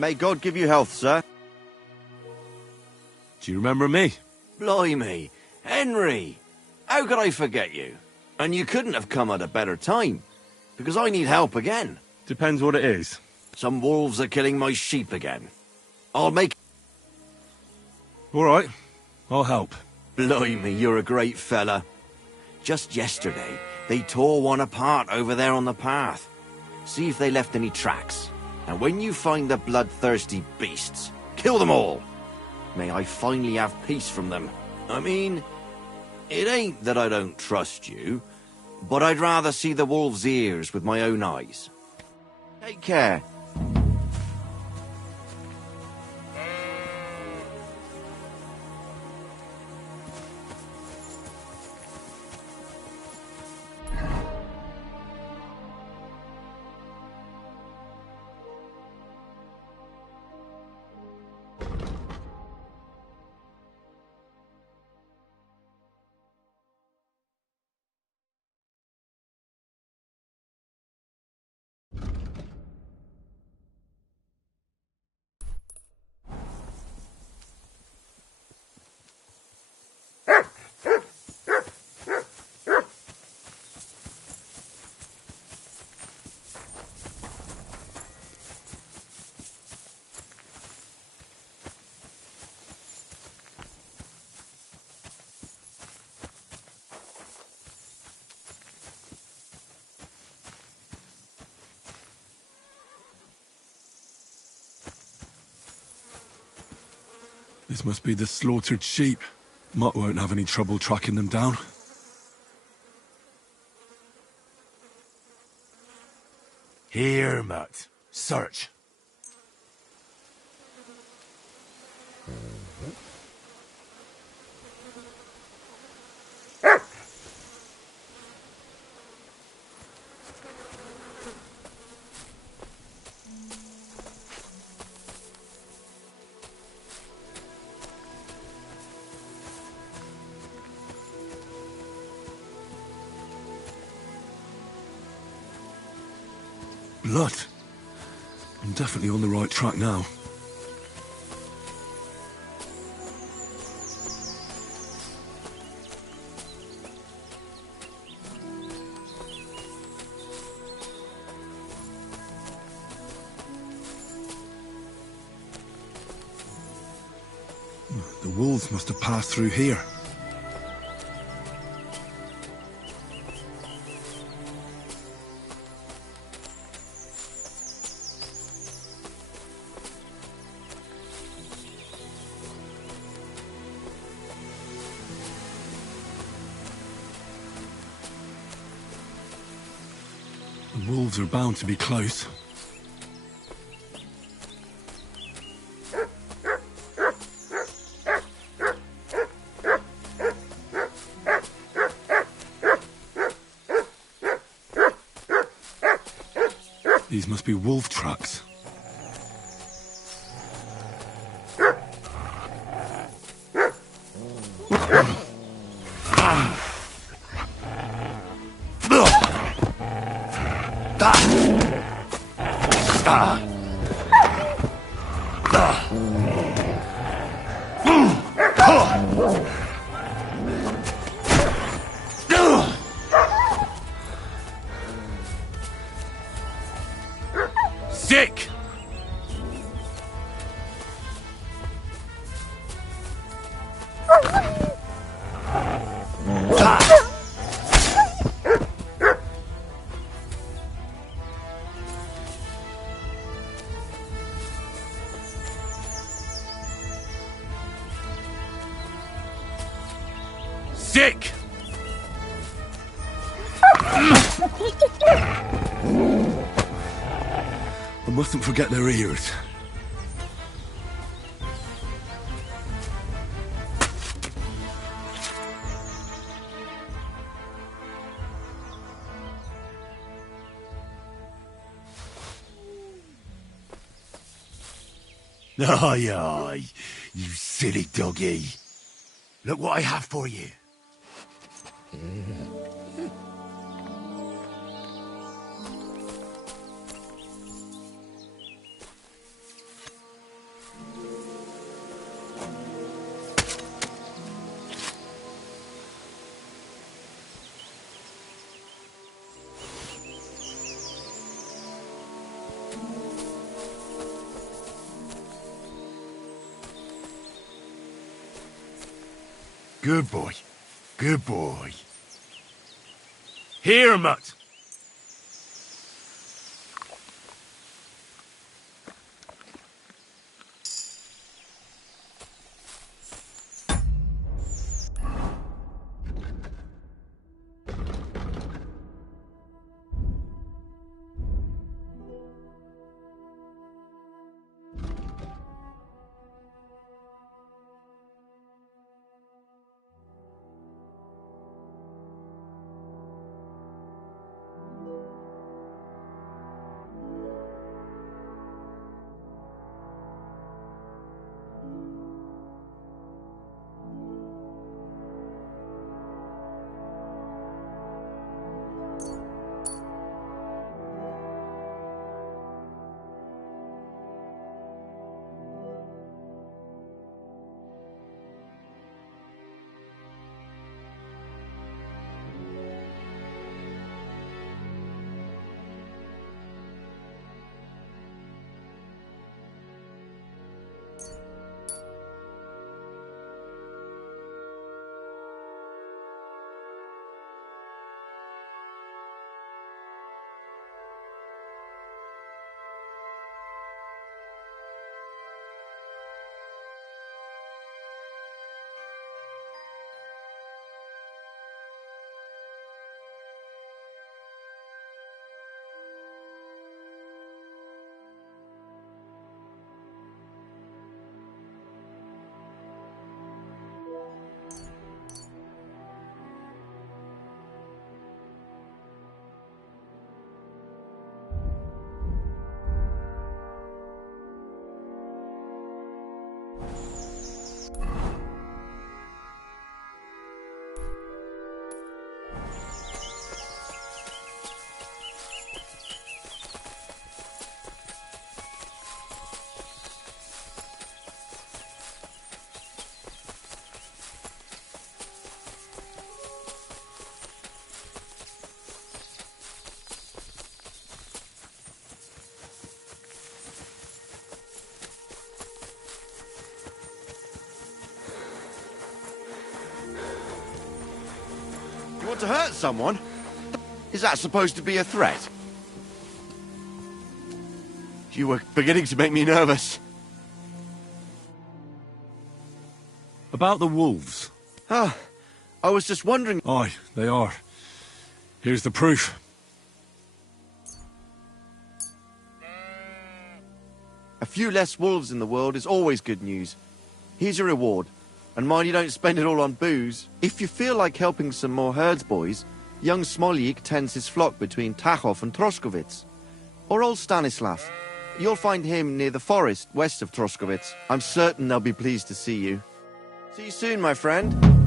May God give you health, sir. Do you remember me? Blimey, Henry! How could I forget you? And you couldn't have come at a better time, because I need help again. Depends what it is. Some wolves are killing my sheep again. I'll make... All right, I'll help. Blimey, you're a great fella. Just yesterday, they tore one apart over there on the path. See if they left any tracks. And when you find the bloodthirsty beasts, kill them all. May I finally have peace from them. I mean, it ain't that I don't trust you, but I'd rather see the wolf's ears with my own eyes. Take care. This must be the slaughtered sheep. Mutt won't have any trouble tracking them down. Here, Mutt. Search. Blood. I'm definitely on the right track now. The wolves must have passed through here. The wolves are bound to be close. These must be wolf tracks. Sick! Sick! I mustn't forget their ears. Aye, aye, you silly doggy. Look what I have for you. Good boy. Good boy. Here, Mutt. You want to hurt someone? Is that supposed to be a threat? You were beginning to make me nervous. About the wolves. Ah, I was just wondering... Aye, they are. Here's the proof. A few less wolves in the world is always good news. Here's your reward. And mind you don't spend it all on booze. If you feel like helping some more herds boys, young Smoljik tends his flock between Tachov and Troskowitz. Or old Stanislav. You'll find him near the forest west of Troskowitz. I'm certain they'll be pleased to see you. See you soon, my friend.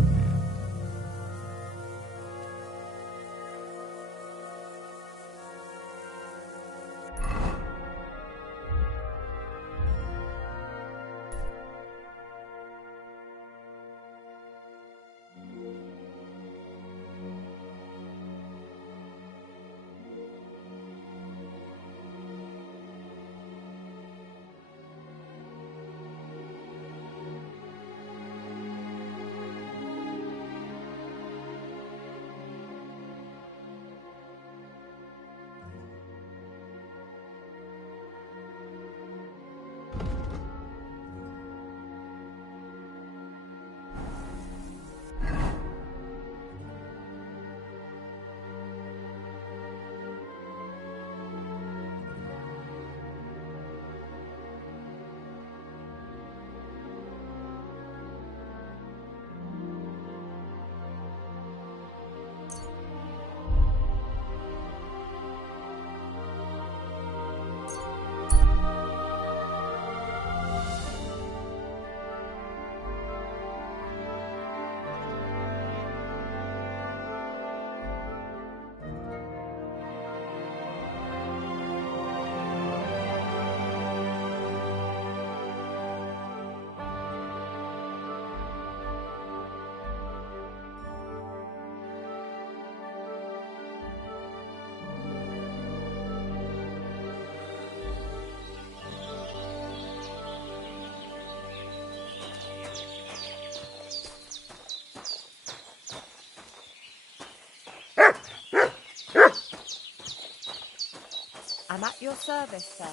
I'm at your service, sir.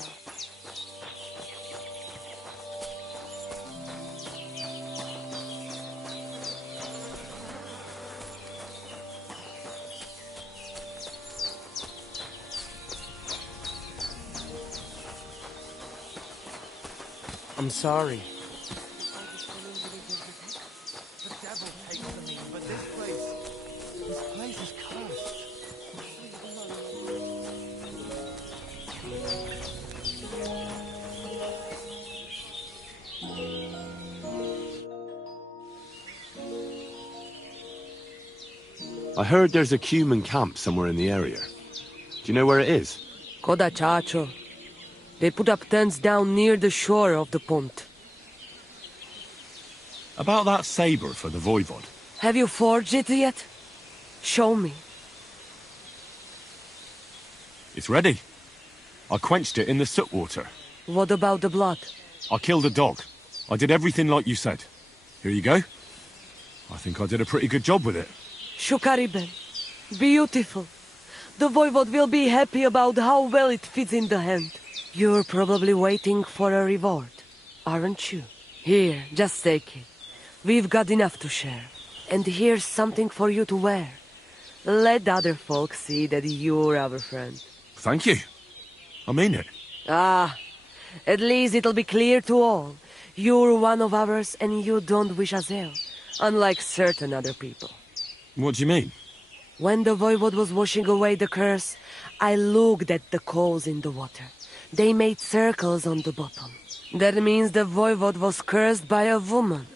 I'm sorry. The devil takes the mean, but this place is cursed. I heard there's a Cuman camp somewhere in the area. Do you know where it is? Koda Chacho. They put up tents down near the shore of the pond. About that saber for the Voivod. Have you forged it yet? Show me. It's ready. I quenched it in the soot water. What about the blood? I killed a dog. I did everything like you said. Here you go. I think I did a pretty good job with it. Shukariben. Beautiful. The Voivod will be happy about how well it fits in the hand. You're probably waiting for a reward, aren't you? Here, just take it. We've got enough to share. And here's something for you to wear. Let other folks see that you're our friend. Thank you. I mean it. Ah, at least it'll be clear to all. You're one of ours and you don't wish us ill, unlike certain other people. What do you mean? When the Voivod was washing away the curse, I looked at the coals in the water. They made circles on the bottom. That means the Voivod was cursed by a woman.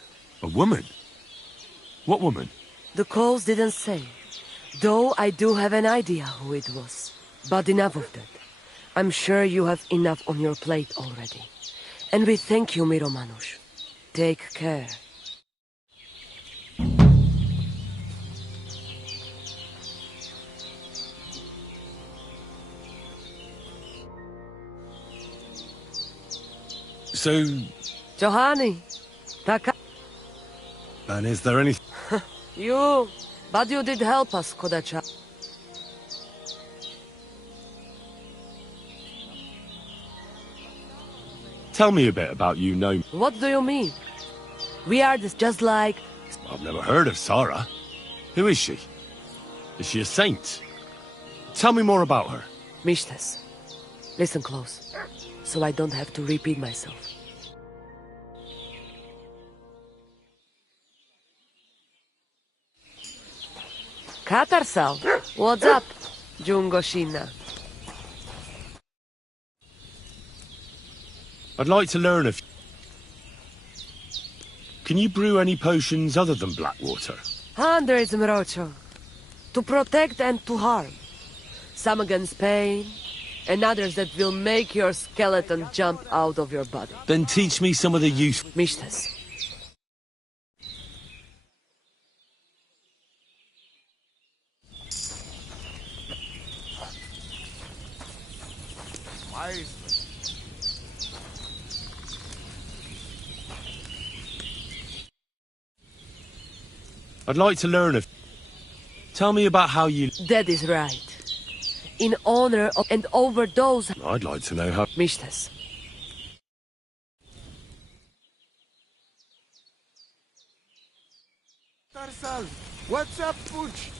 A woman? What woman? The coals didn't say, though I do have an idea who it was. But enough of that. I'm sure you have enough on your plate already. And we thank you, Miromanush. Take care. So... Johani, Taka... And is there any... You... But you did help us, Kodacha. Tell me a bit about you know. What do you mean? We are just like... I've never heard of Sarah. Who is she? Is she a saint? Tell me more about her. Mishtes. Listen close, so I don't have to repeat myself. Katarsal, what's up, Jungoshina? I'd like to learn a few. Can you brew any potions other than Blackwater? Hundreds, Mrocho. To protect and to harm. Some against pain, and others that will make your skeleton jump out of your body. Then teach me some of the use. Mishtes. I'd like to learn a... Tell me about how you... That is right. In honor of and over those... I'd like to know how... Mishtes. Tarsal, what's up, Pooch?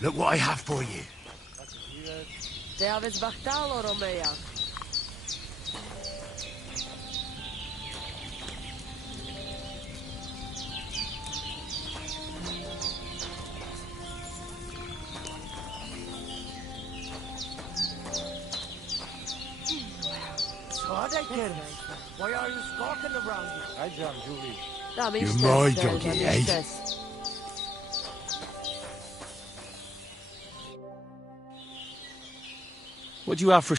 Look what I have for you. Te aveți bahtalo, Romea. Why are you skulking around here? I jump, Julie. Da, You're Mishtes, my Sergio, doggy, eh? Mishtes. What do you have for...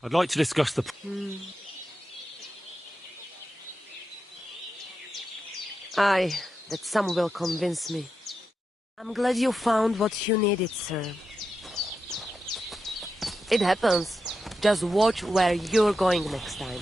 I'd like to discuss the... Aye, that some will convince me. I'm glad you found what you needed, sir. It happens. Just watch where you're going next time.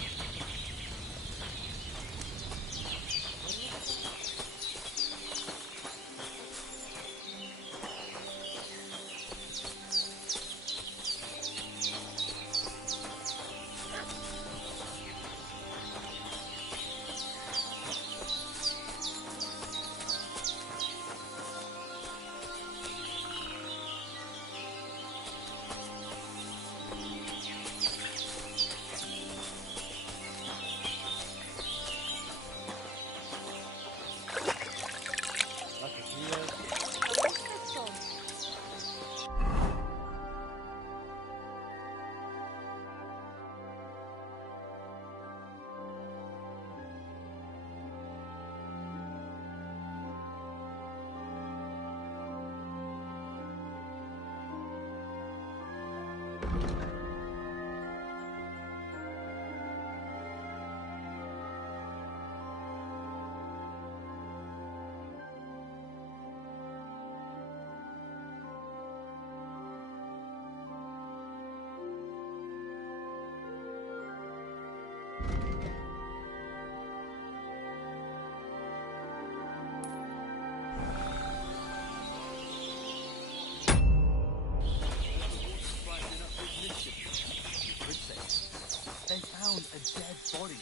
They found a dead body.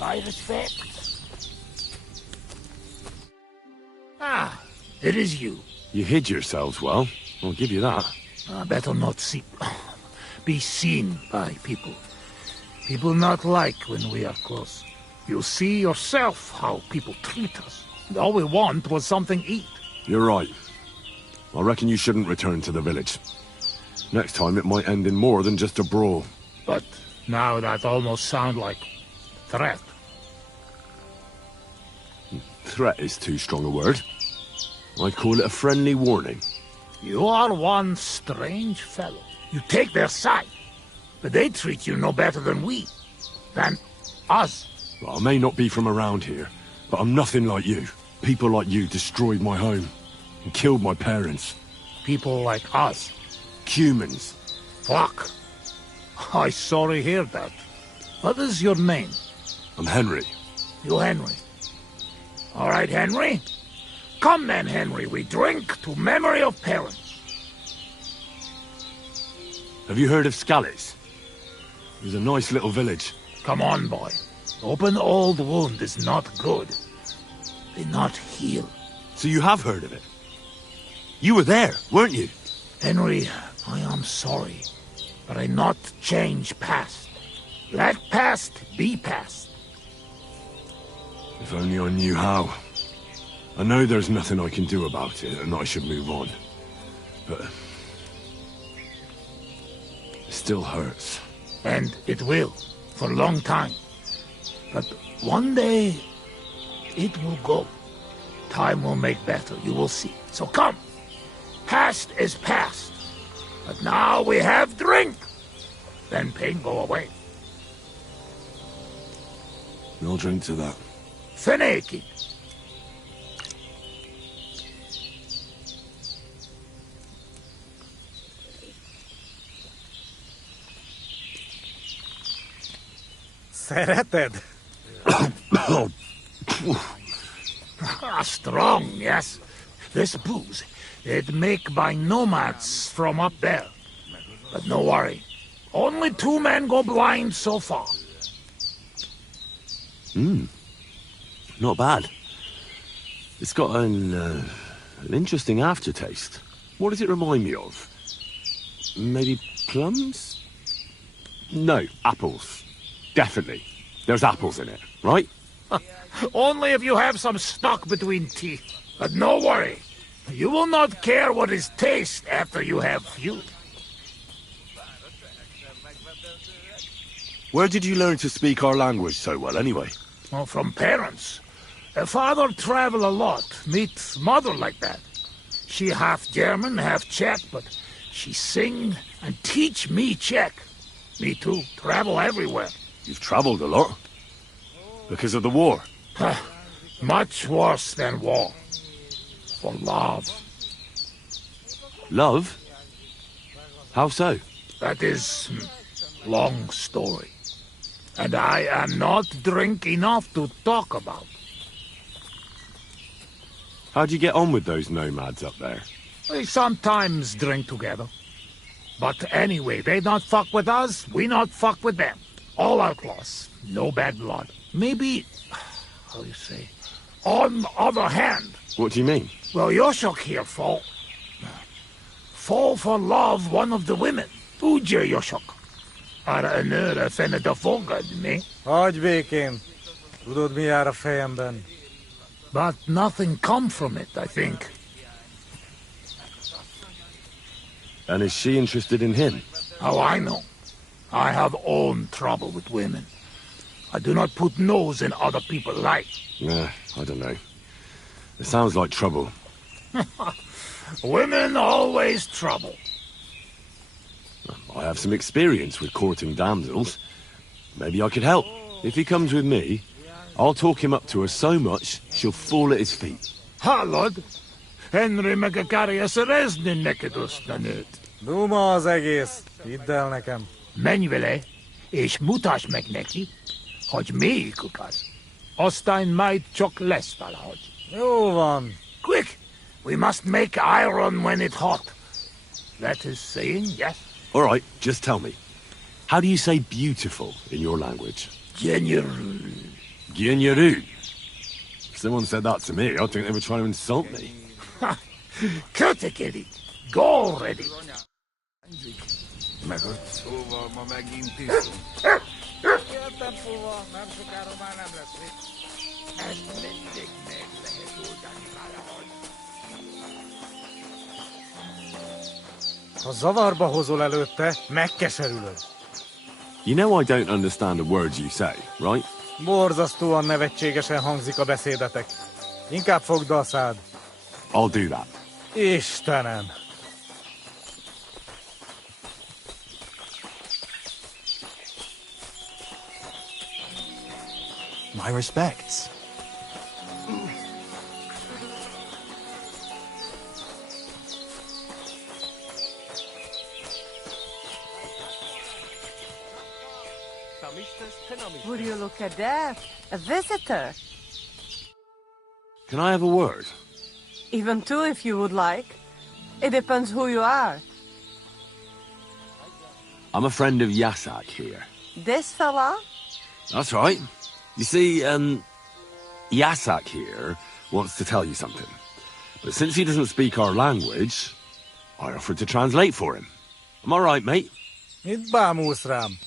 My respects. Ah, it is you. You hid yourselves well. I'll give you that. Better not be seen by people. People not like when we are close. You see yourself how people treat us. All we want was something to eat. You're right. I reckon you shouldn't return to the village. Next time it might end in more than just a brawl. But now that almost sound like threat. Threat is too strong a word. I'd call it a friendly warning. You are one strange fellow. You take their side, but they treat you no better than us. Well, I may not be from around here, but I'm nothing like you. People like you destroyed my home and killed my parents. People like us. Humans. Fuck. I sorry hear that. What is your name? I'm Henry. You Henry. All right, Henry. Come then, Henry. We drink to memory of parents. Have you heard of Scallis? It was a nice little village. Come on, boy. Open old wound is not good. They not heal. So you have heard of it? You were there, weren't you? Henry, I am sorry, but I not change past. Let past be past. If only I knew how. I know there's nothing I can do about it, and I should move on. But... it still hurts. And it will, for a long time. But one day, it will go. Time will make better, you will see. So come. Past is past. But now we have drink. Then pain go away. No drink to that. Feneki. Szereted? Strong, yes. This booze, it make by nomads from up there. But no worry. Only 2 men go blind so far. Not bad. It's got an interesting aftertaste. What does it remind me of? Maybe plums? No, apples. Definitely. There's apples in it, right? Only if you have some stuck between teeth. But no worry. You will not care what is taste after you have few. Where did you learn to speak our language so well, anyway? Well, from parents. Father travel a lot. Meet mother like that. She half German, half Czech, but she sing and teach me Czech. Me too. Travel everywhere. You've traveled a lot. Because of the war. Much worse than war. For love. Love? How so? That is long story. And I am not drink enough to talk about. How'd you get on with those nomads up there? We sometimes drink together. But anyway, they not fuck with us, we not fuck with them. All outlaws. No bad blood. Maybe, how you say, on the other hand. What do you mean? Well, Yoshok here fall for love one of the women. Ugye Yoshok. Arra a nőre fene de fogadni. Hagyj békén. Tudod, mi jár a fejemben? But nothing come from it, I think. And is she interested in him? How I know? I have own trouble with women. I do not put nose in other people's life. I don't know. It sounds like trouble. Women always trouble. I have some experience with courting damsels. Maybe I could help. If he comes with me, I'll talk him up to her so much, she'll fall at his feet. Ha, Lord. Henry megakarja szerezni neked azt a nőt. Duma az egész. Hidd el nekem. Menj vele, és mutasd meg neki, hogy melyikük az. Aztán majd csak lesz valahogy. Jó van. Quick! We must make iron when it's hot. That is saying, yes? All right, just tell me. How do you say beautiful in your language? General. Gyenyeru. If someone said that to me, I'd think they were trying to insult me. Kötekedik. Go already. Megölt szóval ma megint is. Értem, Puva. Nem sokára már nem lesz mit. Ezt mindig meg lehet oldani valahogy. Ha zavarba hozol előtte, megkeserülöd. You know I don't understand a word you say, right? Borzasztóan nevetségesen hangzik a beszédetek. Inkább fogd a szád. I'll do that. Istenem! My respects. Would you look at that? A visitor. Can I have a word? Even two if you would like. It depends who you are. I'm a friend of Yasak here. This fella? That's right. You see, Yasak here wants to tell you something. But since he doesn't speak our language, I offered to translate for him. Am I right, mate? Mit bámulsz rám?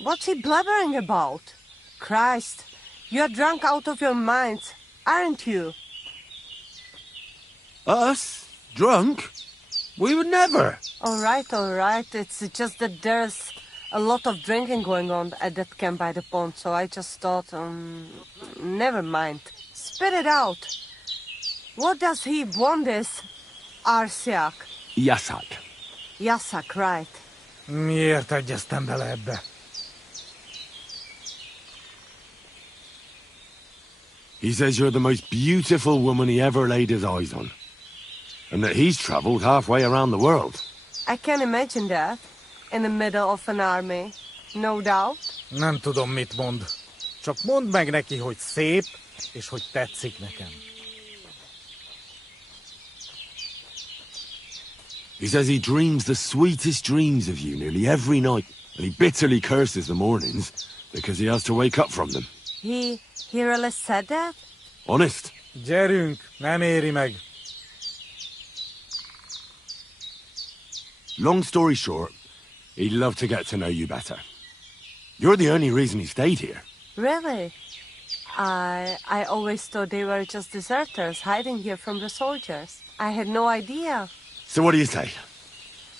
What's he blabbering about? Christ, you're drunk out of your minds, aren't you? Us? Drunk? We would never. All right, it's just that there's a lot of drinking going on at that camp by the pond, so I just thought, never mind. Spit it out. What does he want this Arsiak? Yasak. Yasak, right. Miért egyeztem bele ebbe? He says you're the most beautiful woman he ever laid his eyes on. And that he's traveled halfway around the world. I can imagine that. In the middle of an army. No doubt. Nem tudom, mit mond. Csak mondd meg neki, hogy szép, és hogy tetszik nekem. He says he dreams the sweetest dreams of you nearly every night. And he bitterly curses the mornings because he has to wake up from them. He really said that? Honest. Gyerünk, nem éri meg. Long story short, he'd love to get to know you better. You're the only reason he stayed here. Really? I always thought they were just deserters hiding here from the soldiers. I had no idea. So what do you say?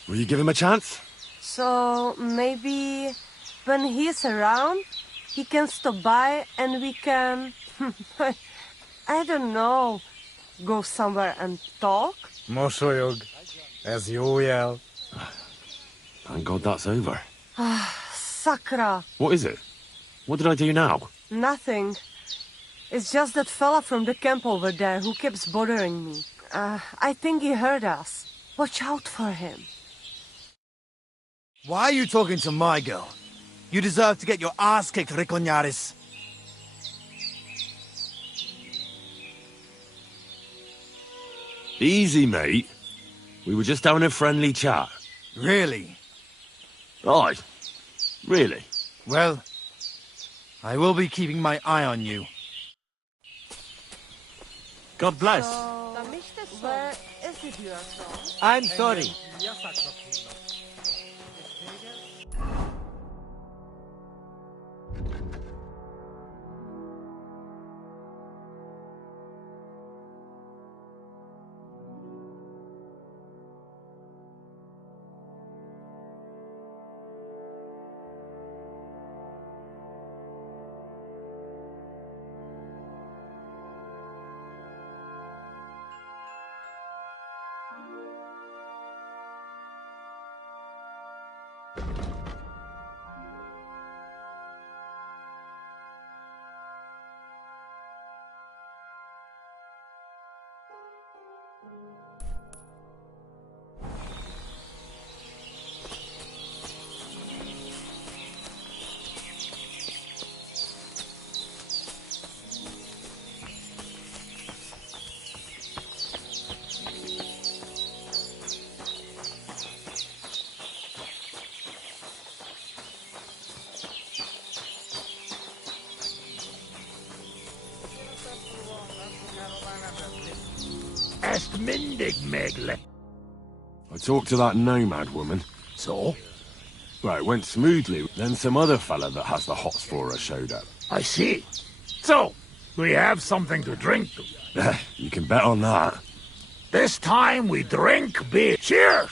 Will you give him a chance? So maybe when he's around, he can stop by and we can... I don't know. Go somewhere and talk? Mosolyog. Ez jó jel. Thank God that's over. Sakra. What is it? What did I do now? Nothing. It's just that fella from the camp over there who keeps bothering me. I think he heard us. Watch out for him. Why are you talking to my girl? You deserve to get your ass kicked, Riconyaris. Easy, mate. We were just having a friendly chat. Really? Aye. Really? Well, I will be keeping my eye on you. God bless. Where is it you're from? I'm sorry. Ezt mindig megle. I talked to that nomad woman. So? Well, it went smoothly. Then some other fella that has the hots for her showed up. I see. So, we have something to drink to. You can bet on that. This time we drink beer. Cheers!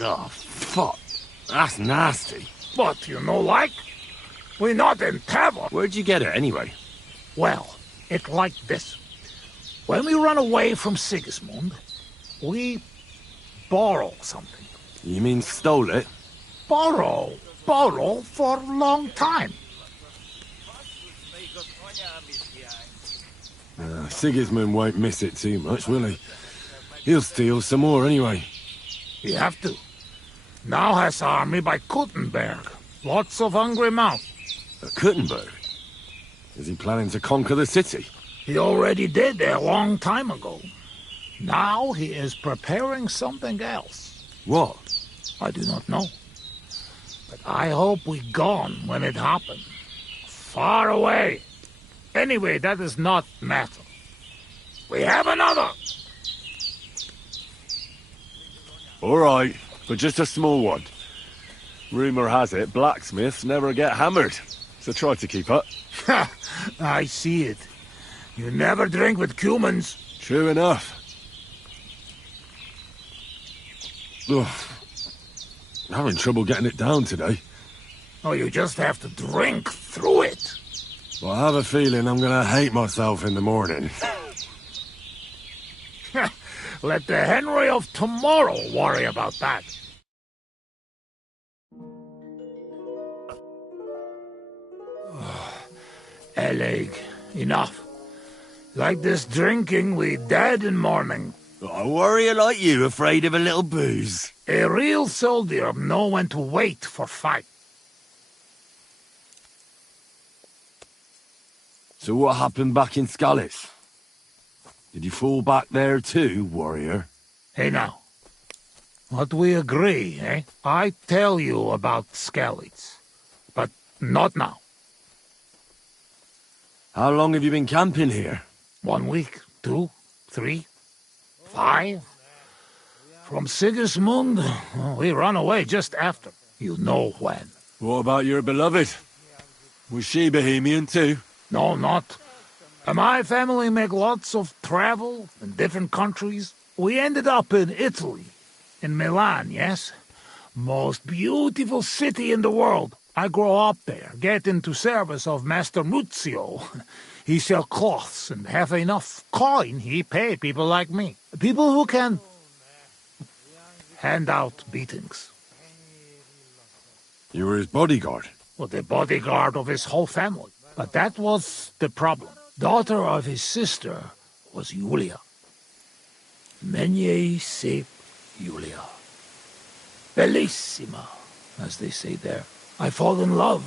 Oh, fuck. That's nasty. But you know like? We're not in tavern. Where'd you get it, anyway? Well, it's like this. When we run away from Sigismund, we borrow something. You mean stole it? Borrow for a long time. Sigismund won't miss it too much, will he? He'll steal some more anyway. You have to. Now has army by Kuttenberg. Lots of hungry mouths. At Kuttenberg? Is he planning to conquer the city? He already did a long time ago. Now he is preparing something else. What? I do not know. But I hope we gone when it happened. Far away. Anyway, that is not matter. We have another. All right, but just a small one. Rumor has it blacksmiths never get hammered, so try to keep up. I see it. You never drink with humans. True enough. Ugh. Having trouble getting it down today. Oh, you just have to drink through it. Well, I have a feeling I'm gonna hate myself in the morning. Let the Henry of tomorrow worry about that. Eleg, enough. Like this drinking, we dead in morning. A warrior like you afraid of a little booze? A real soldier know when to wait for fight. So what happened back in Scalis? Did you fall back there too, warrior? Hey now, what we agree, eh? I tell you about Skalitz, but not now. How long have you been camping here? 1 week, 2, 3, 5. From Sigismund, we run away just after. You know when. What about your beloved? Was she Bohemian too? No, not. My family make lots of travel in different countries. We ended up in Italy, in Milan, yes? Most beautiful city in the world. I grow up there, get into service of Master Muzio. He sell cloths and have enough coin, he pay people like me. People who can hand out beatings. You were his bodyguard? Well, the bodyguard of his whole family. But that was the problem. Daughter of his sister was Julia. Menier sep Julia. Bellissima, as they say there. I fall in love,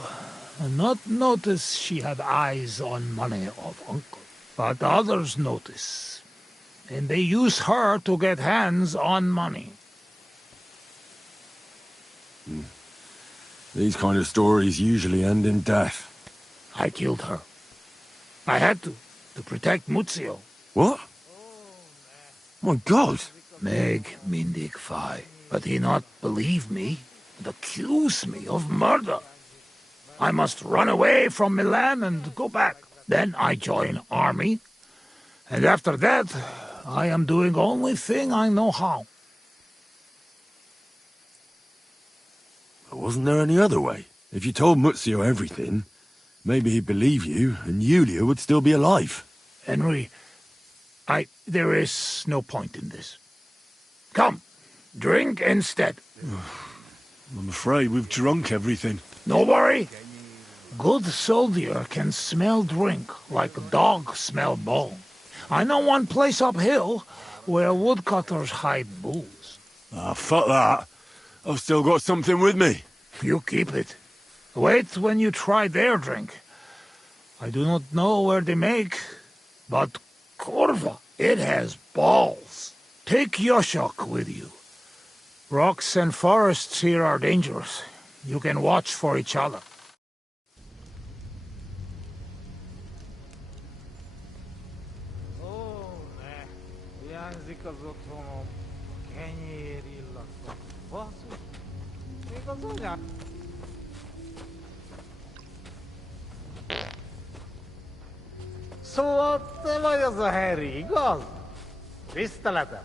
and not notice she had eyes on money of uncle. But others notice, and they use her to get hands on money. These kind of stories usually end in death. I killed her. I had to protect Muzio. What? My God! Meg Mindig Fi. But he not believe me and accuse me of murder. I must run away from Milan and go back. Then I join army. And after that, I am doing only thing I know how. Wasn't there any other way? If you told Muzio everything, maybe he'd believe you, and Julia would still be alive. Henry, there is no point in this. Come, drink instead. I'm afraid we've drunk everything. No worry. Good soldier can smell drink like a dog smell bone. I know one place uphill where woodcutters hide booze. Ah, fuck that. I've still got something with me. You keep it. Wait when you try their drink. I do not know where they make, but Corva, it has balls. Take Yoshok with you. Rocks and forests here are dangerous. You can watch for each other. Hiányzik az otthonom. Kenyér illata. Basszus. Még az anyám. Szóval te vagy az a Harry, igaz? Tiszteletem.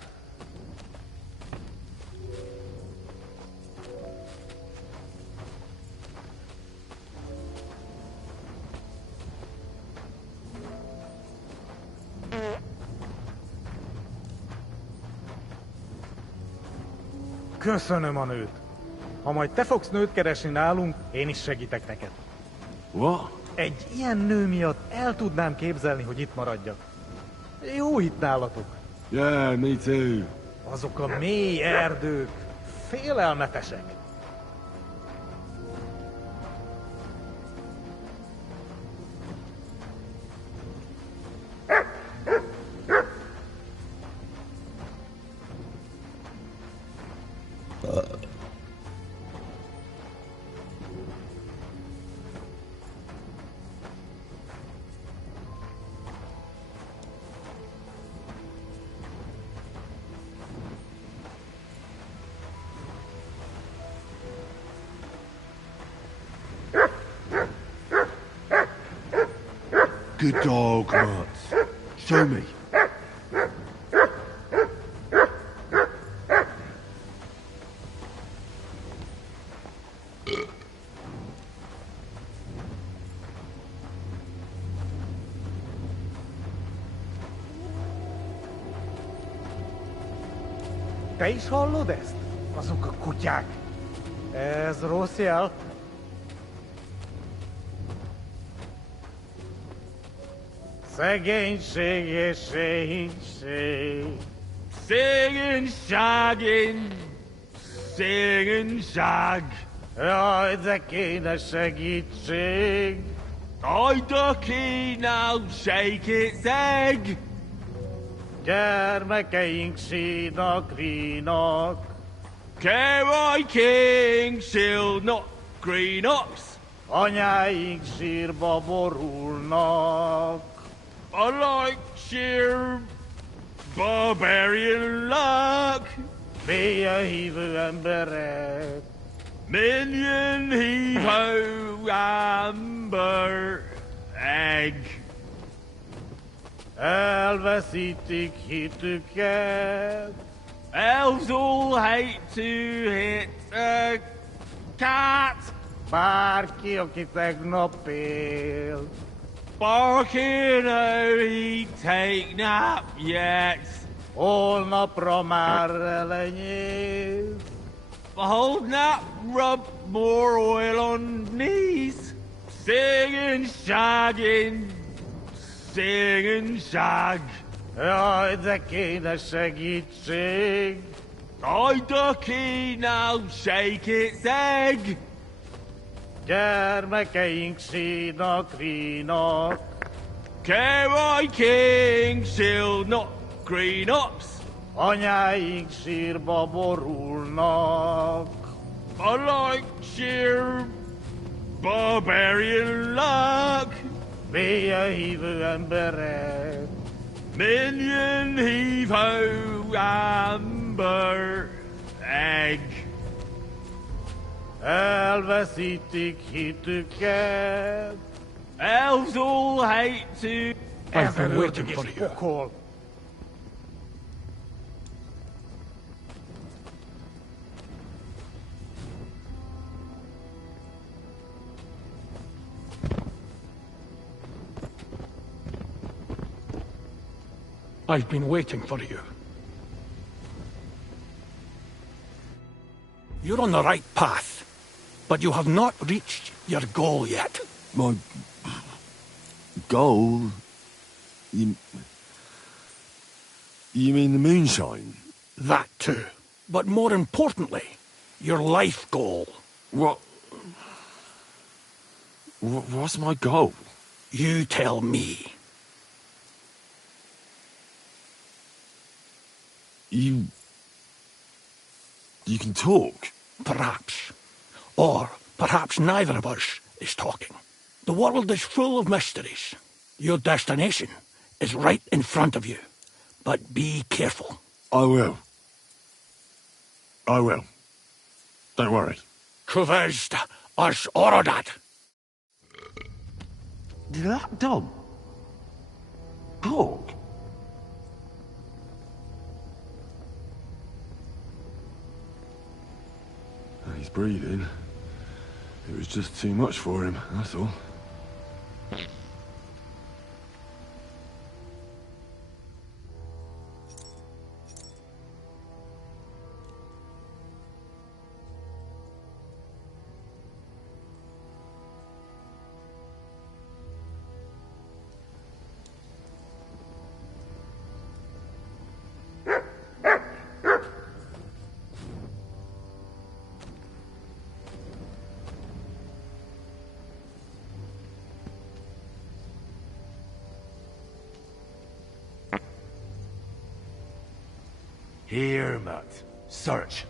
Köszönöm a nőt. Ha majd te fogsz nőt keresni nálunk, én is segítek neked. What? Egy ilyen nő miatt el tudnám képzelni, hogy itt maradjak. Jó itt nálatok. Yeah, me too. Azok a mély erdők, félelmetesek. Good dog, Mats. Show me. Te is hallod ezt? Azok a kutyák. Ez rossz jel. Szegénység és szegénység. Singing, shagging, singing shag. Jaj, de kéne segítség. I ducky now shake its egg. Gyermekeink sínak, rínak. Carry King shall not green ox. Anyáink sírba borulnak. I like sheer barbarian luck. Mélyen hívő emberek. Minion heave-ho amber egg. Elveszítik hitüket. Elves all hate to hit a cat. Bárki, aki tegnap él. Barking, oh, he take nap yet. Holnapra már elenyész. Behold nap, rub more oil on knees. Singing, shagging, singing shag. Jaj, de kéne segítség. I ducky now shake its egg. Gyermekeink sínak, rínak. Carry King shall not green ox. Anyáink sírba borulnak. I like sheer barbarian luck. Mélyen hívő emberek. Minion heave-ho amber egg. Elveszítik hitüket. Elves all hate to... I've been waiting for you. Pokol. I've been waiting for you. You're on the right path, but you have not reached your goal yet. My goal? You mean the moonshine? That too. But more importantly, your life goal. What's my goal? You tell me. You can talk. Perhaps. Or perhaps neither of us is talking. The world is full of mysteries. Your destination is right in front of you. But be careful. I will. Don't worry. Kuvizd as Orodat. Did that dog talk? He's breathing. It was just too much for him, that's all. Here, Matt. Search.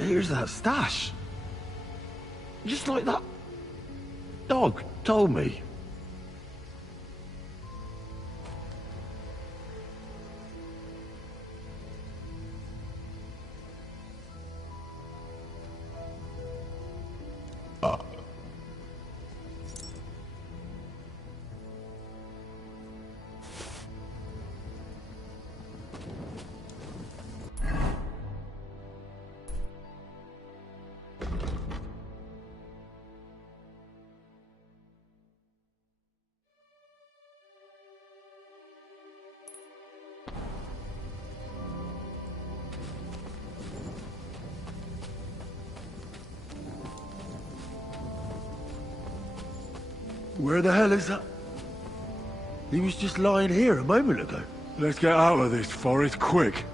Here's that stash. Just like that dog told me. Where the hell is that? He was just lying here a moment ago. Let's get out of this forest quick.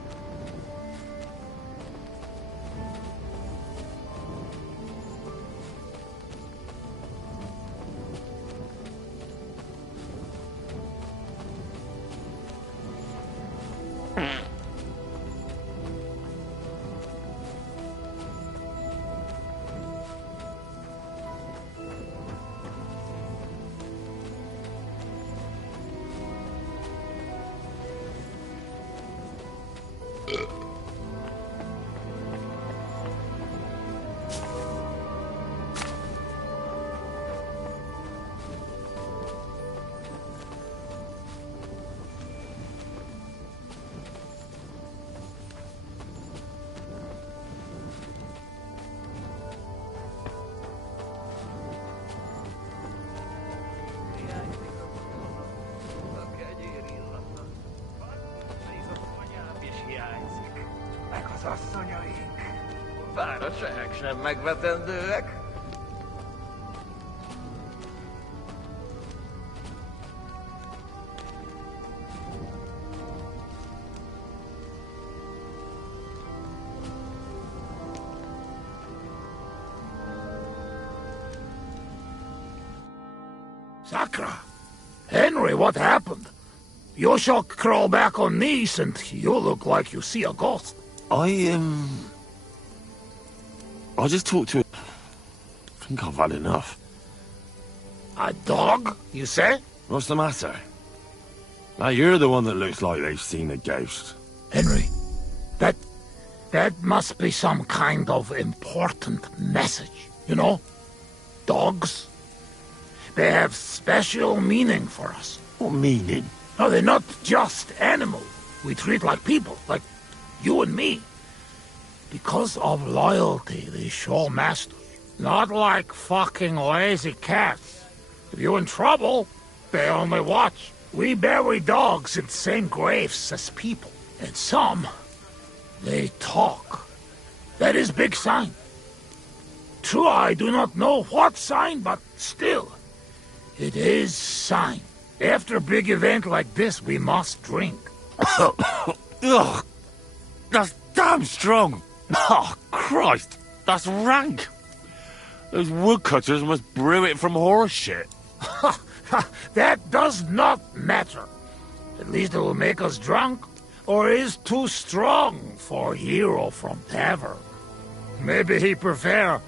Városaik sem megvetendőek. Sakra! Henry, what happened? You shall crawl back on knees and you look like you see a ghost. I just talked to him. I think I've had enough. A dog, you say? What's the matter? Now you're the one that looks like they've seen a ghost. Henry, that must be some kind of important message, you know? Dogs, they have special meaning for us. What meaning? No, they're not just animals we treat like people, like you and me. Because of loyalty, they show masters. Not like fucking lazy cats. If you're in trouble, they only watch. We bury dogs in the same graves as people. And some, they talk. That is big sign. True, I do not know what sign, but still, it is sign. After a big event like this, we must drink. Ugh, that's damn strong. Oh, Christ, that's rank. Those woodcutters must brew it from horse shit. That does not matter. At least it will make us drunk, or is too strong for a hero from tavern. Maybe he prefer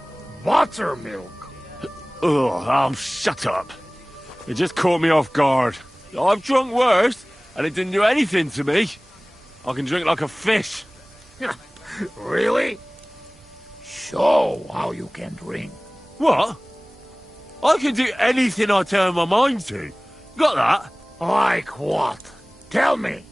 buttermilk. Oh, shut up. It just caught me off guard. I've drunk worse, and it didn't do anything to me. I can drink like a fish. Really? Show how you can drink. What? I can do anything I turn my mind to. Got that? Like what? Tell me.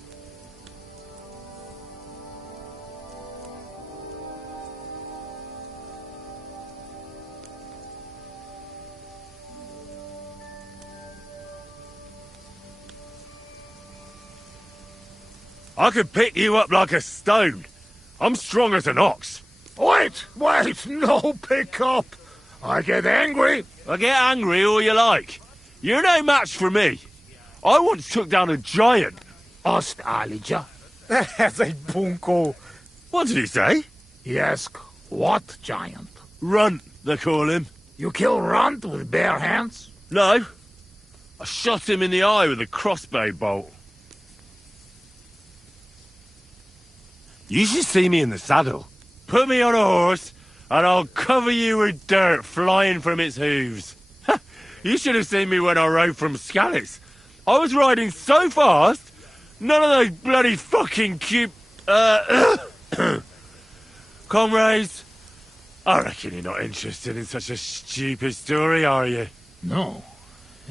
I could pick you up like a stone. I'm strong as an ox. Wait, no pick up. I get angry. I get angry all you like. You're no match for me. I once took down a giant. Ost Alija. That's a bunko. What did he say? He asked, what giant? Runt, they call him. You kill Runt with bare hands? No. I shot him in the eye with a crossbow bolt. You should see me in the saddle. Put me on a horse, and I'll cover you with dirt flying from its hooves. You should have seen me when I rode from Scallis. I was riding so fast, none of those bloody fucking comrades. I reckon you're not interested in such a stupid story, are you? No.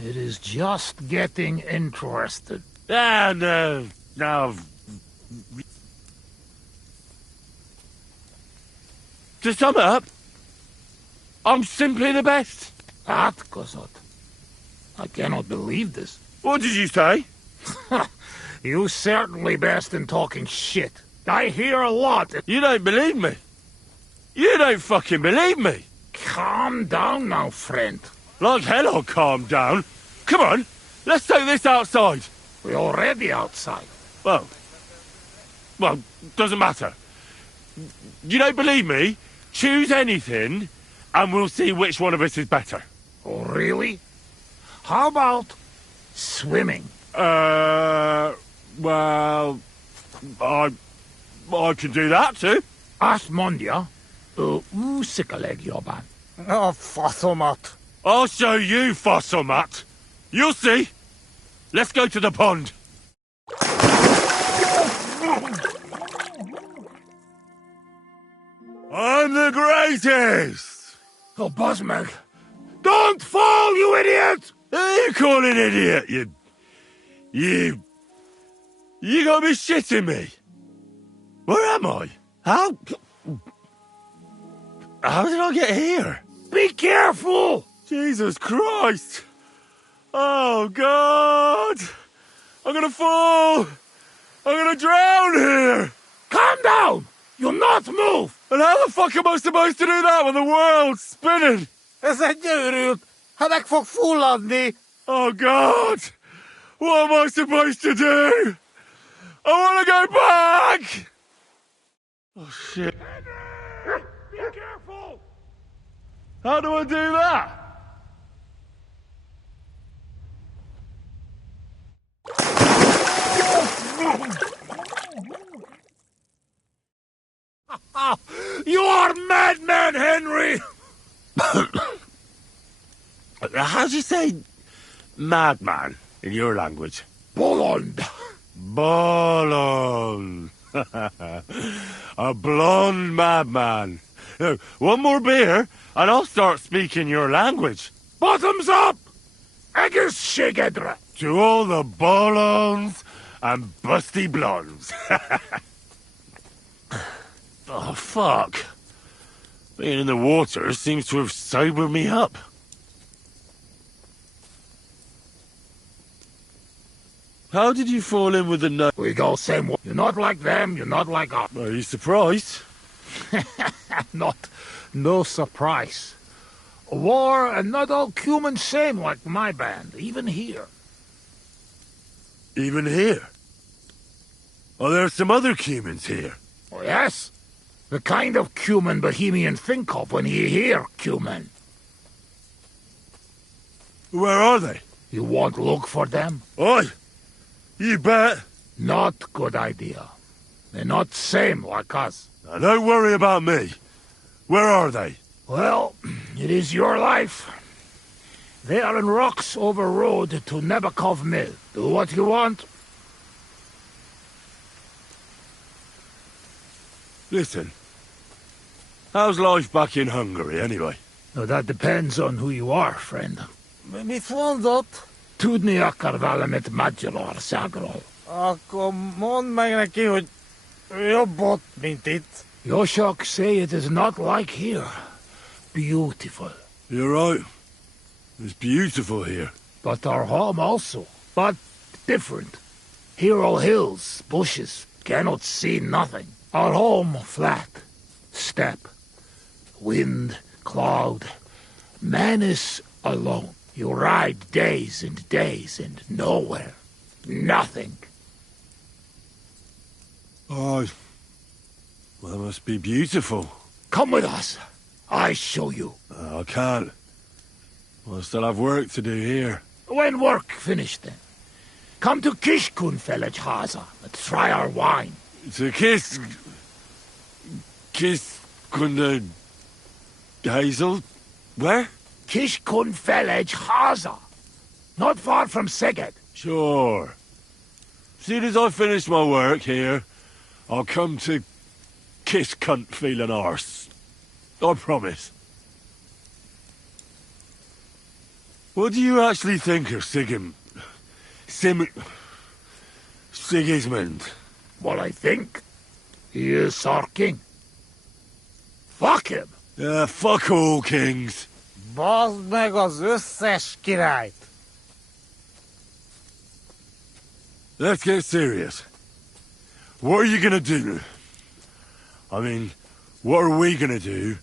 It is just getting interested. No. To sum up, I'm simply the best. That, Kosot. I cannot believe this. What did you say? You certainly best in talking shit. I hear a lot. You don't believe me. You don't fucking believe me. Calm down now, friend. Like hell I'll calm down. Come on, let's take this outside. We're already outside. Well, doesn't matter. You don't believe me? Choose anything, and we'll see which one of us is better. Oh, really? How about swimming? Well, I can do that too. Asmondia, usikaleg yoban. Oh, Fossilmut. I'll show you, Fossilmut. You'll see. Let's go to the pond. I'm the greatest! Oh, Bosmag. Don't fall, you idiot! Who are you calling idiot, You gotta be shitting me. Where am I? How did I get here? Be careful! Jesus Christ! Oh, God! I'm gonna fall! I'm gonna drown here! Calm down! You'll not move! And how the fuck am I supposed to do that when the world's spinning? Ez egy őrült. Ha meg fog fulladni. Oh, God! What am I supposed to do? I want to go back! Oh, shit. Henry! Be careful! How do I do that? You are madman, Henry! How do you say madman in your language? Bolond. Bolond. A blonde madman. One more beer, and I'll start speaking your language. Bottoms up! Eggers shigedra. To all the bolons and busty blondes. Oh, fuck. Being in the water seems to have sobered me up. How did you fall in with the no— We go same way. You're not like them, you're not like us. Are you surprised? No surprise. War and not all human same like my band, even here. Even here? Are there some other humans here? Oh, yes? The kind of cumin Bohemian think of when you hear cumin. Where are they? You won't look for them? Oi! You bet! Not good idea. They're not same like us. Now, don't worry about me. Where are they? Well, it is your life. They are in rocks over road to Nebakov Mill. Do what you want. Listen. How's life back in Hungary, anyway? Now, that depends on who you are, friend. Mit mondott? Tudni akar velemet Magyarországról. Akkor mondd meg neki, hogy jobb ott, mint itt. Yoshok say it is not like here. Beautiful. You're right. It's beautiful here. But our home also. But different. Here all hills, bushes, cannot see nothing. Our home flat. Steppe. Wind, cloud. Man is alone. You ride days and days and nowhere. Nothing. Oh, well, that must be beautiful. Come with us. I show you. I can't. I still have work to do here. When work finished then. Come to Kishkun village, Haza, and try our wine. To kiss Kunda Hazel? Where? Kishkun village, Haza. Not far from Szeged. Sure. Soon as I finish my work here, I'll come to kiss cunt feeling arse. I promise. What do you actually think of Sigismund? What I think? He is our king. Fuck him! Fuck all kings. Bazd meg az összes királyt! Let's get serious. What are you gonna do? I mean, what are we gonna do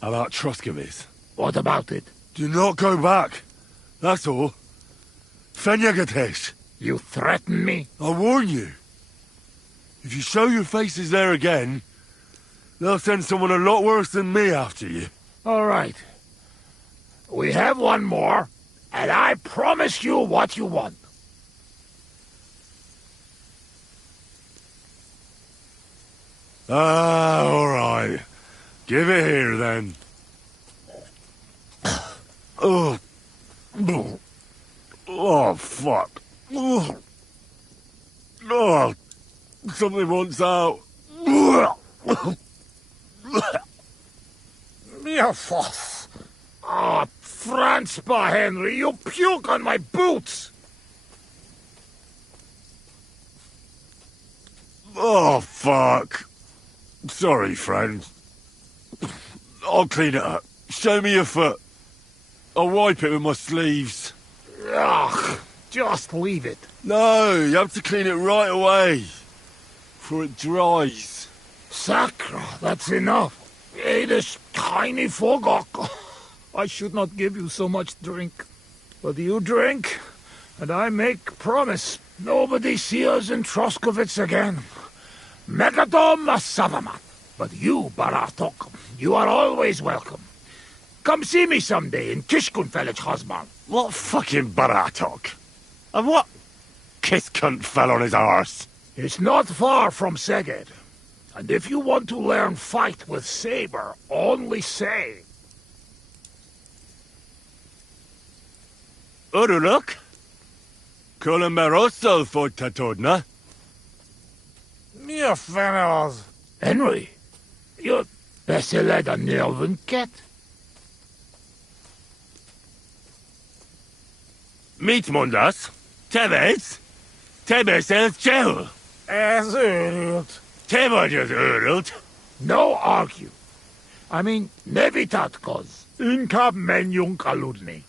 about Troskovitz? What about it? Do not go back. That's all. Fenyagatesh. You threaten me? I warn you. If you show your faces there again, they'll send someone a lot worse than me after you. All right. We have one more, and I promise you what you want. All right. Give it here, then. Oh. Oh, fuck. Oh, something wants out. Mirfoss. Ah, Franzpa, Henry, you puke on my boots. Oh, fuck. Sorry, friend. I'll clean it up. Show me your foot. I'll wipe it with my sleeves. Ugh, just leave it. No, you have to clean it right away. Before it dries. Sacra, that's enough. Hey, this tiny fogok. I should not give you so much drink. But you drink, and I make promise. Nobody see us in Troskovitz again. Megadom Savamat. But you, Baratok, you are always welcome. Come see me someday in Kishkun village, Hosman. What fucking Baratok? And what kiss cunt fell on his arse? It's not far from Szeged. And if you want to learn fight with saber, only say... Uruluk? Kolomerosso for Tatodna? Mi a fene az? Henry, you're beszéled a nyelvünket? Mit mondasz? Te vagy? Te beszélsz csehül? Ez őrült. Te vagy az őrült? No argue. I mean, ne vitatkozz. Inkább menjünk aludni.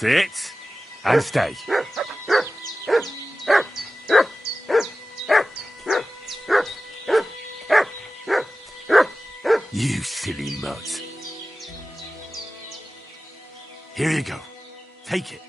Sit and stay. You silly mutt. Here you go. Take it.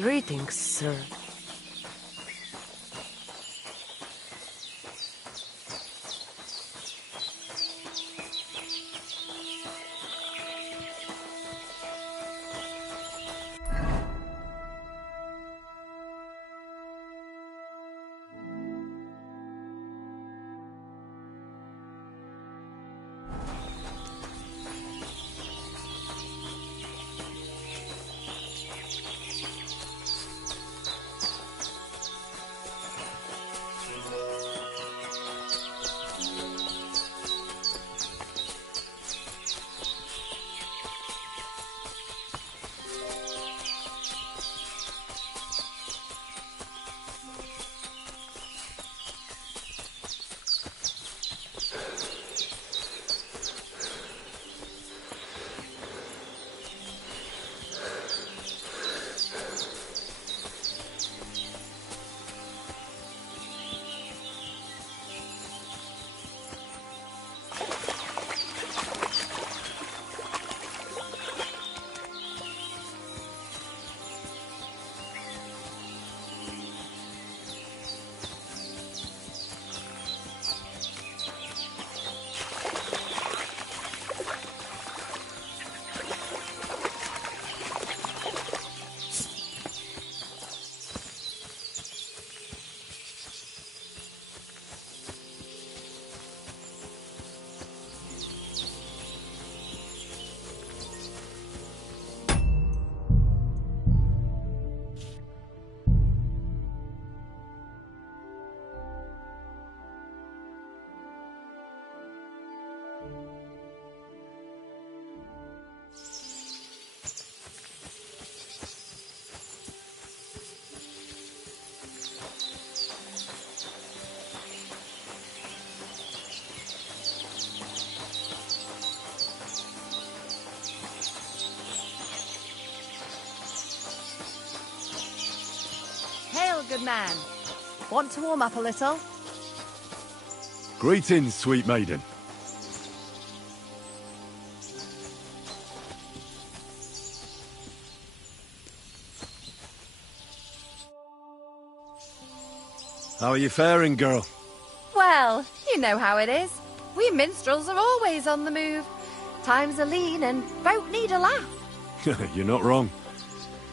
Greetings, sir. Hail, good man. Want to warm up a little? Greetings, sweet maiden. How are you faring, girl? Well, you know how it is. We minstrels are always on the move. Times are lean and folk need a laugh. You're not wrong.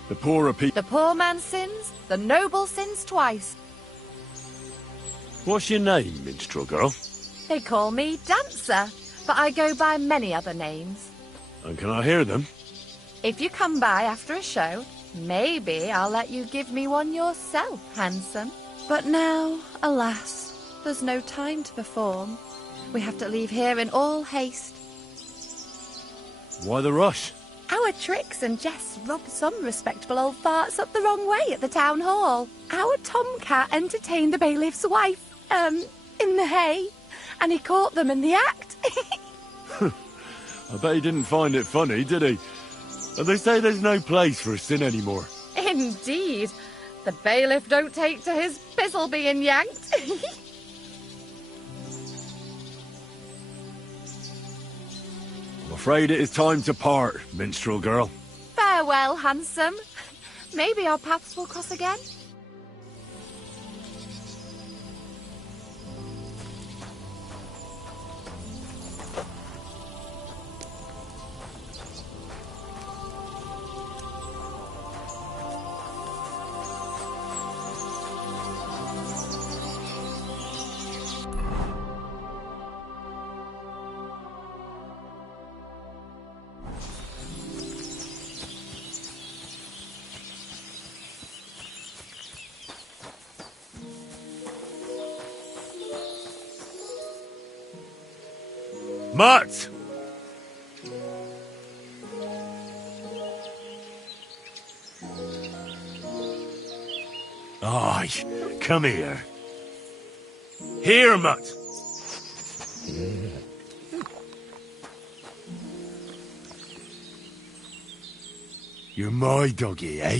The poorer people... The poor man sins, the noble sins twice. What's your name, minstrel girl? They call me Dancer, but I go by many other names. And can I hear them? If you come by after a show, maybe I'll let you give me one yourself, handsome. But now, alas, there's no time to perform. We have to leave here in all haste. Why the rush? Our tricks and jests rubbed some respectable old farts up the wrong way at the town hall. Our tomcat entertained the bailiff's wife, in the hay, and he caught them in the act. I bet he didn't find it funny, did he? And they say there's no place for a sin anymore. Indeed. The bailiff don't take to his pizzle being yanked. I'm afraid it is time to part, minstrel girl. Farewell, handsome. Maybe our paths will cross again. Mutt! Aye, come here. Here, Mutt! You're my doggy, eh?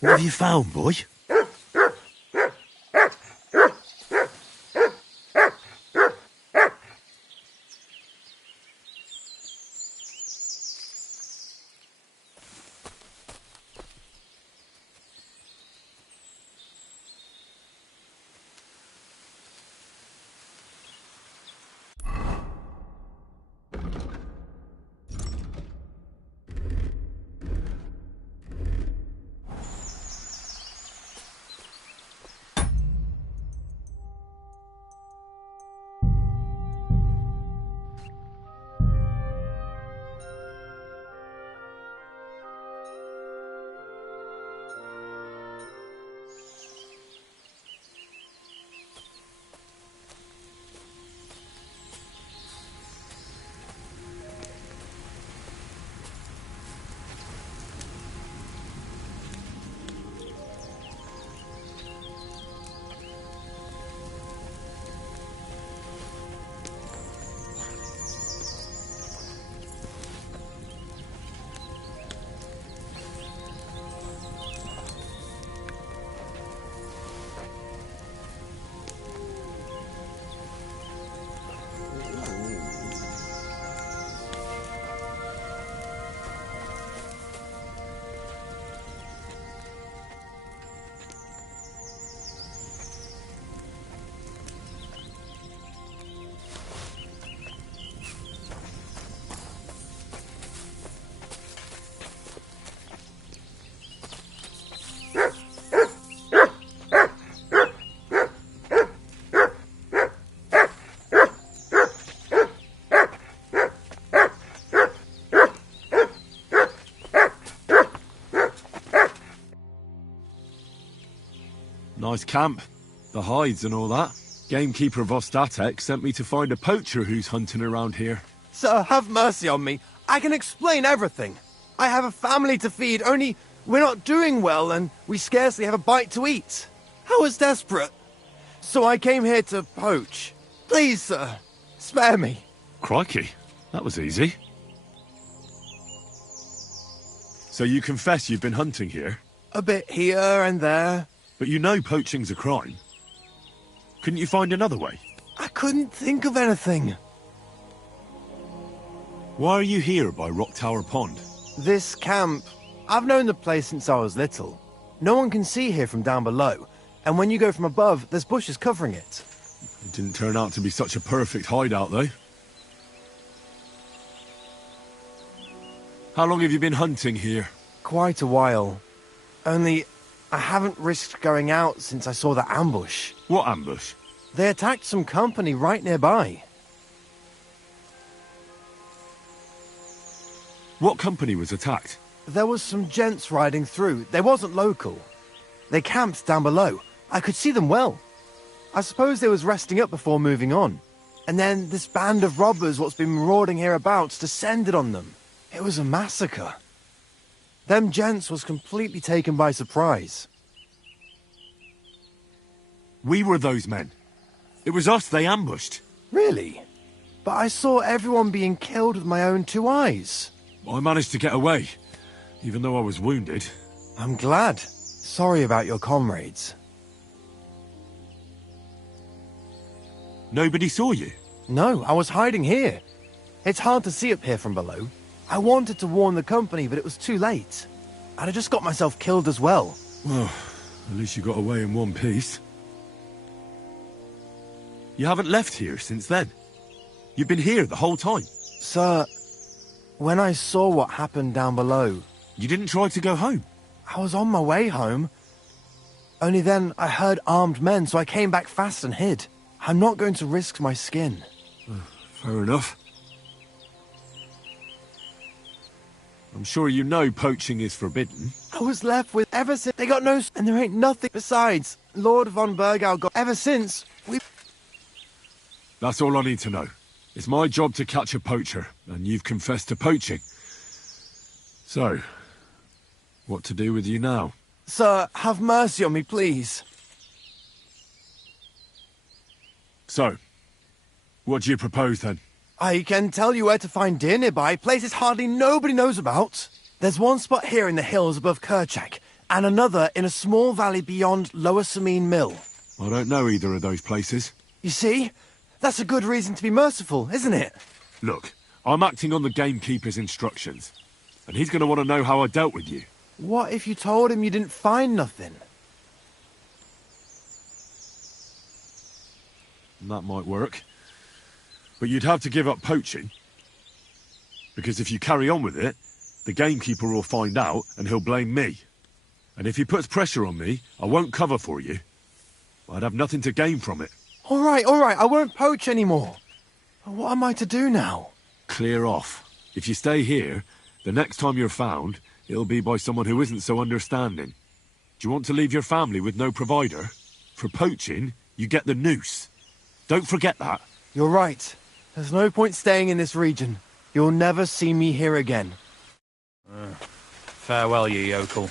What have you found, boy? Nice camp. The hides and all that. Gamekeeper Vostatek sent me to find a poacher who's hunting around here. Sir, have mercy on me. I can explain everything. I have a family to feed, only we're not doing well and we scarcely have a bite to eat. I was desperate. So I came here to poach. Please, sir, spare me. Crikey, that was easy. So you confess you've been hunting here? A bit here and there. But you know poaching's a crime. Couldn't you find another way? I couldn't think of anything. Why are you here by Rock Tower Pond? This camp, I've known the place since I was little. No one can see here from down below, and when you go from above, there's bushes covering it. It didn't turn out to be such a perfect hideout, though. How long have you been hunting here? Quite a while. Only, I haven't risked going out since I saw that ambush. What ambush? They attacked some company right nearby. What company was attacked? There was some gents riding through. They wasn't local. They camped down below. I could see them well. I suppose they was resting up before moving on. And then this band of robbers what's been marauding hereabouts descended on them. It was a massacre. Them gents was completely taken by surprise. We were those men. It was us they ambushed. Really? But I saw everyone being killed with my own two eyes. I managed to get away, even though I was wounded. I'm glad. Sorry about your comrades. Nobody saw you? No, I was hiding here. It's hard to see up here from below. I wanted to warn the company, but it was too late. I'd have just got myself killed as well. Well, at least you got away in one piece. You haven't left here since then. You've been here the whole time. Sir, when I saw what happened down below... You didn't try to go home? I was on my way home. Only then I heard armed men, so I came back fast and hid. I'm not going to risk my skin. Fair enough. I'm sure you know poaching is forbidden. I was left with ever since they got no... And there ain't nothing besides. Lord von Burgau got... Ever since, we... That's all I need to know. It's my job to catch a poacher, and you've confessed to poaching. So, what to do with you now? Sir, have mercy on me, please. So, what do you propose then? I can tell you where to find deer nearby, places hardly nobody knows about. There's one spot here in the hills above Kerchak, and another in a small valley beyond Lower Samine Mill. I don't know either of those places. You see? That's a good reason to be merciful, isn't it? Look, I'm acting on the gamekeeper's instructions, and he's going to want to know how I dealt with you. What if you told him you didn't find nothing? That might work. But you'd have to give up poaching. Because if you carry on with it, the gamekeeper will find out and he'll blame me. And if he puts pressure on me, I won't cover for you. I'd have nothing to gain from it. All right, I won't poach anymore. But what am I to do now? Clear off. If you stay here, the next time you're found, it'll be by someone who isn't so understanding. Do you want to leave your family with no provider? For poaching, you get the noose. Don't forget that. You're right. There's no point staying in this region. You'll never see me here again. Farewell, you yokel.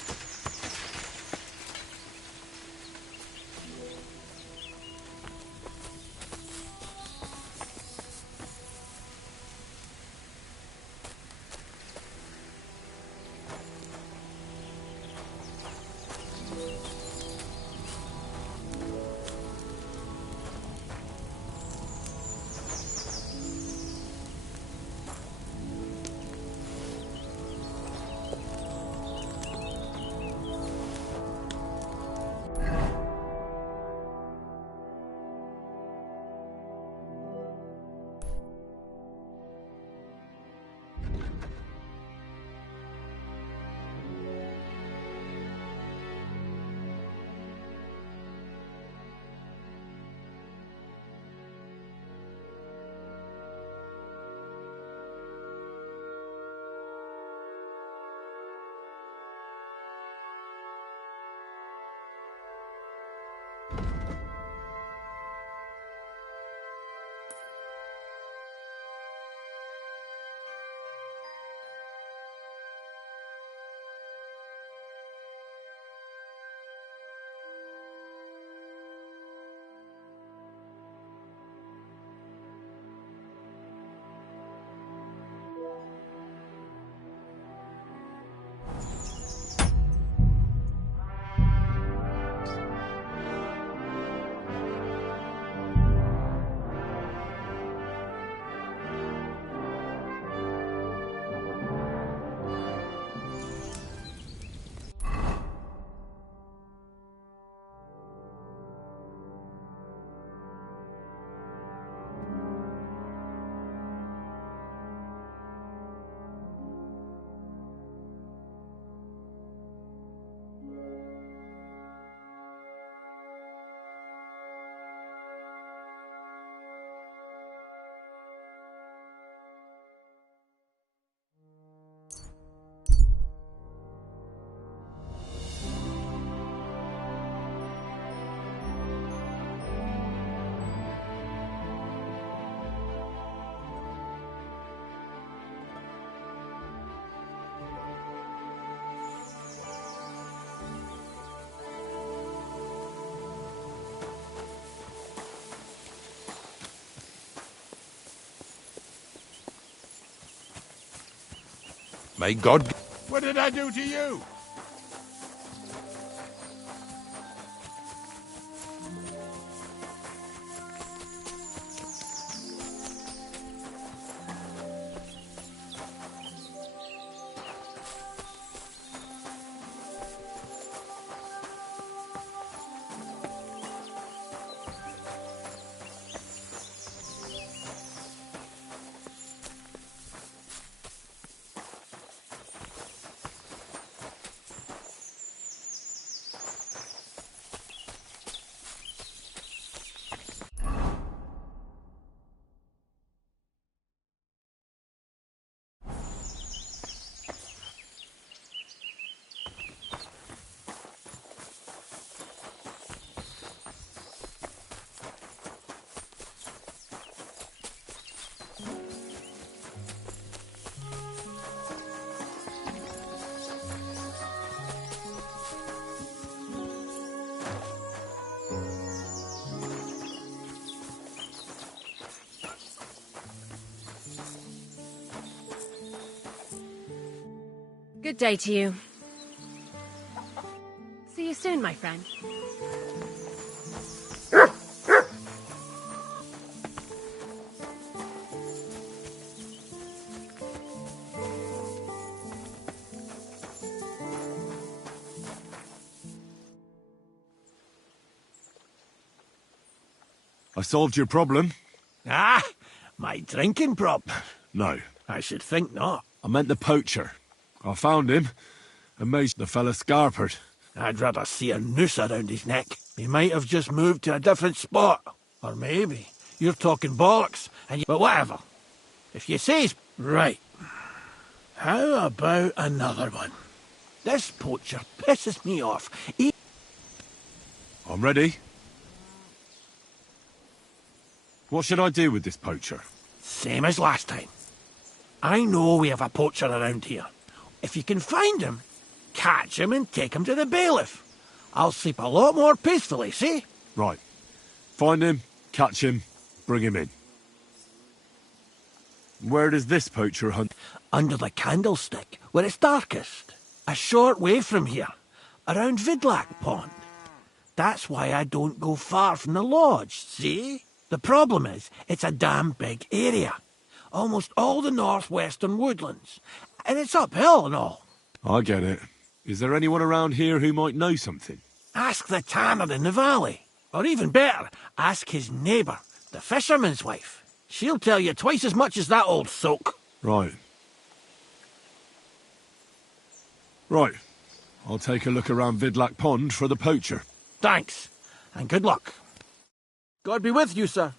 May God... What did I do to you? Good day to you. soon, my friend. I solved your problem. Ah, my drinking prop. No, I should think not. I meant the poacher. I found him and made the fella scarpered. I'd rather see a noose around his neck. He might have just moved to a different spot. Or maybe you're talking bollocks, but whatever. If you say he's... Right. How about another one? This poacher pisses me off. I'm ready. What should I do with this poacher? Same as last time. I know we have a poacher around here. If you can find him, catch him and take him to the bailiff. I'll sleep a lot more peacefully, see? Right. Find him, catch him, bring him in. Where does this poacher hunt? Under the candlestick, where it's darkest. A short way from here, around Vidlac Pond. That's why I don't go far from the lodge, see? The problem is, it's a damn big area. Almost all the northwestern woodlands. And it's uphill and all. I get it. Is there anyone around here who might know something? Ask the tanner in the valley. Or even better, ask his neighbour, the fisherman's wife. She'll tell you twice as much as that old soak. Right. Right. I'll take a look around Vidlac Pond for the poacher. Thanks, and good luck. God be with you, sir.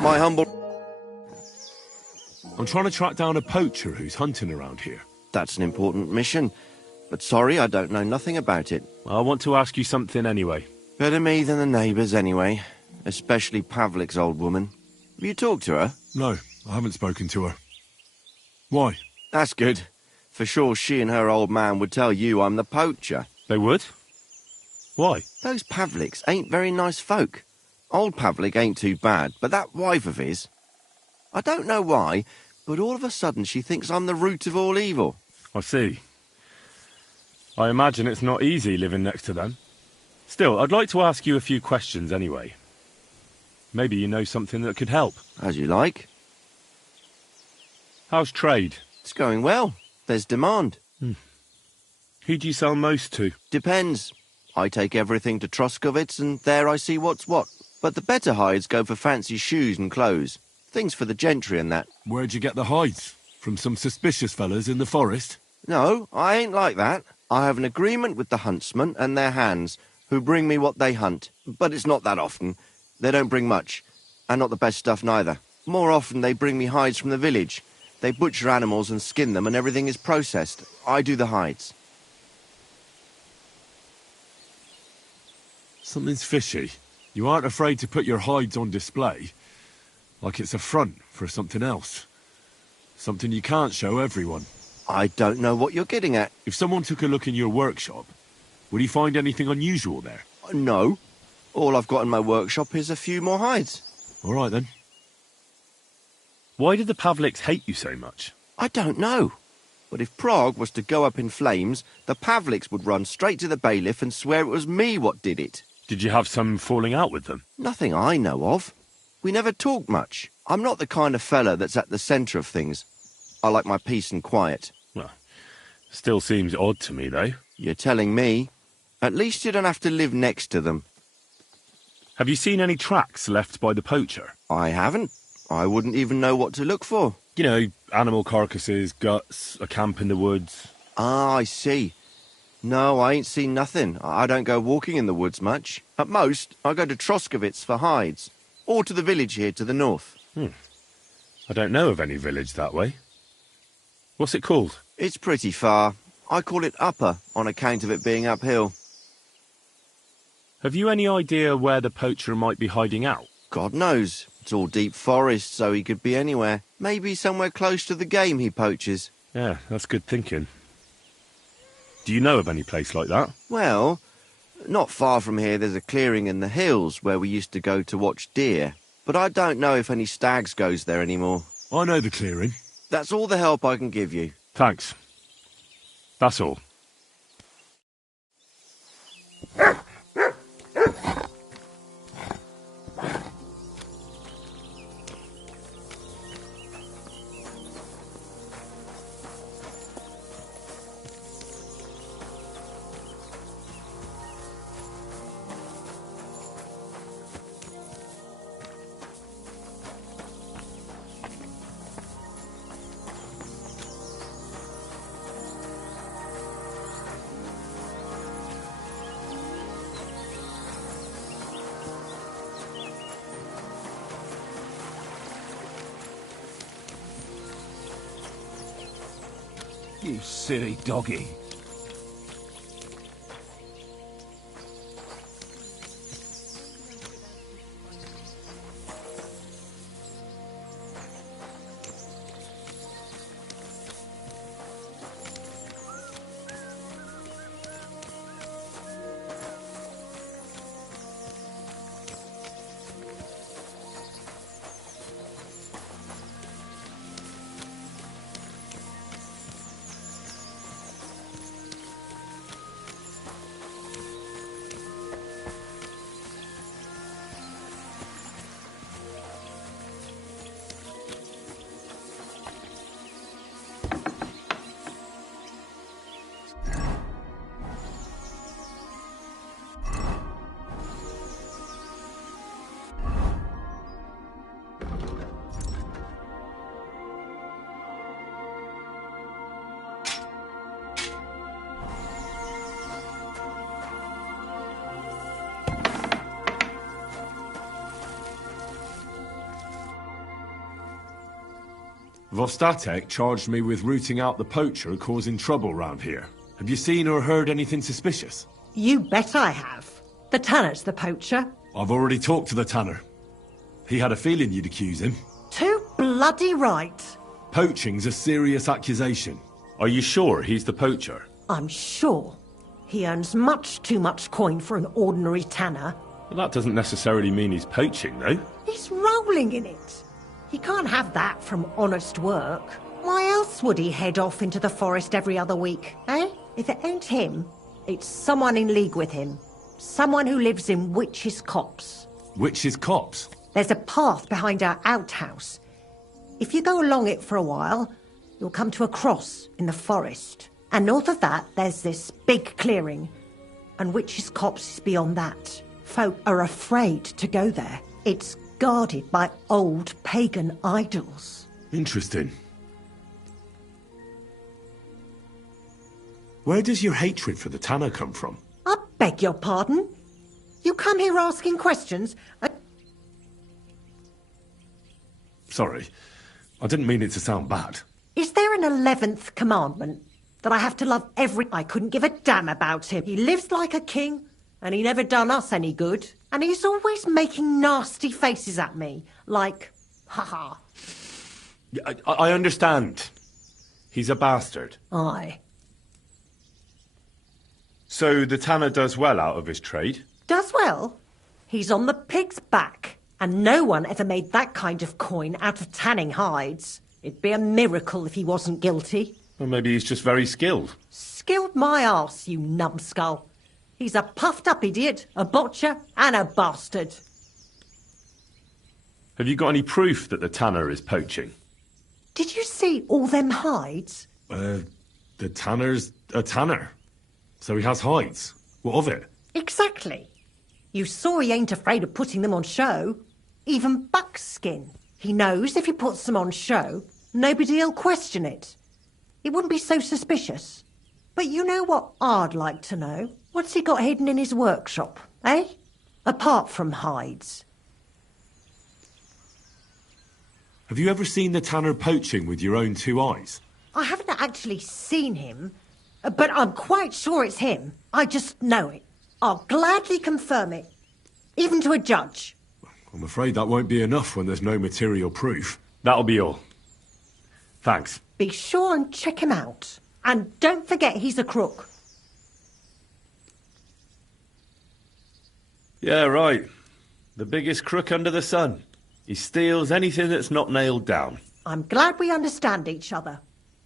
My humble... I'm trying to track down a poacher who's hunting around here. That's an important mission. But sorry, I don't know nothing about it. I want to ask you something anyway. Better me than the neighbours, anyway. Especially Pavlik's old woman. Have you talked to her? No, I haven't spoken to her. Why? That's good. For sure she and her old man would tell you I'm the poacher. They would? Why? Those Pavliks ain't very nice folk. Old Pavlik ain't too bad, but that wife of his... I don't know why, but all of a sudden she thinks I'm the root of all evil. I see. I imagine it's not easy living next to them. Still, I'd like to ask you a few questions anyway. Maybe you know something that could help. As you like. How's trade? It's going well. There's demand. Who do you sell most to? Depends. I take everything to Troskovitz, and there I see what's what. But the better hides go for fancy shoes and clothes. Things for the gentry and that. Where'd you get the hides? From some suspicious fellas in the forest? No, I ain't like that. I have an agreement with the huntsmen and their hands, who bring me what they hunt. But it's not that often. They don't bring much. And not the best stuff neither. More often they bring me hides from the village. They butcher animals and skin them, and everything is processed. I do the hides. Something's fishy. You aren't afraid to put your hides on display, like it's a front for something else. Something you can't show everyone. I don't know what you're getting at. If someone took a look in your workshop, would he find anything unusual there? No. All I've got in my workshop is a few more hides. All right, then. Why did the Pavliks hate you so much? I don't know. But if Prague was to go up in flames, the Pavliks would run straight to the bailiff and swear it was me what did it. Did you have some falling out with them? Nothing I know of. We never talk much. I'm not the kind of fella that's at the centre of things. I like my peace and quiet. Well, still seems odd to me, though. You're telling me. At least you don't have to live next to them. Have you seen any tracks left by the poacher? I haven't. I wouldn't even know what to look for. You know, animal carcasses, guts, a camp in the woods. Ah, I see. No, I ain't seen nothing. I don't go walking in the woods much. At most, I go to Troskovitz for hides. Or to the village here to the north. I don't know of any village that way. What's it called? It's pretty far. I call it Upper, on account of it being uphill. Have you any idea where the poacher might be hiding out? God knows. It's all deep forest, so he could be anywhere. Maybe somewhere close to the game he poaches. Yeah, that's good thinking. Do you know of any place like that? Well, not far from here there's a clearing in the hills where we used to go to watch deer. But I don't know if any stags goes there anymore. I know the clearing. That's all the help I can give you. Thanks. That's all. You silly doggy. Vostatek charged me with rooting out the poacher causing trouble round here. Have you seen or heard anything suspicious? You bet I have. The tanner's the poacher. I've already talked to the tanner. He had a feeling you'd accuse him. Too bloody right. Poaching's a serious accusation. Are you sure he's the poacher? I'm sure. He earns much too much coin for an ordinary tanner. Well, that doesn't necessarily mean he's poaching, though. He's rolling in it. He can't have that from honest work. Why else would he head off into the forest every other week, eh? If it ain't him, it's someone in league with him. Someone who lives in Witch's Copse. Witch's Copse? There's a path behind our outhouse. If you go along it for a while, you'll come to a cross in the forest. And north of that, there's this big clearing. And Witch's Copse is beyond that. Folk are afraid to go there. It's guarded by old pagan idols. Interesting. Where does your hatred for the Tanner come from? I beg your pardon? You come here asking questions and... Sorry, I didn't mean it to sound bad. Is there an 11th commandment? That I have to love every... I couldn't give a damn about him. He lives like a king, and he never done us any good. And he's always making nasty faces at me, like, haha. I understand. He's a bastard. Aye. So the Tanner does well out of his trade? Does well. He's on the pig's back, and no one ever made that kind of coin out of tanning hides. It'd be a miracle if he wasn't guilty. Well, maybe he's just very skilled. Skilled my arse, you numbskull. He's a puffed-up idiot, a botcher, and a bastard. Have you got any proof that the Tanner is poaching? Did you see all them hides? The Tanner's a Tanner. So he has hides. What of it? Exactly. You saw he ain't afraid of putting them on show. Even buckskin. He knows if he puts them on show, nobody'll question it. He wouldn't be so suspicious. But you know what I'd like to know? What's he got hidden in his workshop, eh? Apart from hides. Have you ever seen the Tanner poaching with your own two eyes? I haven't actually seen him, but I'm quite sure it's him. I just know it. I'll gladly confirm it, even to a judge. I'm afraid that won't be enough when there's no material proof. That'll be all. Thanks. Be sure and check him out. And don't forget he's a crook. Yeah, right. The biggest crook under the sun. He steals anything that's not nailed down. I'm glad we understand each other.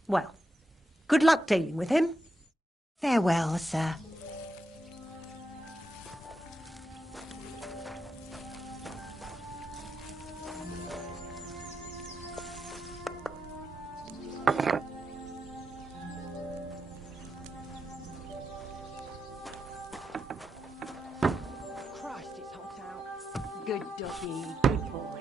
Well, good luck dealing with him. Farewell, sir. Christ, it's hot out. Good doggy, good boy.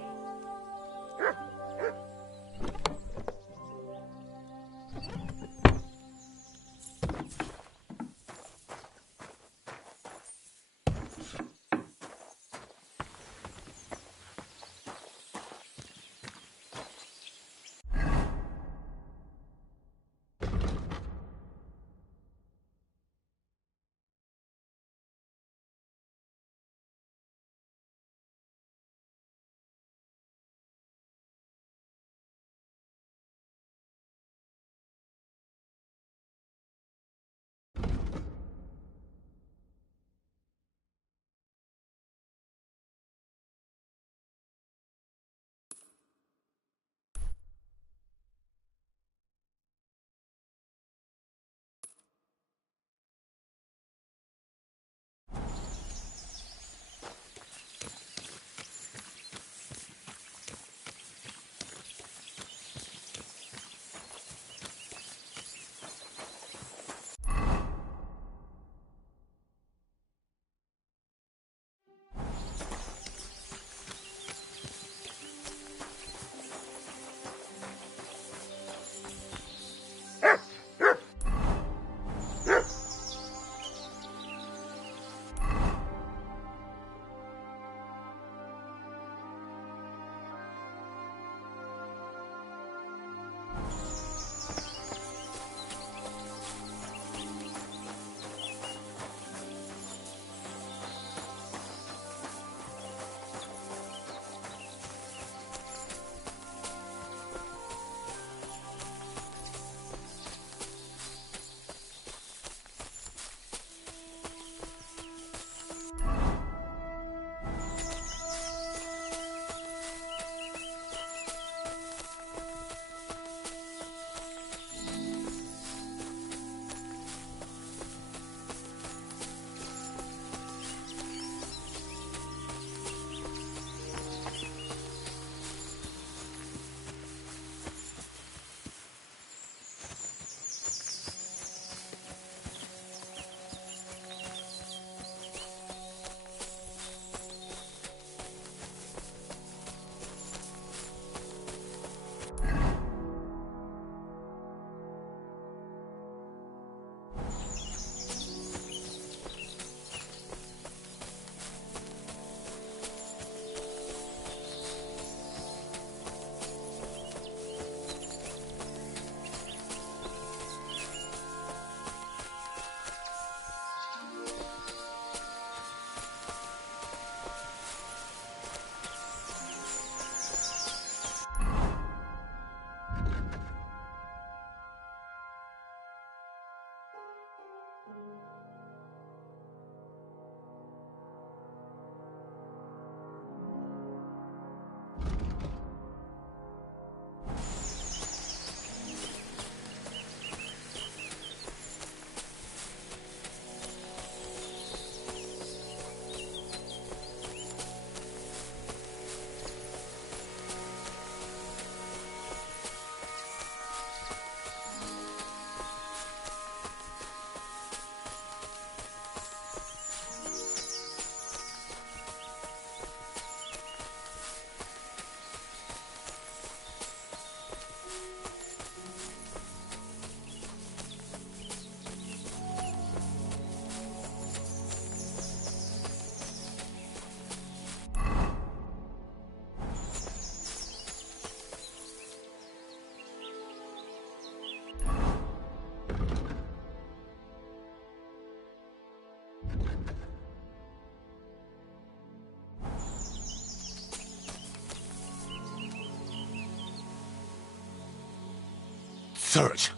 search.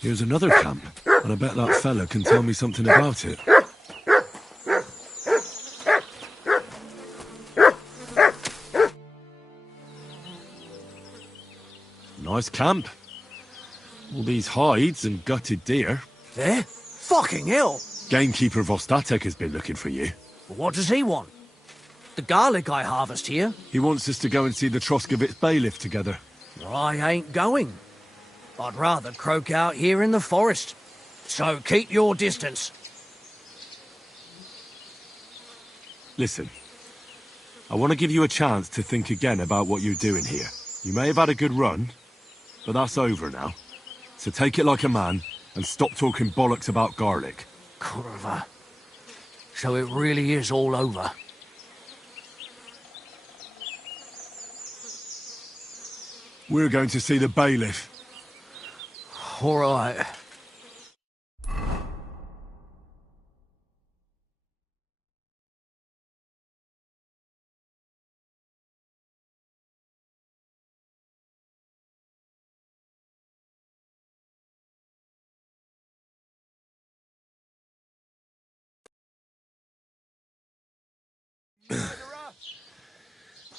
Here's another camp, and I bet that fella can tell me something about it. Nice camp. All these hides and gutted deer. There? Fucking hell! Gamekeeper Vostatek has been looking for you. What does he want? The garlic I harvest here? He wants us to go and see the Troskovitz bailiff together. I ain't going. I'd rather croak out here in the forest. So keep your distance. Listen, I want to give you a chance to think again about what you're doing here. You may have had a good run, but that's over now. So take it like a man and stop talking bollocks about garlic. Kurva. So it really is all over. We're going to see the bailiff. All right.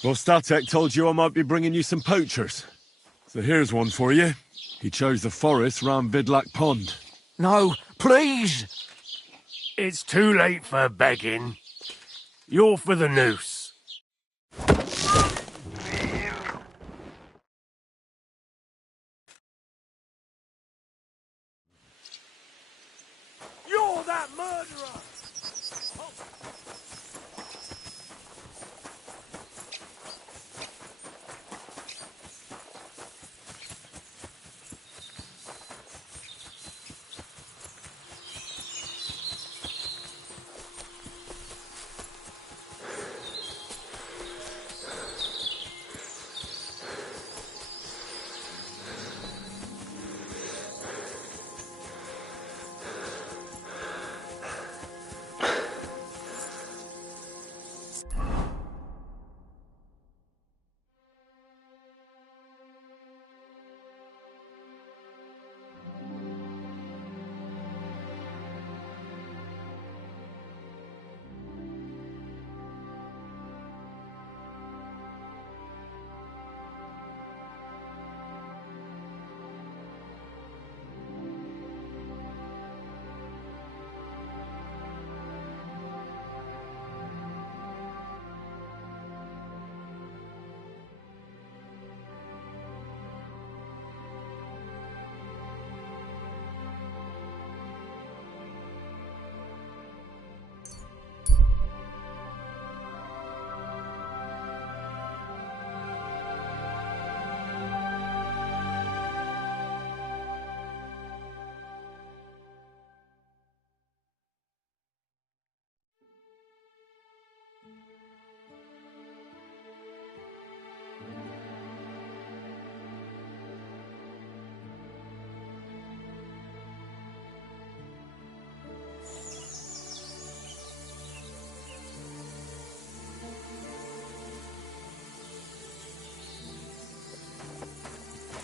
Vostatek told you I might be bringing you some poachers. So here's one for you. He chose the forest round Vidlak Pond. No, please! It's too late for begging. You're for the noose. You're that murderer!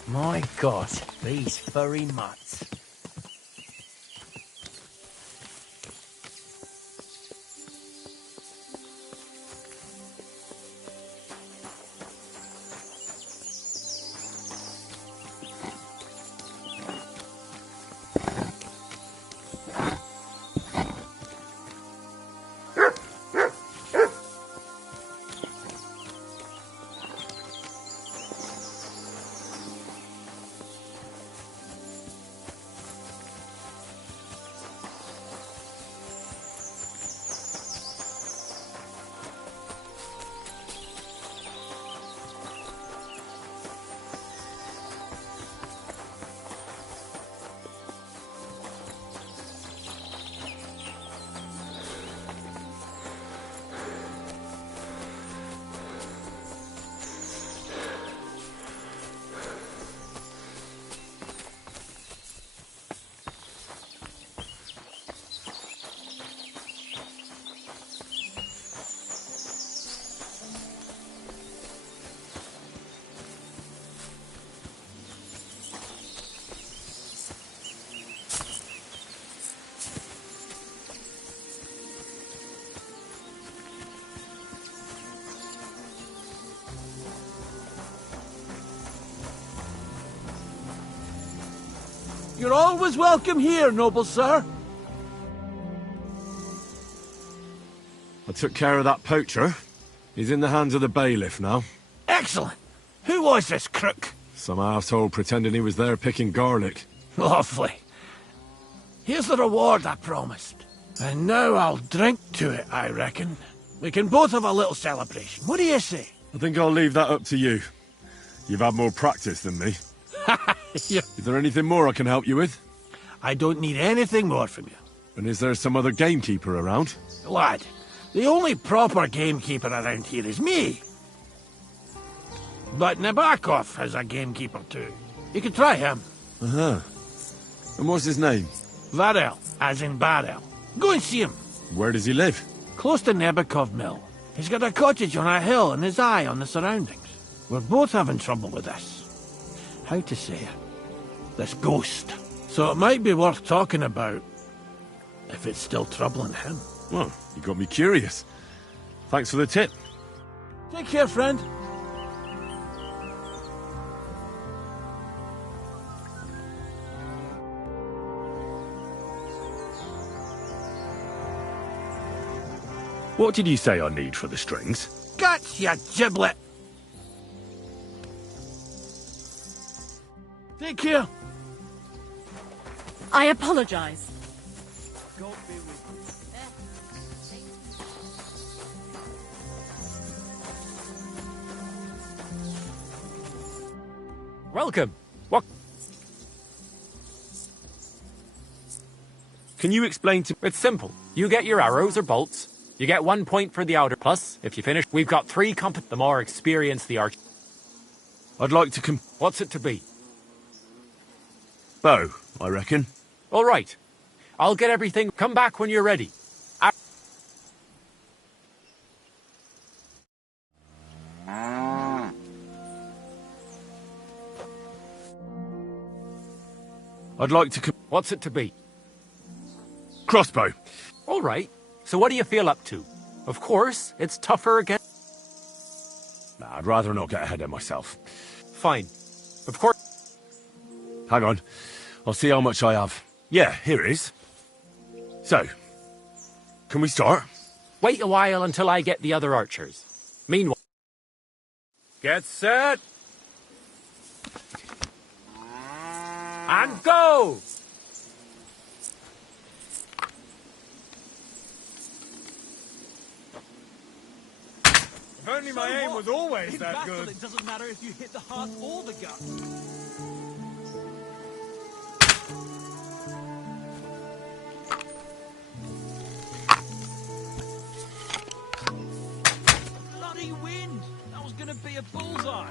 My God, these furry mutts. You're always welcome here, noble sir. I took care of that poacher. He's in the hands of the bailiff now. Excellent. Who was this crook? Some arsehole pretending he was there picking garlic. Lovely. Here's the reward I promised. And now I'll drink to it, I reckon. We can both have a little celebration. What do you say? I think I'll leave that up to you. You've had more practice than me. Yeah. Is there anything more I can help you with? I don't need anything more from you. And is there some other gamekeeper around? Lad, the only proper gamekeeper around here is me. But Nabokov has a gamekeeper too. You could try him. Uh-huh. And what's his name? Varel, as in Barrel. Go and see him. Where does he live? Close to Nebokov Mill. He's got a cottage on a hill and his eye on the surroundings. We're both having trouble with this. How to say it? This ghost. So it might be worth talking about if it's still troubling him. Well, you got me curious. Thanks for the tip. Take care, friend. What did you say I need for the strings? Guts, you giblet! Take care. I apologize. Welcome. What? Can you explain to... It's simple. You get your arrows or bolts. You get 1 point for the outer. Plus, if you finish, we've got 3 the more experienced the archer. I'd like to What's it to be? Bow, I reckon. All right. I'll get everything. Come back when you're ready. I'd like to What's it to be? Crossbow. All right. So what do you feel up to? Of course, it's tougher again. Nah, I'd rather not get ahead of myself. Fine. Of course. Hang on. I'll see how much I have. Yeah, here it is. So, can we start? Wait a while until I get the other archers. Meanwhile... Get set! And go! If only my aim was always In that battle, good. it doesn't matter if you hit the heart or the gut. Bloody wind! That was gonna be a bullseye.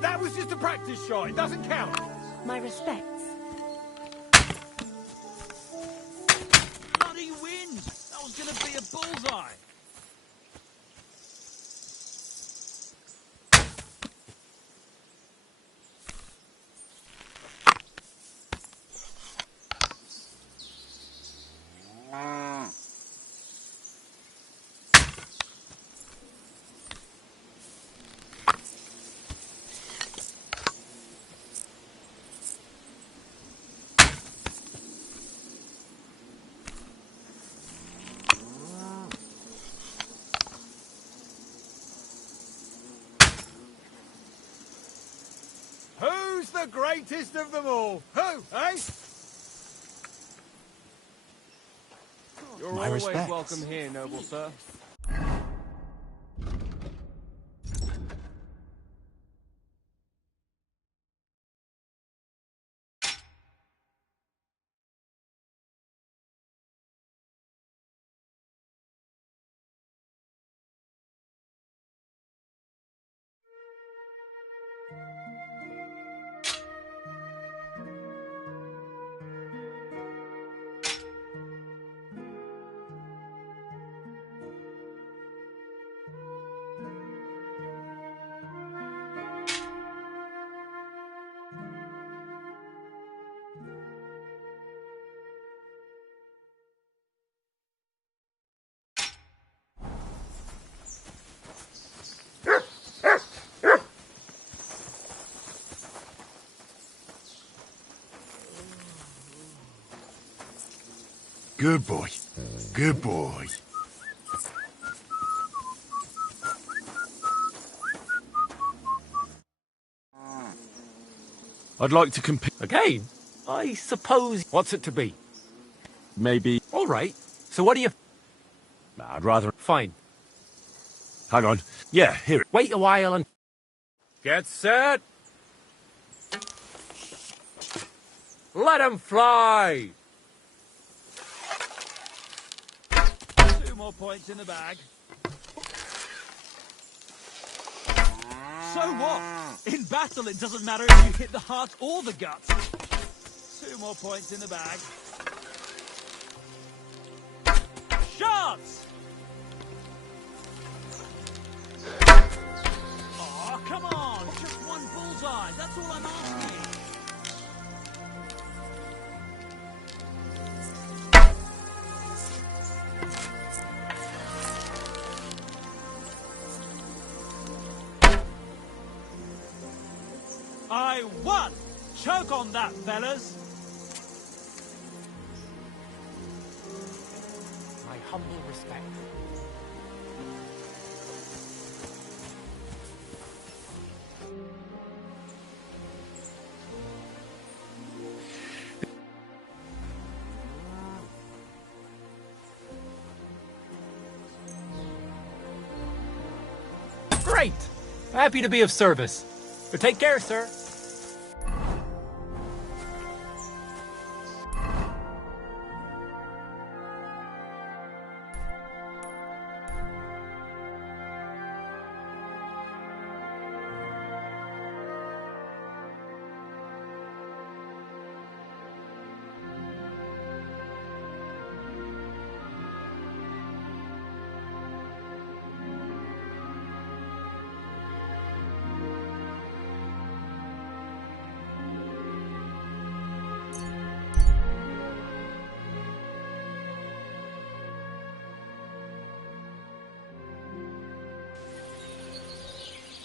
That was just a practice shot. It doesn't count. My respects. Bloody wind! That was gonna be a bullseye. Who's the greatest of them all? Who, eh? You're My always respects. welcome here, noble sir. Good boy. Good boy. I'd like to compete. Again? I suppose... What's it to be? Maybe... All right. So what do you... Nah, I'd rather... Fine. Hang on. Yeah, here it... Wait a while and... Get set! Let him fly! 2 more points in the bag. So what? In battle, it doesn't matter if you hit the heart or the gut. 2 more points in the bag. Shots! Oh, come on! Just one bullseye. That's all I'm asking. I won! Choke on that, fellas! My humble respect. Great! Happy to be of service. But take care, sir.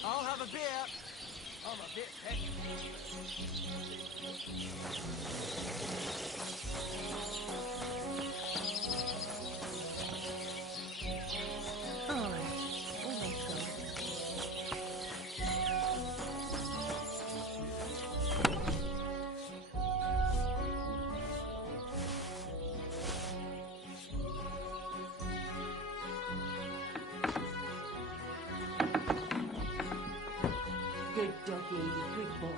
I'll have a beer. I'm a bit heavy. Good doggy, good boy.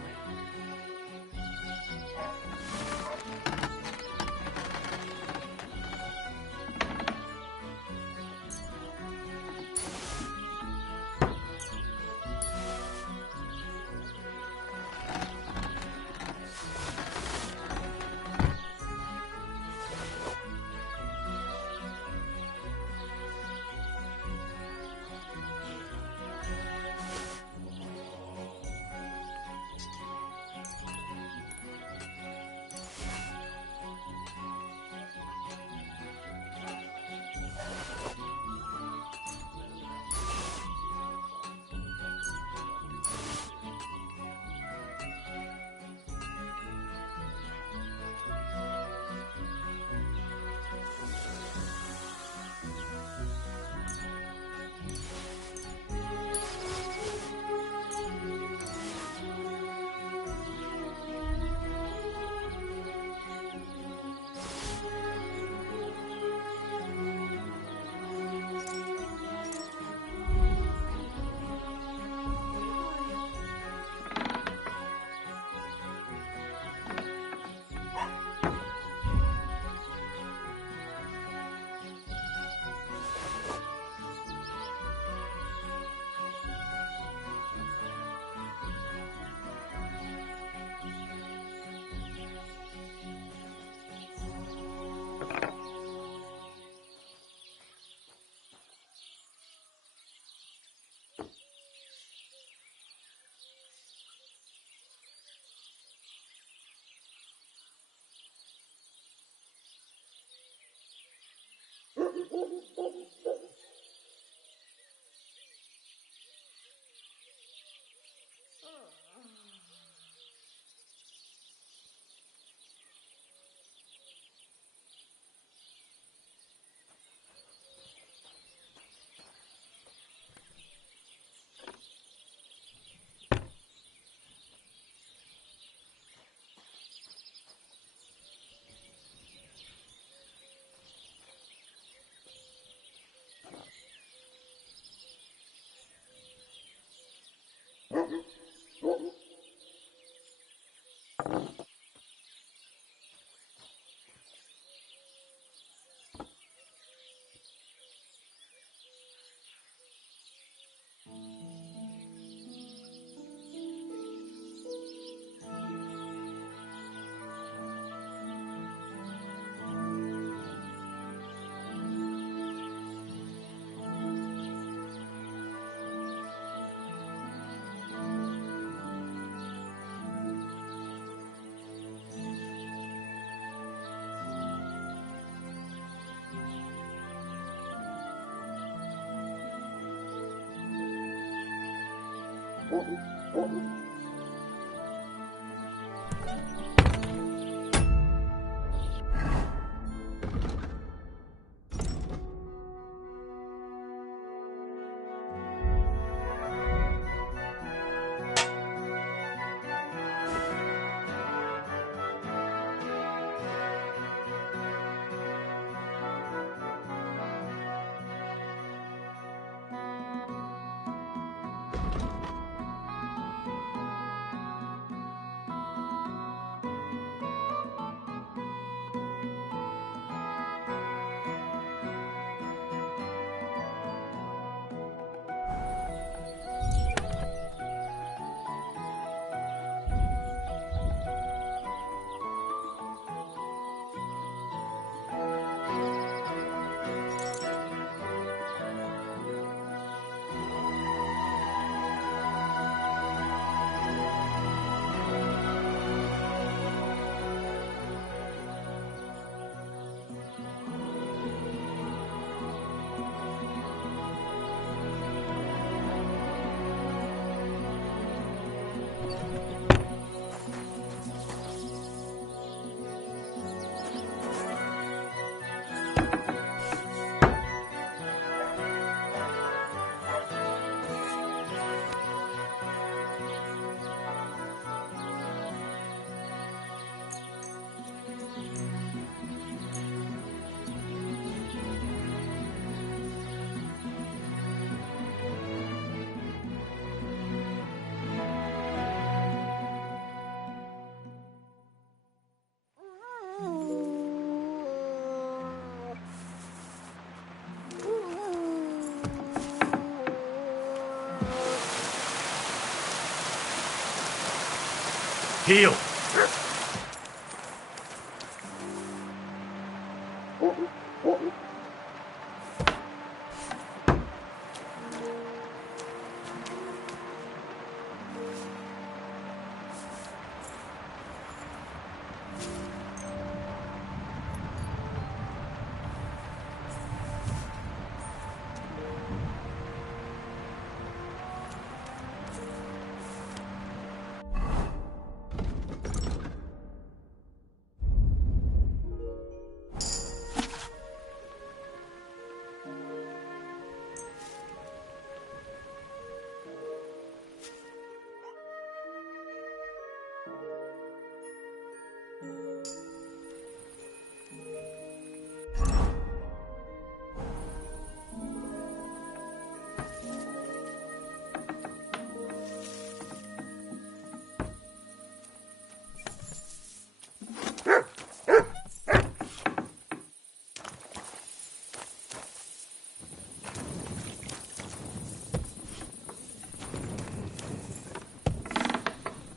Heel!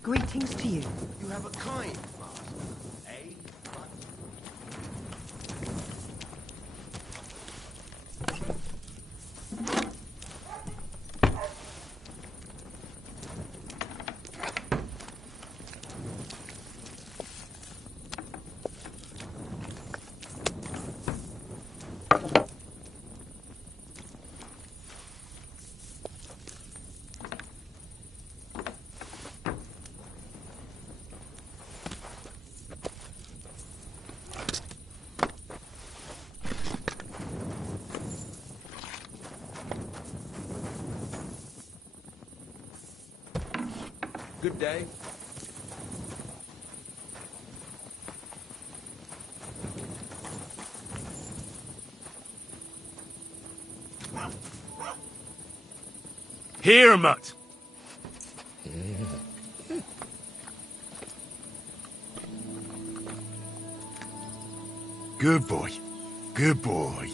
Greetings to you. You have a kind master, eh? Good day. Here, mutt! Good boy. Good boy.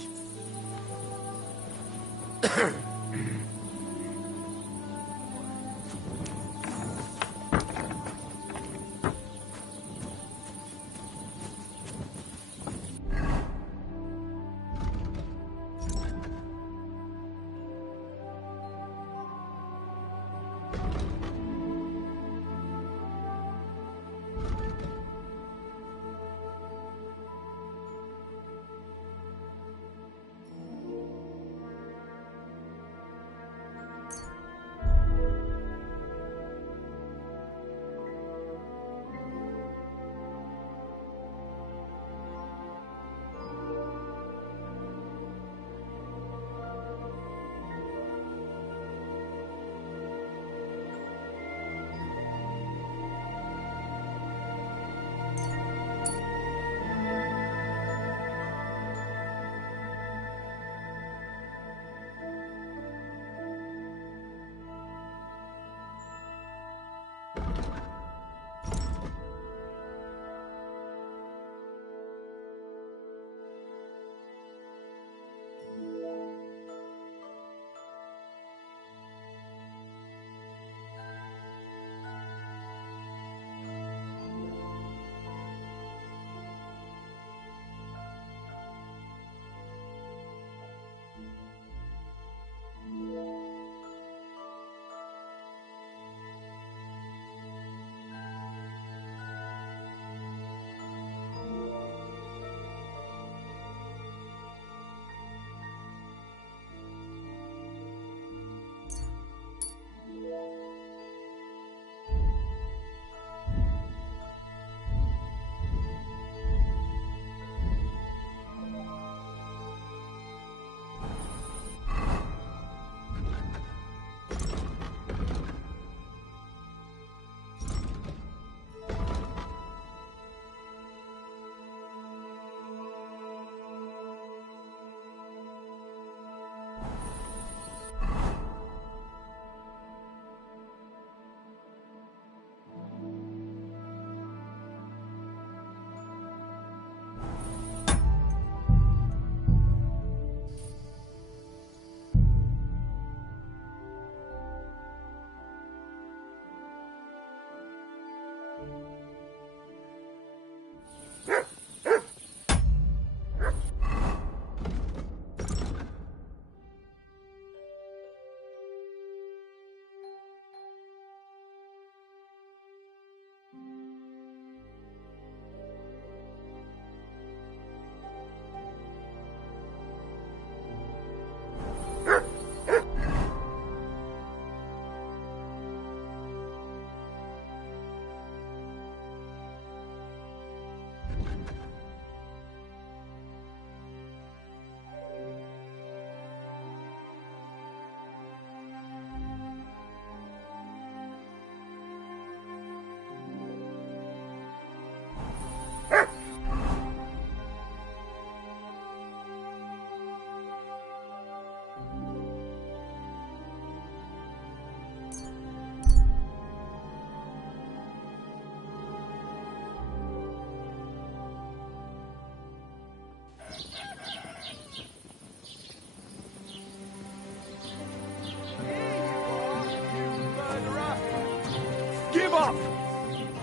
Give up!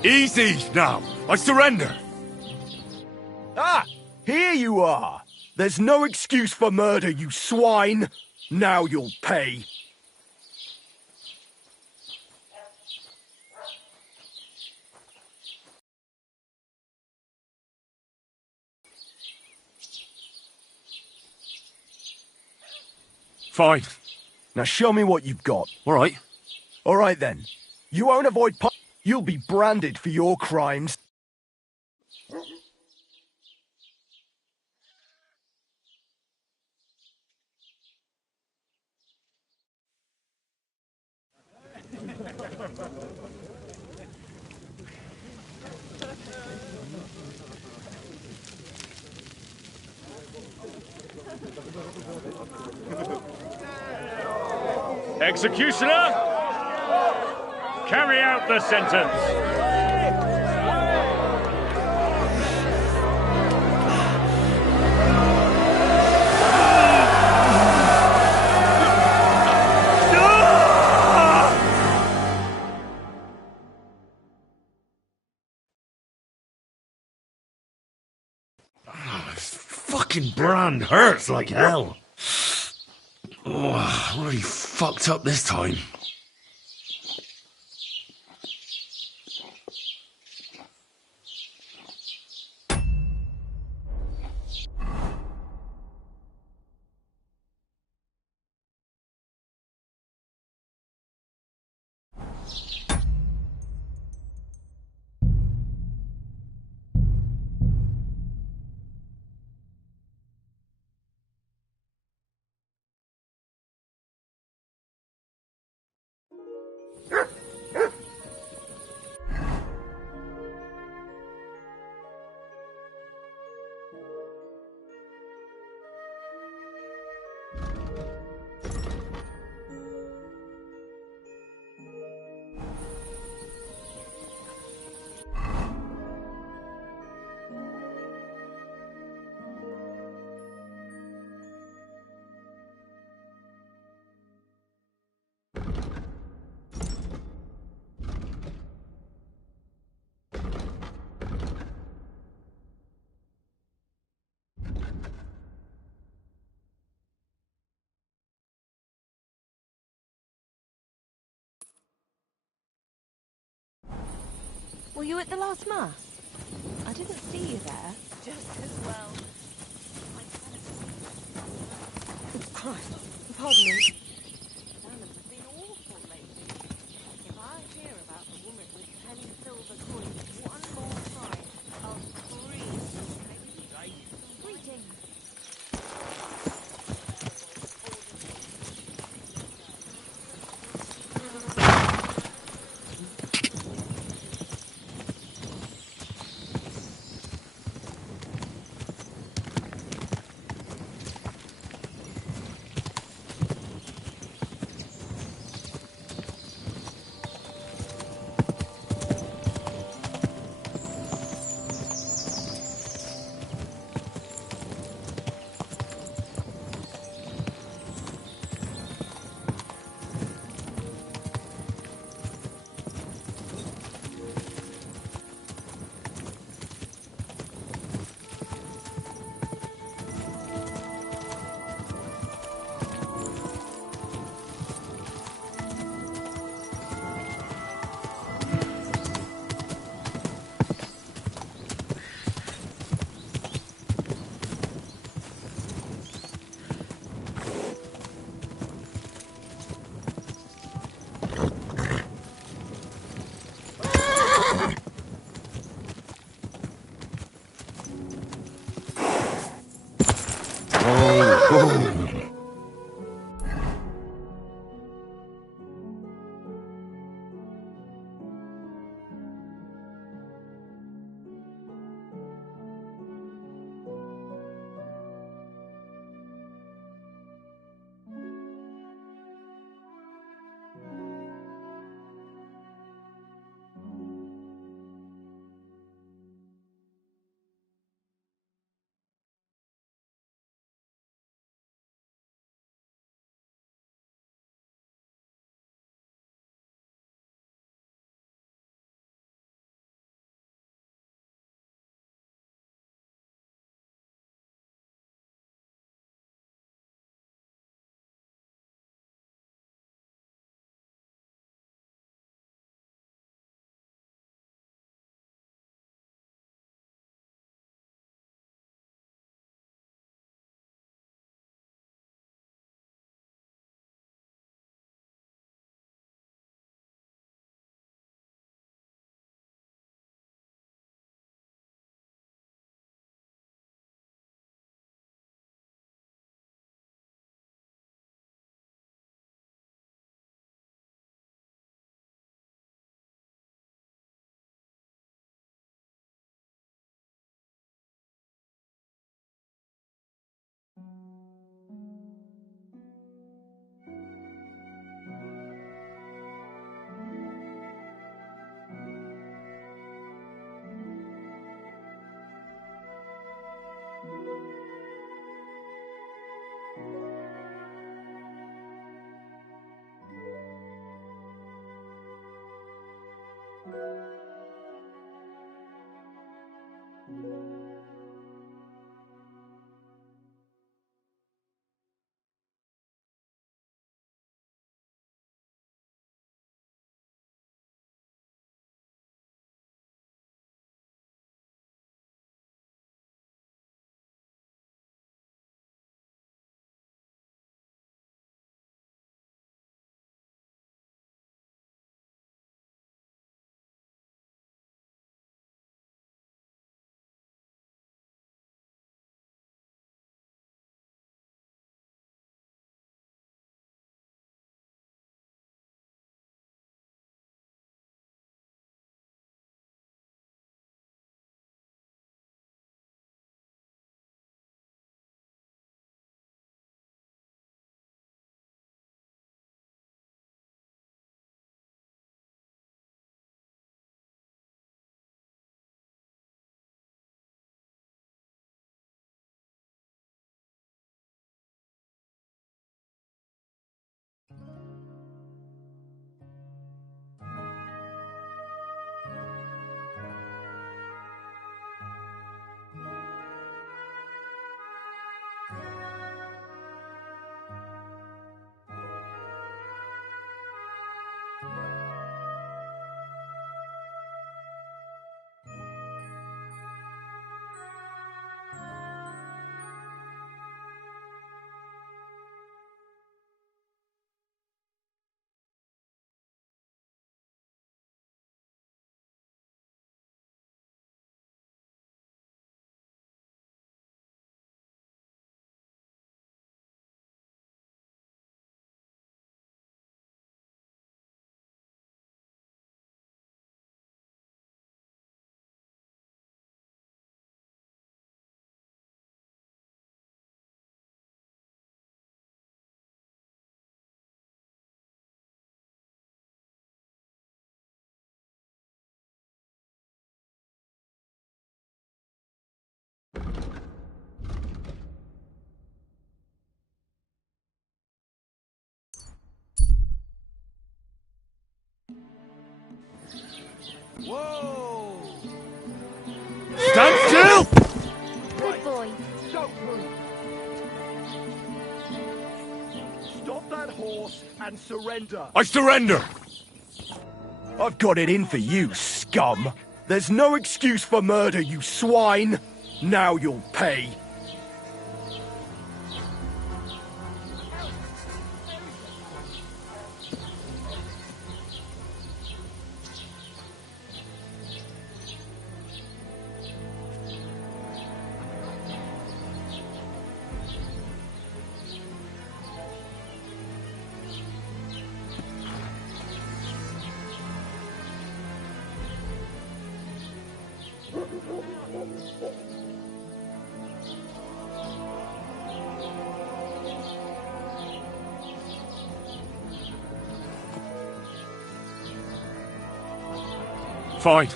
Easy now. I surrender. Ah! Here you are. There's no excuse for murder, you swine. Now you'll pay. Fine. Now show me what you've got. All right. All right then. You won't avoid you'll be branded for your crimes. Executioner, carry out the sentence. fucking brand hurts like hell. Oh, I'm really fucked up this time. Were you at the last mass? I didn't see you there. Just as well. Christ, pardon me. Salmon have been awful lately. If I hear about the woman with 10 silver coins one more time, I'll scream. Greetings. Whoa! Stand still! Good boy. Don't move. Stop that horse and surrender. I surrender! I've got it in for you, scum. There's no excuse for murder, you swine. Now you'll pay. Fine.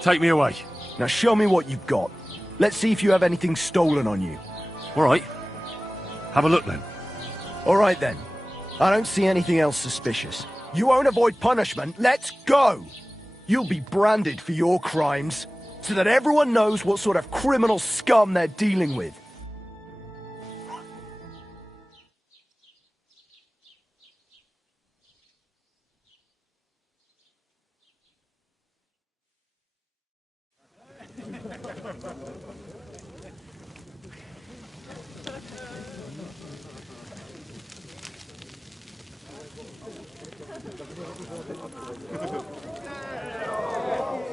Take me away. Now show me what you've got. Let's see if you have anything stolen on you. All right. Have a look then. All right then. I don't see anything else suspicious. You won't avoid punishment. Let's go! You'll be branded for your crimes, so that everyone knows what sort of criminal scum they're dealing with.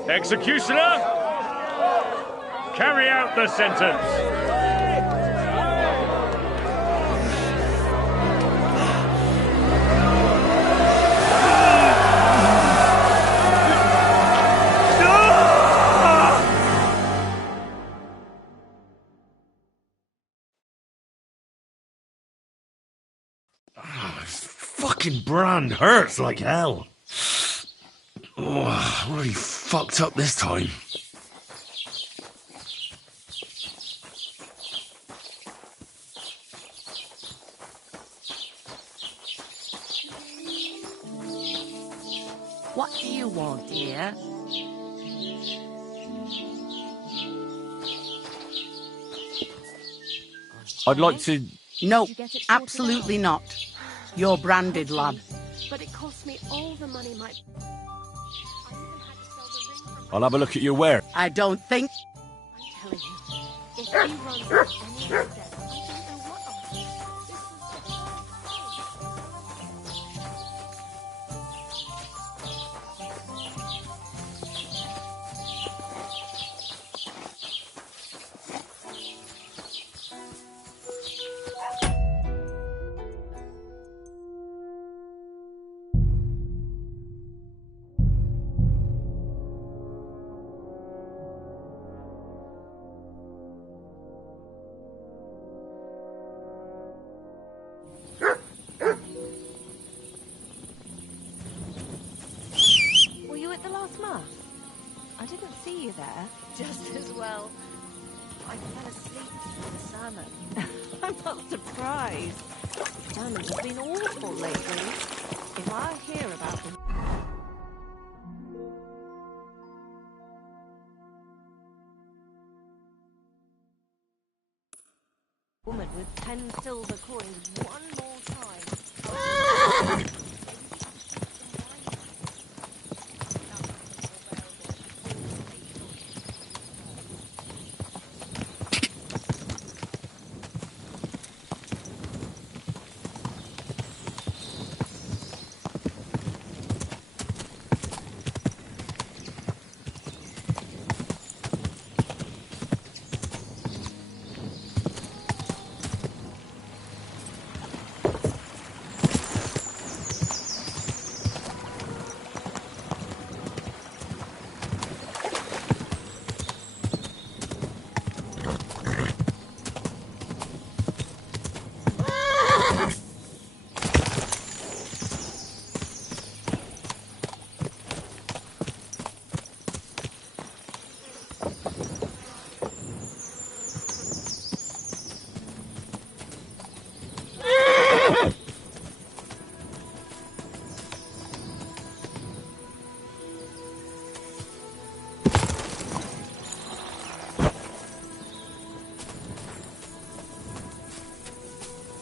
Executioner, carry out the sentence. This fucking brand hurts like hell. Oh, really fucked up this time. What do you want, dear? I'd like to... No, absolutely not. You're branded, lad. But it cost me all the money my... I'll have a look at your wear. I don't think... I'm telling you, if he runs any of them, I don't know what Were you at the last mass? I didn't see you there. Just as well. I fell asleep through the sermon. I'm not surprised. Sermons have been awful lately. If I hear about them... Woman with 10 silver coins one more time.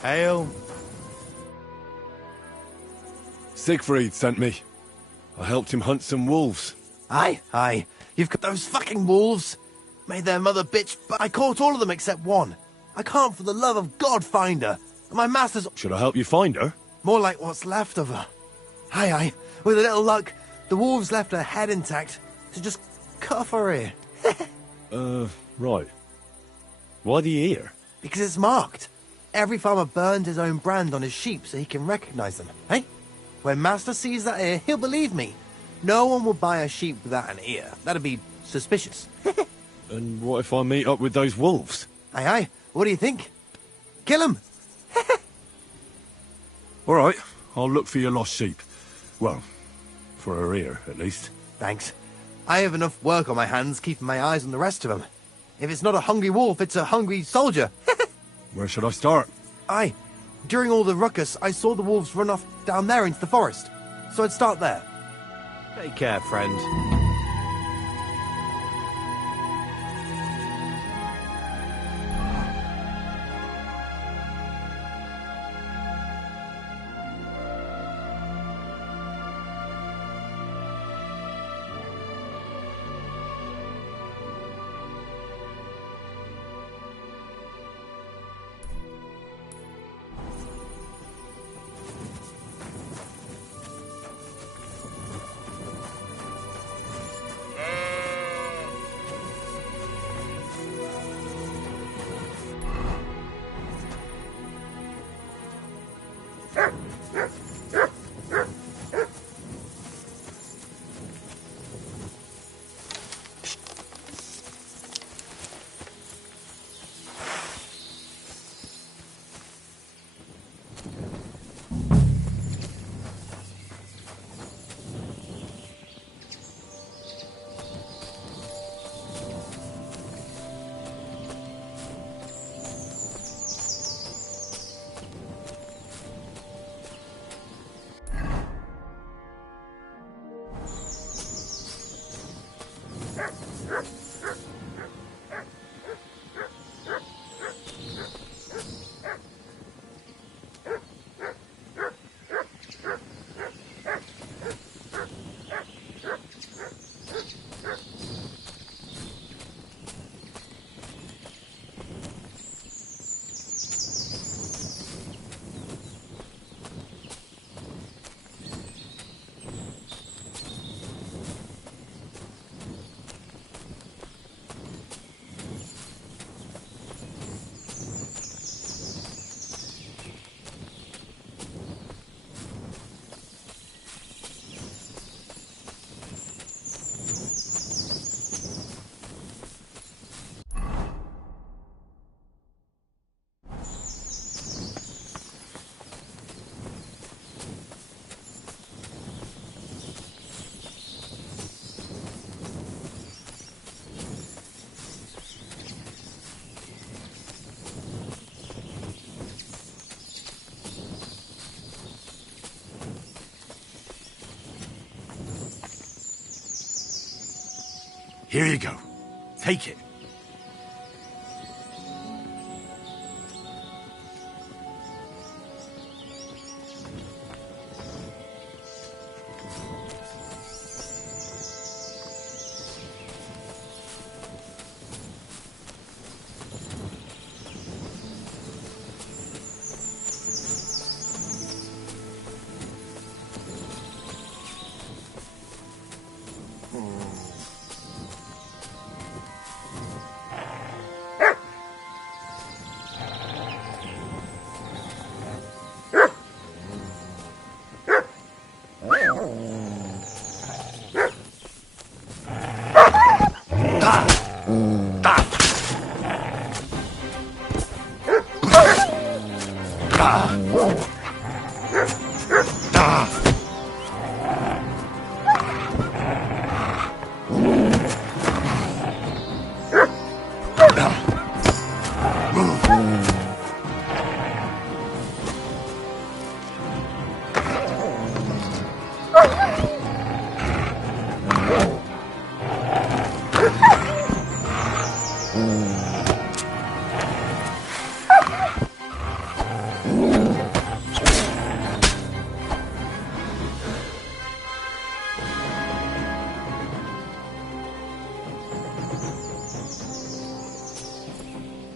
Ale. Siegfried sent me. I helped him hunt some wolves. Aye. You've got those fucking wolves. Made their mother bitch, but I caught all of them except one. I can't for the love of God find her. And my master's... Should I help you find her? More like what's left of her. Aye. With a little luck, the wolves left her head intact. So just cut off her ear. Right. Why the ear? Because it's marked. Every farmer burned his own brand on his sheep so he can recognize them, eh? When Master sees that ear, he'll believe me. No one will buy a sheep without an ear. That'd be suspicious. And what if I meet up with those wolves? Aye. What do you think? Kill them. All right, I'll look for your lost sheep. Well, for her ear, at least. Thanks. I have enough work on my hands keeping my eyes on the rest of them. If it's not a hungry wolf, it's a hungry soldier. Where should I start? Aye. During all the ruckus, I saw the wolves run off down there into the forest. So I'd start there. Take care, friend. Here you go. Take it.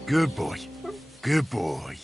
Good boy. Good boy.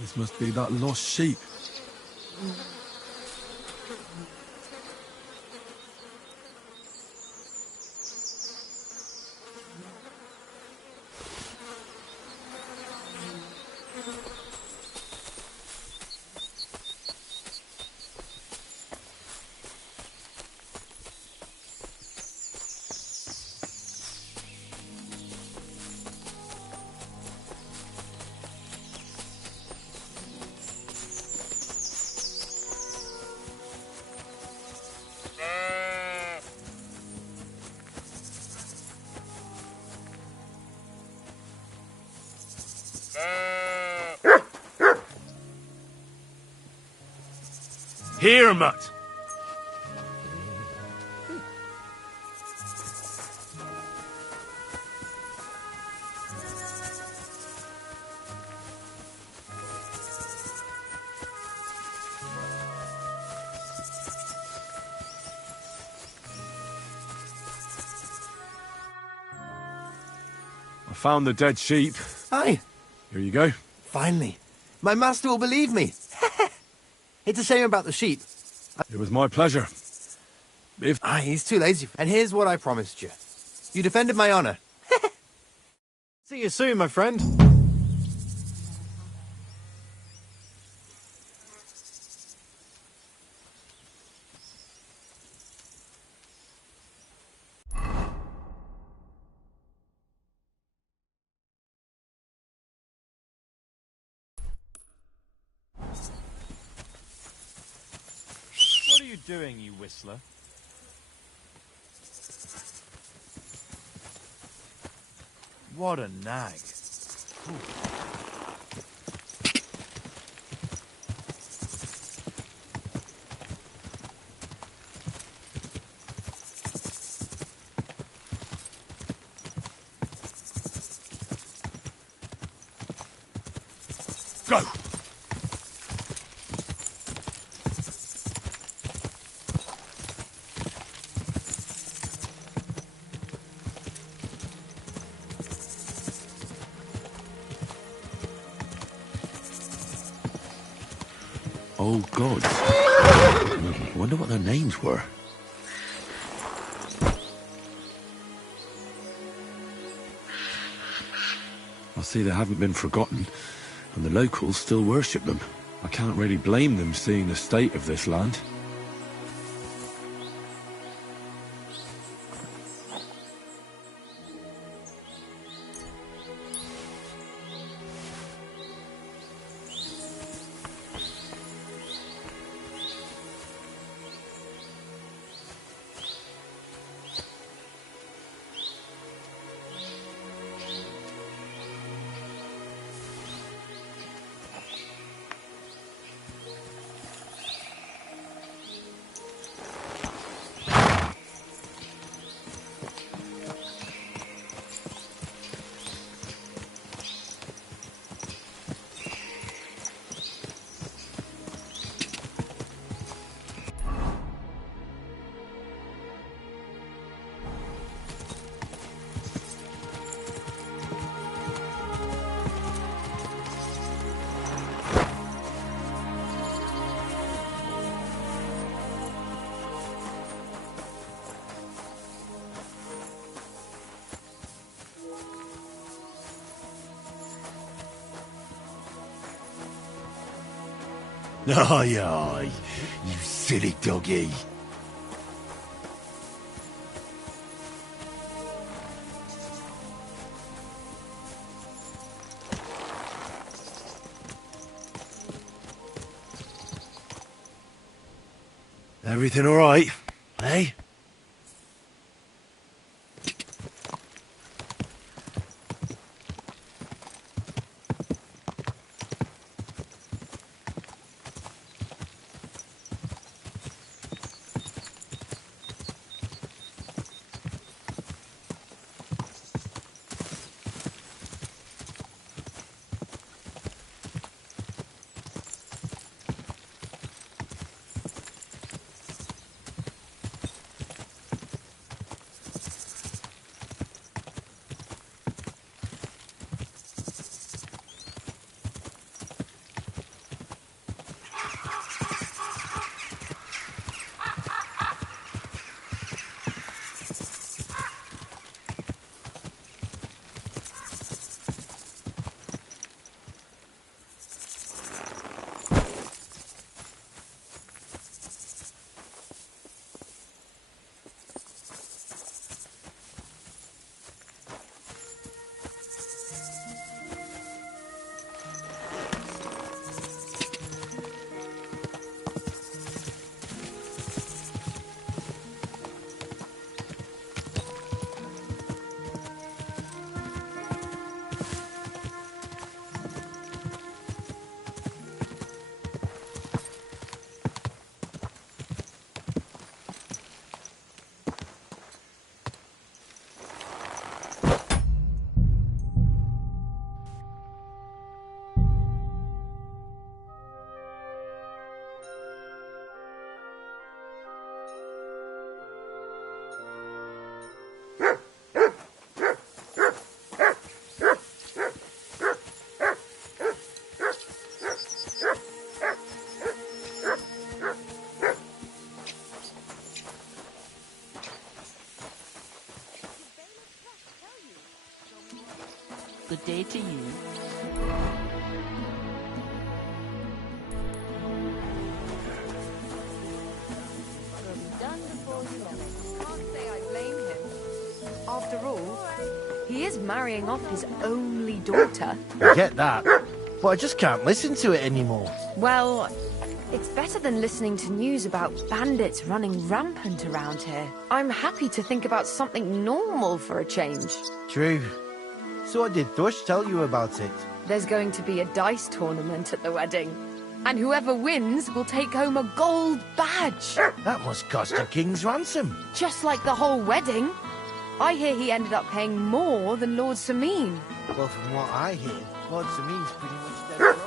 This must be that lost sheep. Here, Mutt. I found the dead sheep. Aye. Here you go. Finally. My master will believe me. It's a shame about the sheep. It was my pleasure. Aye, he's too lazy. And here's what I promised you. You defended my honor. See you soon, my friend. What are you doing, you whistler? What a nag. Go! Oh, God. I wonder what their names were. I see they haven't been forgotten, and the locals still worship them. I can't really blame them seeing the state of this land. Aye, aye, you silly doggy. Everything all right, eh? Good day to you. Can't say I blame him. After all, he is marrying off his only daughter. I get that, but I just can't listen to it anymore. Well, it's better than listening to news about bandits running rampant around here. I'm happy to think about something normal for a change. True. So what did Thrush tell you about it? There's going to be a dice tournament at the wedding. And whoever wins will take home a gold badge. That must cost a king's ransom. Just like the whole wedding. I hear he ended up paying more than Lord Sameen. Well, from what I hear, Lord Sameen's pretty much dead broke.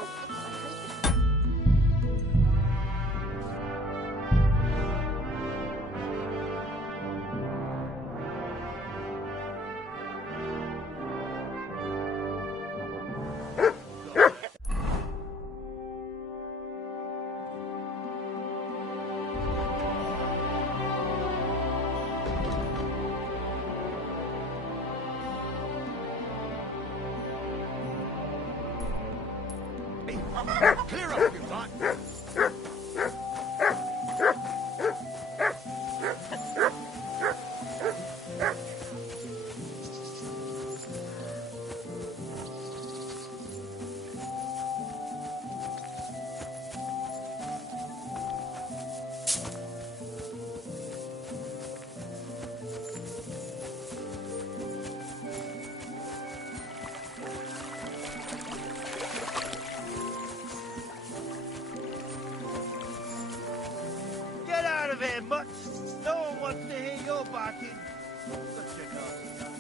Clear up, you lot! Get out of here, Mutt! No one wants to hear your barking. Such a nasty dog.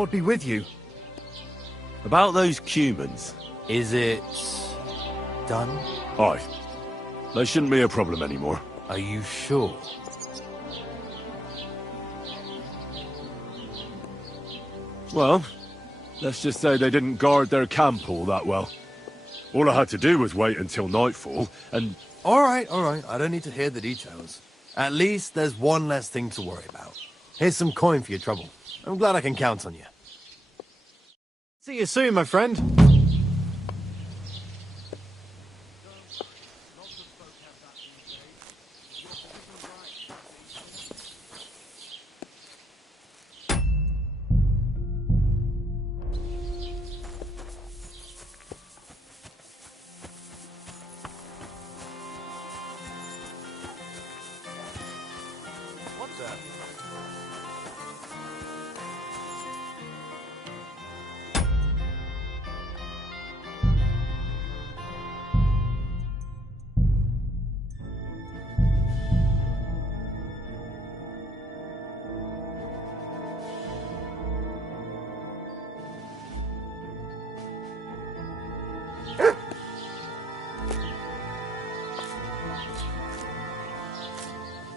Lord be with you. About those Cumans, is it... Done? Aye. They shouldn't be a problem anymore. Are you sure? Well, let's just say they didn't guard their camp all that well. All I had to do was wait until nightfall, and... All right. I don't need to hear the details. At least there's one less thing to worry about. Here's some coin for your trouble. I'm glad I can count on you. See you soon, my friend.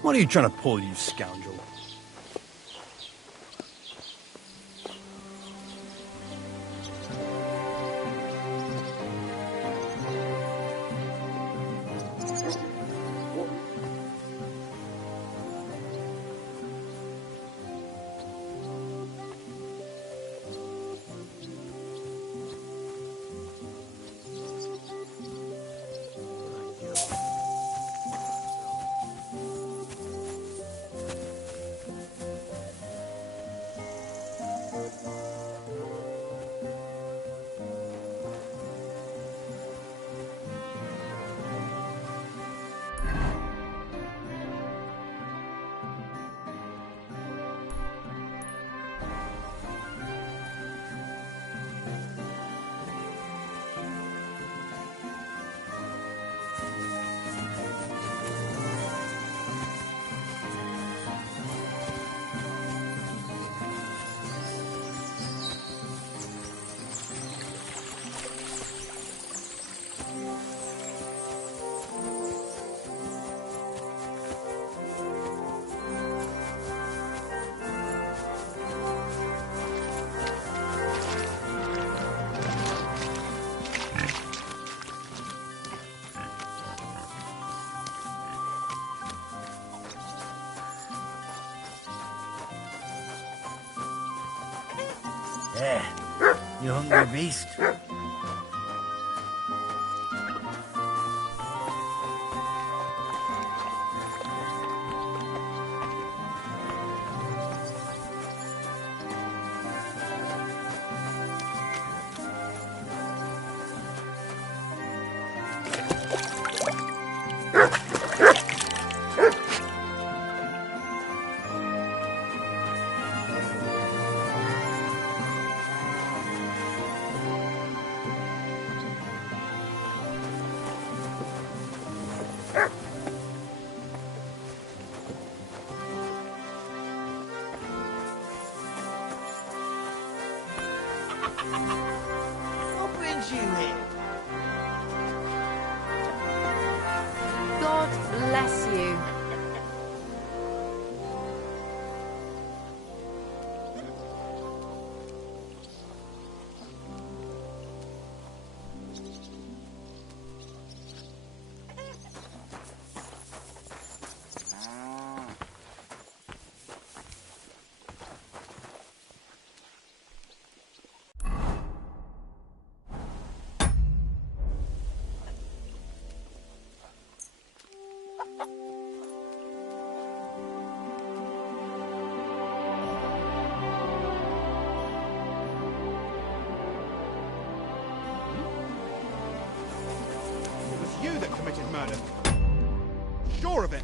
What are you trying to pull, you scoundrel? There, you hungry beast. What brings you here? God bless you. It was you that committed murder. Sure of it.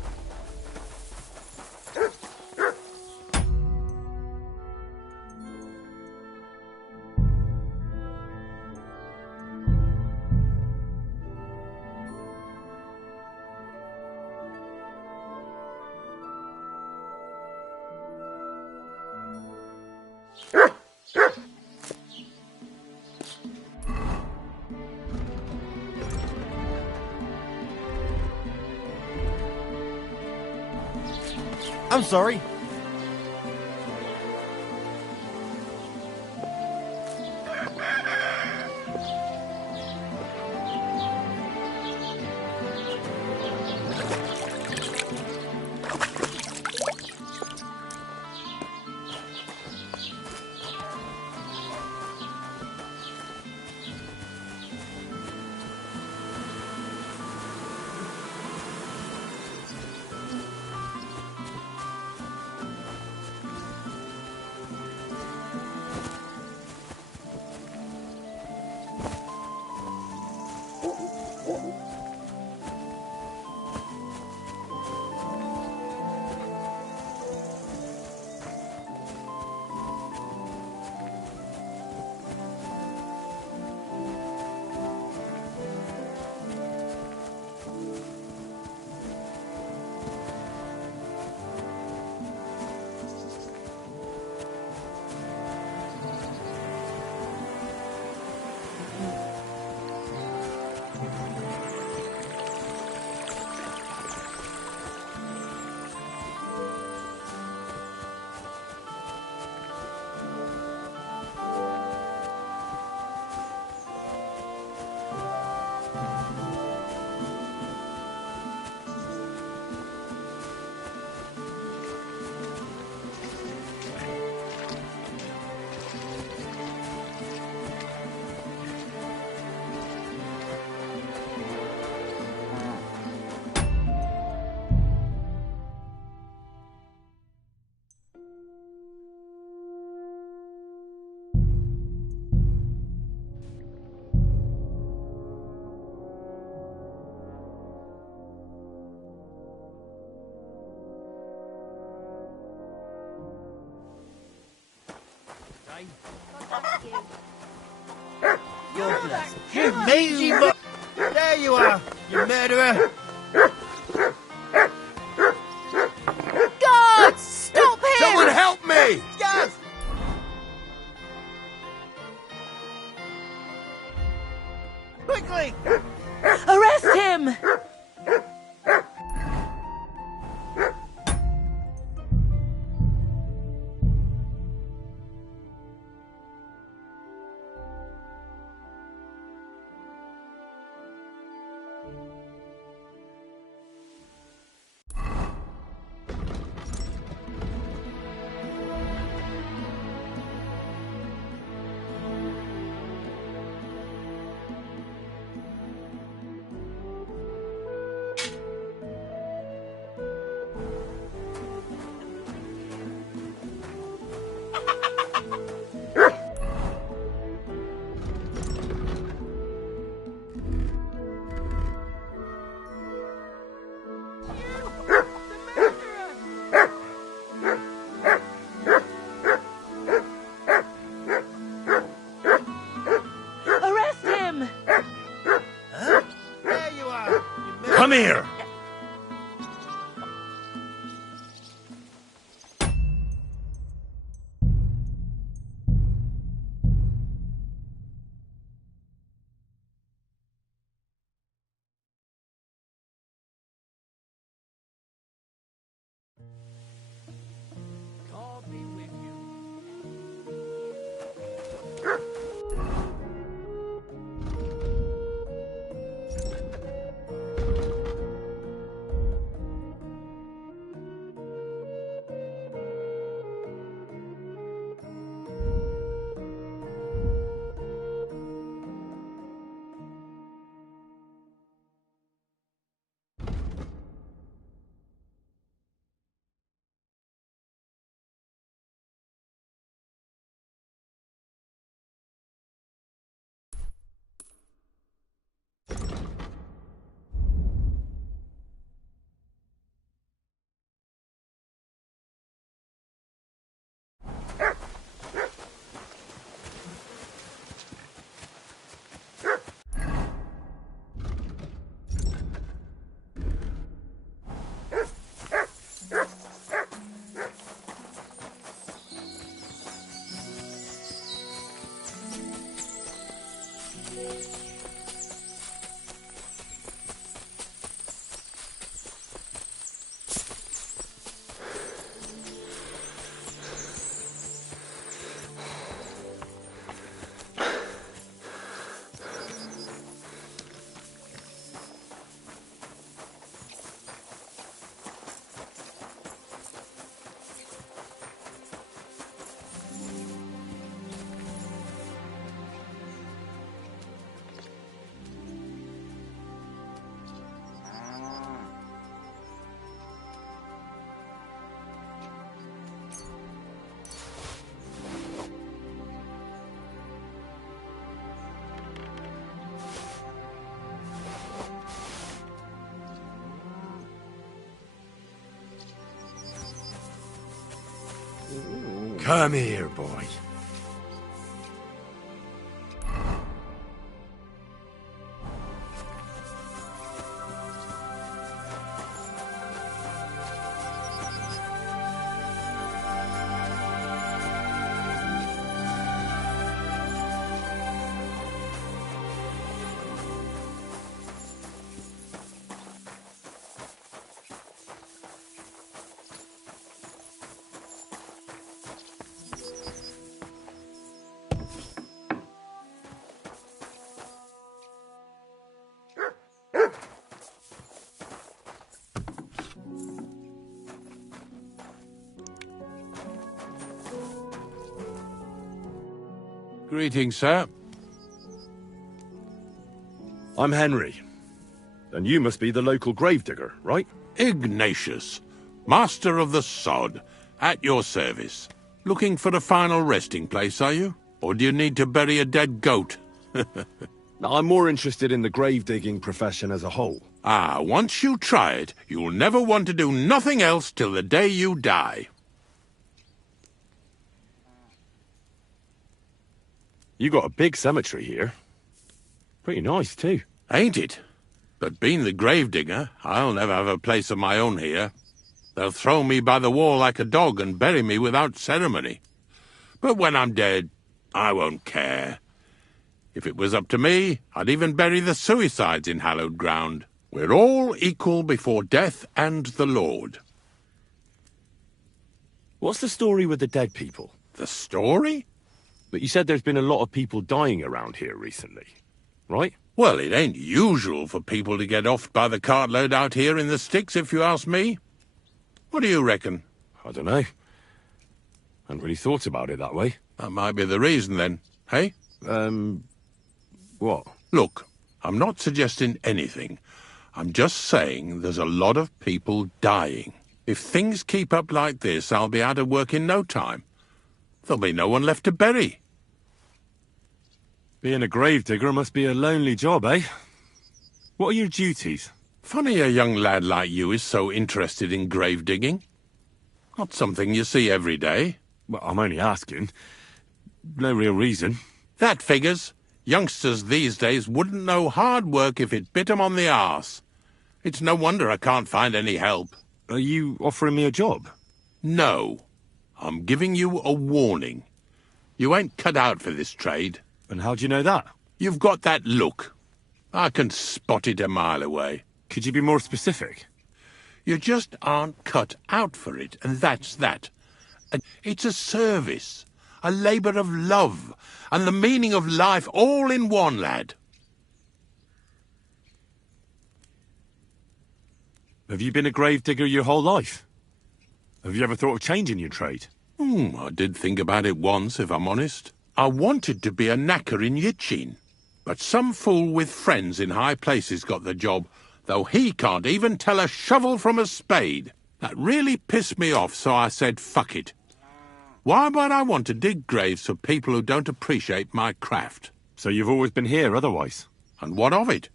I'm sorry. God bless. You mangy There you are, you murderer. God, stop him! Someone help me! Yes! Quickly! Arrest him! Come here, boy. Greetings, sir. I'm Henry. And you must be the local gravedigger, right? Ignatius, master of the sod, at your service. Looking for a final resting place, are you? Or do you need to bury a dead goat? I'm more interested in the grave-digging profession as a whole. Ah, once you try it, you'll never want to do nothing else till the day you die. You got a big cemetery here. Pretty nice, too. Ain't it? But being the gravedigger, I'll never have a place of my own here. They'll throw me by the wall like a dog and bury me without ceremony. But when I'm dead, I won't care. If it was up to me, I'd even bury the suicides in hallowed ground. We're all equal before death and the Lord. What's the story with the dead people? The story? But you said there's been a lot of people dying around here recently, right? Well, it ain't usual for people to get offed by the cartload out here in the sticks, if you ask me. What do you reckon? I don't know. Hadn't really thought about it that way. That might be the reason, then, hey? What? Look, I'm not suggesting anything. I'm just saying there's a lot of people dying. If things keep up like this, I'll be out of work in no time. There'll be no one left to bury. Being a gravedigger must be a lonely job, eh? What are your duties? Funny a young lad like you is so interested in grave digging. Not something you see every day. Well, I'm only asking. No real reason. That figures. Youngsters these days wouldn't know hard work if it bit 'em on the arse. It's no wonder I can't find any help. Are you offering me a job? No. I'm giving you a warning. You ain't cut out for this trade. And how do you know that? You've got that look. I can spot it a mile away. Could you be more specific? You just aren't cut out for it, and that's that. It's a service, a labour of love, and the meaning of life all in one, lad. Have you been a gravedigger your whole life? Have you ever thought of changing your trade? I did think about it once, if I'm honest. I wanted to be a knacker in Yitchin, but some fool with friends in high places got the job, though he can't even tell a shovel from a spade. That really pissed me off, so I said, fuck it. Why would I want to dig graves for people who don't appreciate my craft? So you've always been here otherwise? And what of it?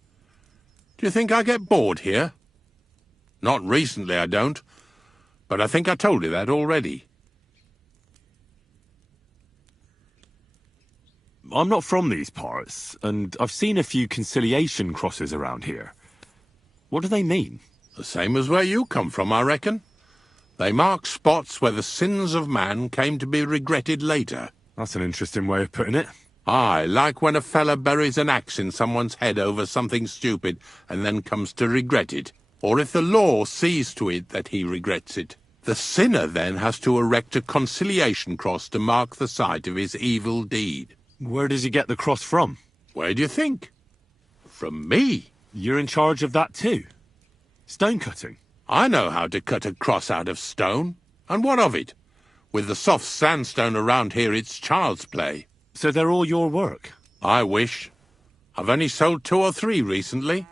Do you think I get bored here? Not recently, I don't. But I think I told you that already. I'm not from these parts, and I've seen a few conciliation crosses around here. What do they mean? The same as where you come from, I reckon. They mark spots where the sins of man came to be regretted later. That's an interesting way of putting it. Aye, like when a fella buries an axe in someone's head over something stupid and then comes to regret it. Or if the law sees to it that he regrets it. The sinner then has to erect a conciliation cross to mark the site of his evil deed. Where does he get the cross from? Where do you think? From me. You're in charge of that too? Stone cutting? I know how to cut a cross out of stone. And what of it? With the soft sandstone around here, it's child's play. So they're all your work? I wish. I've only sold 2 or 3 recently.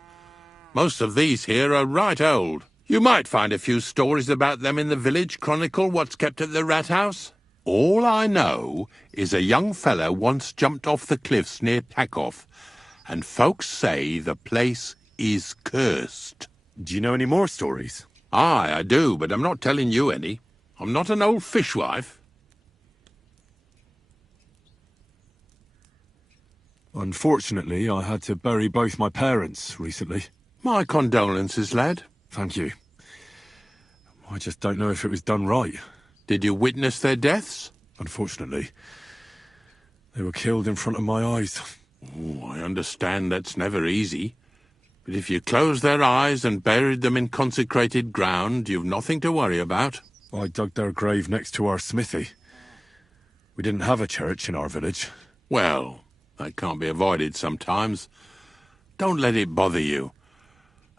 Most of these here are right old. You might find a few stories about them in the village chronicle what's kept at the rat house. All I know is a young fella once jumped off the cliffs near Takoff, and folks say the place is cursed. Do you know any more stories? Aye, I do, but I'm not telling you any. I'm not an old fishwife. Unfortunately, I had to bury both my parents recently. My condolences, lad. Thank you. I just don't know if it was done right. Did you witness their deaths? Unfortunately. They were killed in front of my eyes. Oh, I understand that's never easy. But if you closed their eyes and buried them in consecrated ground, you've nothing to worry about. I dug their grave next to our smithy. We didn't have a church in our village. Well, that can't be avoided sometimes. Don't let it bother you.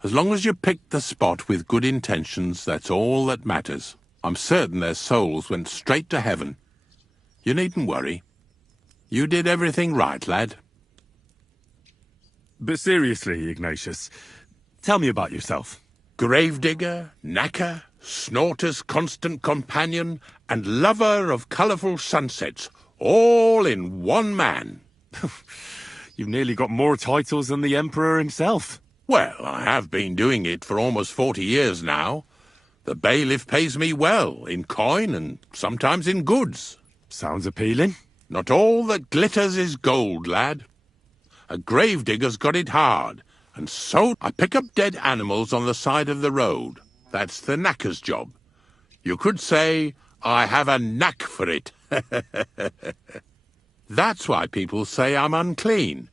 As long as you picked the spot with good intentions, that's all that matters. I'm certain their souls went straight to heaven. You needn't worry. You did everything right, lad. But seriously, Ignatius, tell me about yourself. Gravedigger, knacker, Snorter's constant companion, and lover of colourful sunsets, all in one man. You've nearly got more titles than the Emperor himself. Well, I have been doing it for almost 40 years now. The bailiff pays me well, in coin and sometimes in goods. Sounds appealing. Not all that glitters is gold, lad. A gravedigger's got it hard, and so I pick up dead animals on the side of the road. That's the knacker's job. You could say I have a knack for it. That's why people say I'm unclean.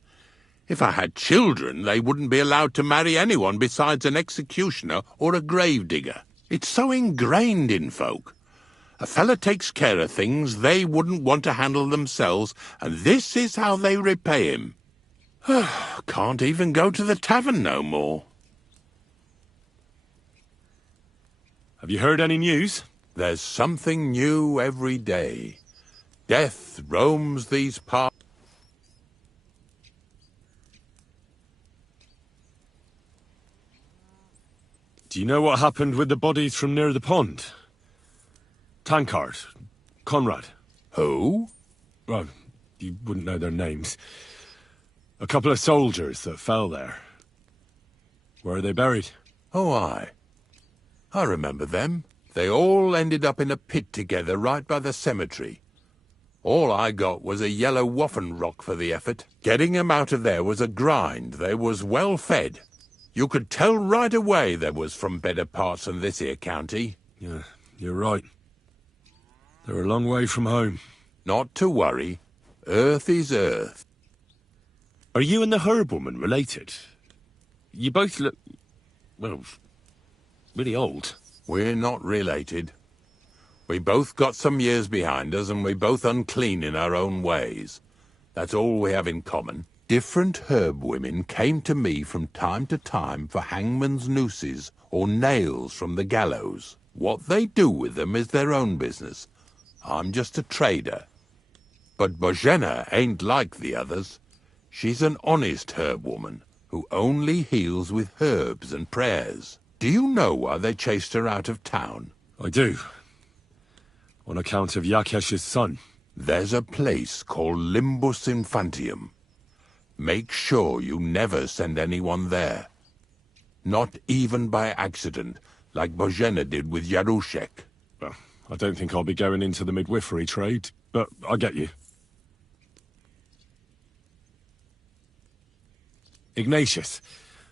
If I had children, they wouldn't be allowed to marry anyone besides an executioner or a gravedigger. It's so ingrained in folk. A fella takes care of things they wouldn't want to handle themselves, and this is how they repay him. Can't even go to the tavern no more. Have you heard any news? There's something new every day. Death roams these parts. Do you know what happened with the bodies from near the pond? Tankard, Conrad. Who? Well, you wouldn't know their names. A couple of soldiers that fell there. Where are they buried? Oh, I remember them. They all ended up in a pit together right by the cemetery. All I got was a yellow waffen rock for the effort. Getting 'em out of there was a grind. They was well fed. You could tell right away they was from better parts than this here county. Yeah, you're right. They're a long way from home. Not to worry. Earth is earth. Are you and the herb woman related? You both look, well, really old. We're not related. We both got some years behind us, and we're both unclean in our own ways. That's all we have in common. Different herb women came to me from time to time for hangman's nooses or nails from the gallows. What they do with them is their own business. I'm just a trader. But Bozhena ain't like the others. She's an honest herb woman who only heals with herbs and prayers. Do you know why they chased her out of town? I do. On account of Yakesh's son. There's a place called Limbus Infantium. Make sure you never send anyone there. Not even by accident, like Bozhena did with Yarushek. Well, I don't think I'll be going into the midwifery trade, but I get you. Ignatius,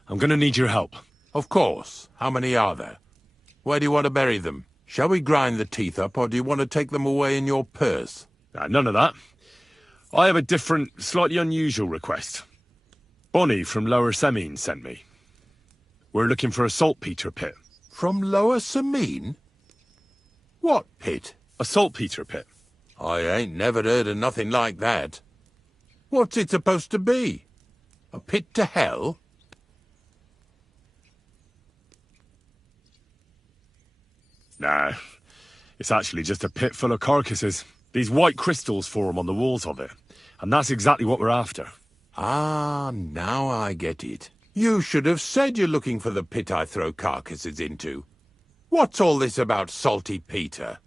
I'm gonna need your help. Of course. How many are there? Where do you want to bury them? Shall we grind the teeth up, or do you want to take them away in your purse? None of that. I have a different, slightly unusual request. Bonnie from Lower Semine sent me. We're looking for a saltpeter pit. From Lower Semine? What pit? A saltpeter pit. I ain't never heard of nothing like that. What's it supposed to be? A pit to hell? Nah, it's actually just a pit full of carcasses. These white crystals form on the walls of it, and that's exactly what we're after. Ah, now I get it. You should have said you're looking for the pit I throw carcasses into. What's all this about Salty Peter?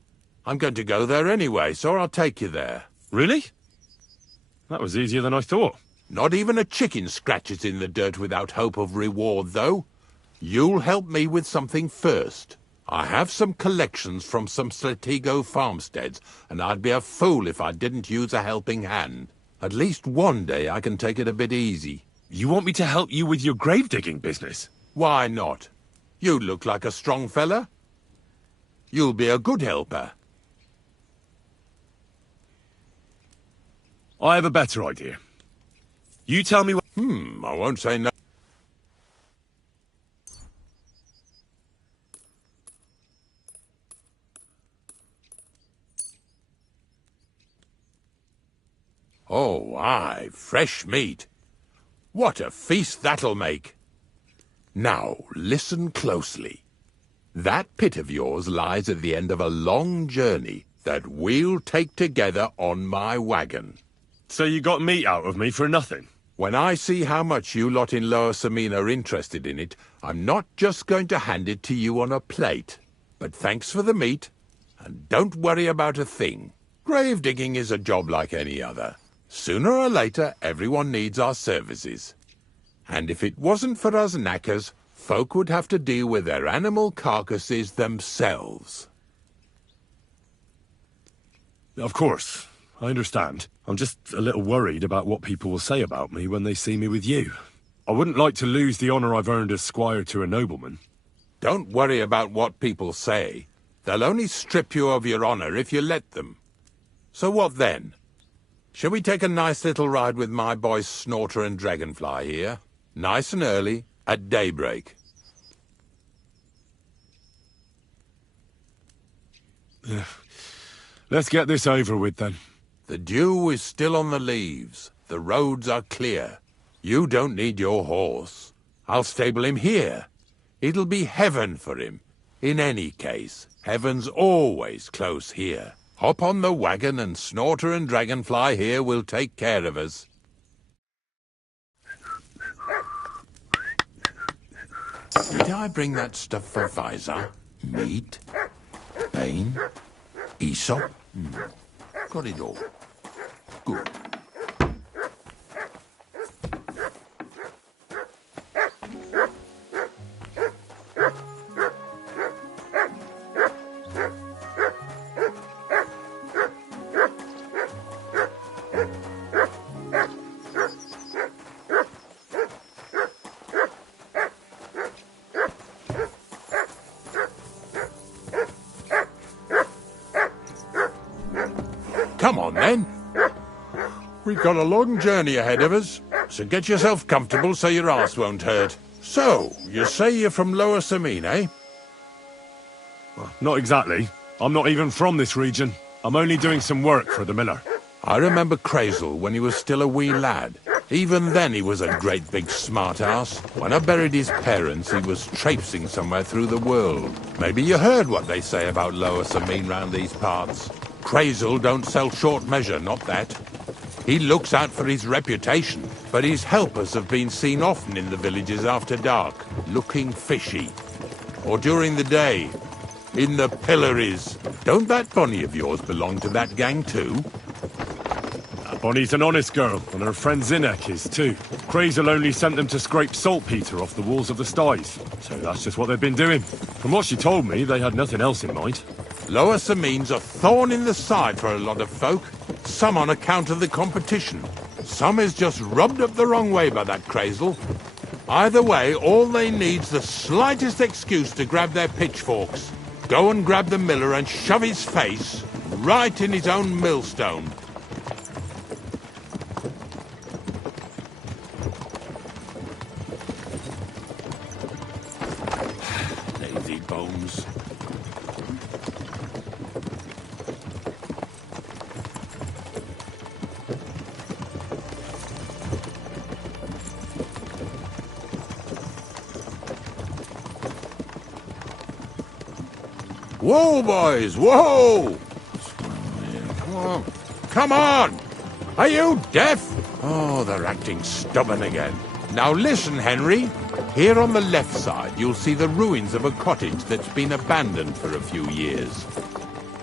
I'm going to go there anyway, so I'll take you there. Really? That was easier than I thought. Not even a chicken scratches in the dirt without hope of reward, though. You'll help me with something first. I have some collections from some Sletigo farmsteads, and I'd be a fool if I didn't use a helping hand. At least one day I can take it a bit easy. You want me to help you with your grave-digging business? Why not? You look like a strong fella. You'll be a good helper. I have a better idea. You tell me what... I won't say no. Oh, aye, fresh meat. What a feast that'll make. Now, listen closely. That pit of yours lies at the end of a long journey that we'll take together on my wagon. So you got meat out of me for nothing? When I see how much you lot in Lower Samine are interested in it, I'm not just going to hand it to you on a plate. But thanks for the meat, and don't worry about a thing. Grave digging is a job like any other. Sooner or later, everyone needs our services. And if it wasn't for us knackers, folk would have to deal with their animal carcasses themselves. Of course, I understand. I'm just a little worried about what people will say about me when they see me with you. I wouldn't like to lose the honour I've earned as squire to a nobleman. Don't worry about what people say. They'll only strip you of your honour if you let them. So what then? Shall we take a nice little ride with my boys Snorter and Dragonfly here? Nice and early, at daybreak. Let's get this over with, then. The dew is still on the leaves. The roads are clear. You don't need your horse. I'll stable him here. It'll be heaven for him. In any case, heaven's always close here. Hop on the wagon and Snorter and Dragonfly here will take care of us. Did I bring that stuff for Visor? Meat? Bane? Aesop? Got it all. Good. Come on, then. We've got a long journey ahead of us, so get yourself comfortable so your arse won't hurt. So, you say you're from Lower Samine, eh? Not exactly. I'm not even from this region. I'm only doing some work for the miller. I remember Crazel when he was still a wee lad. Even then he was a great big smart-ass. When I buried his parents, he was traipsing somewhere through the world. Maybe you heard what they say about Lower Samine round these parts. Crazel don't sell short measure, not that. He looks out for his reputation, but his helpers have been seen often in the villages after dark, looking fishy. Or during the day, in the pillories. Don't that Bonnie of yours belong to that gang too? Bonnie's an honest girl, and her friend Zinnek is too. Crazel only sent them to scrape saltpeter off the walls of the styes, so that's just what they've been doing. From what she told me, they had nothing else in mind. Lower Samine's a thorn in the side for a lot of folk. Some on account of the competition. Some is just rubbed up the wrong way by that Crazel. Either way, all they need's the slightest excuse to grab their pitchforks. Go and grab the miller and shove his face right in his own millstone. Lazy bones. Whoa, boys, whoa! Come on, come on! Are you deaf? Oh, they're acting stubborn again. Now listen, Henry. Here on the left side, you'll see the ruins of a cottage that's been abandoned for a few years.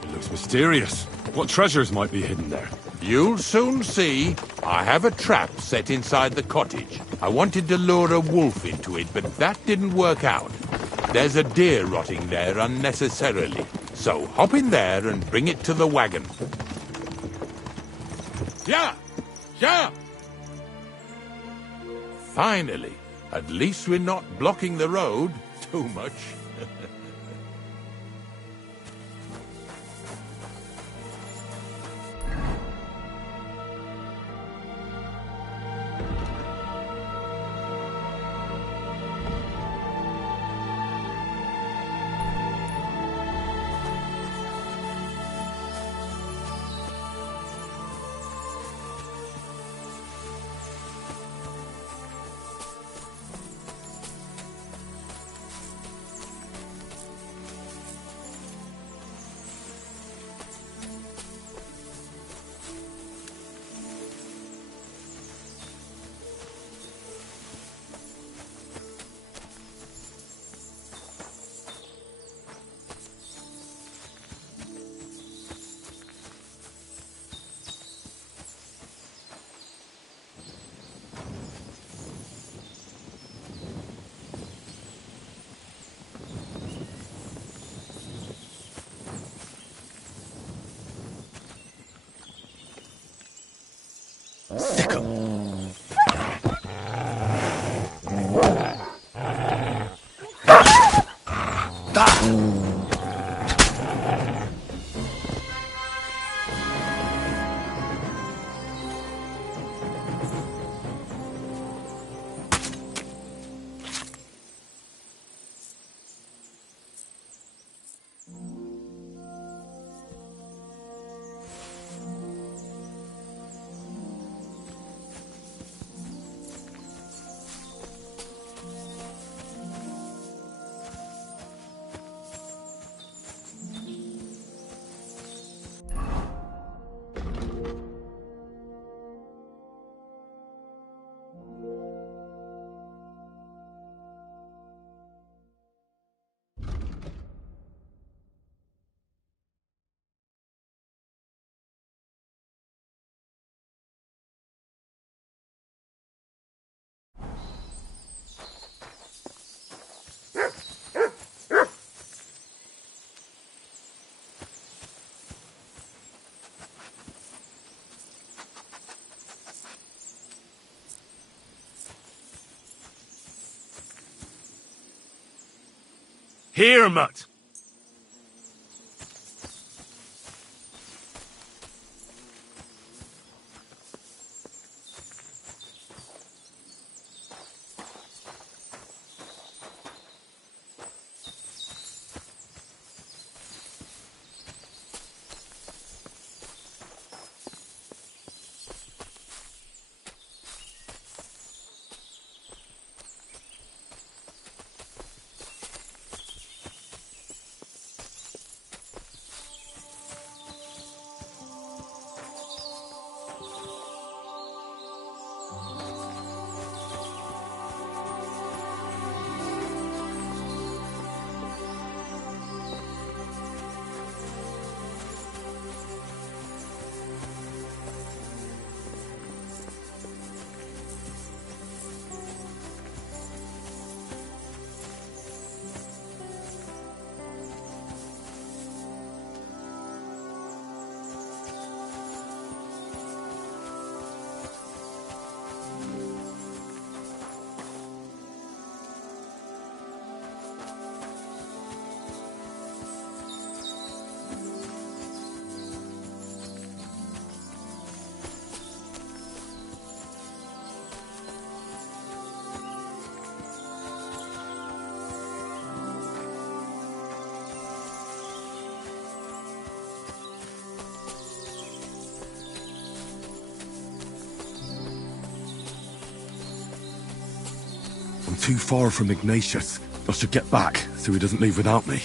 It looks mysterious. What treasures might be hidden there? You'll soon see. I have a trap set inside the cottage. I wanted to lure a wolf into it, but that didn't work out. There's a deer rotting there unnecessarily. So hop in there and bring it to the wagon. Yeah! Yeah! Finally. At least we're not blocking the road too much. Here, Mutt. I'm too far from Ignatius. I should get back so he doesn't leave without me.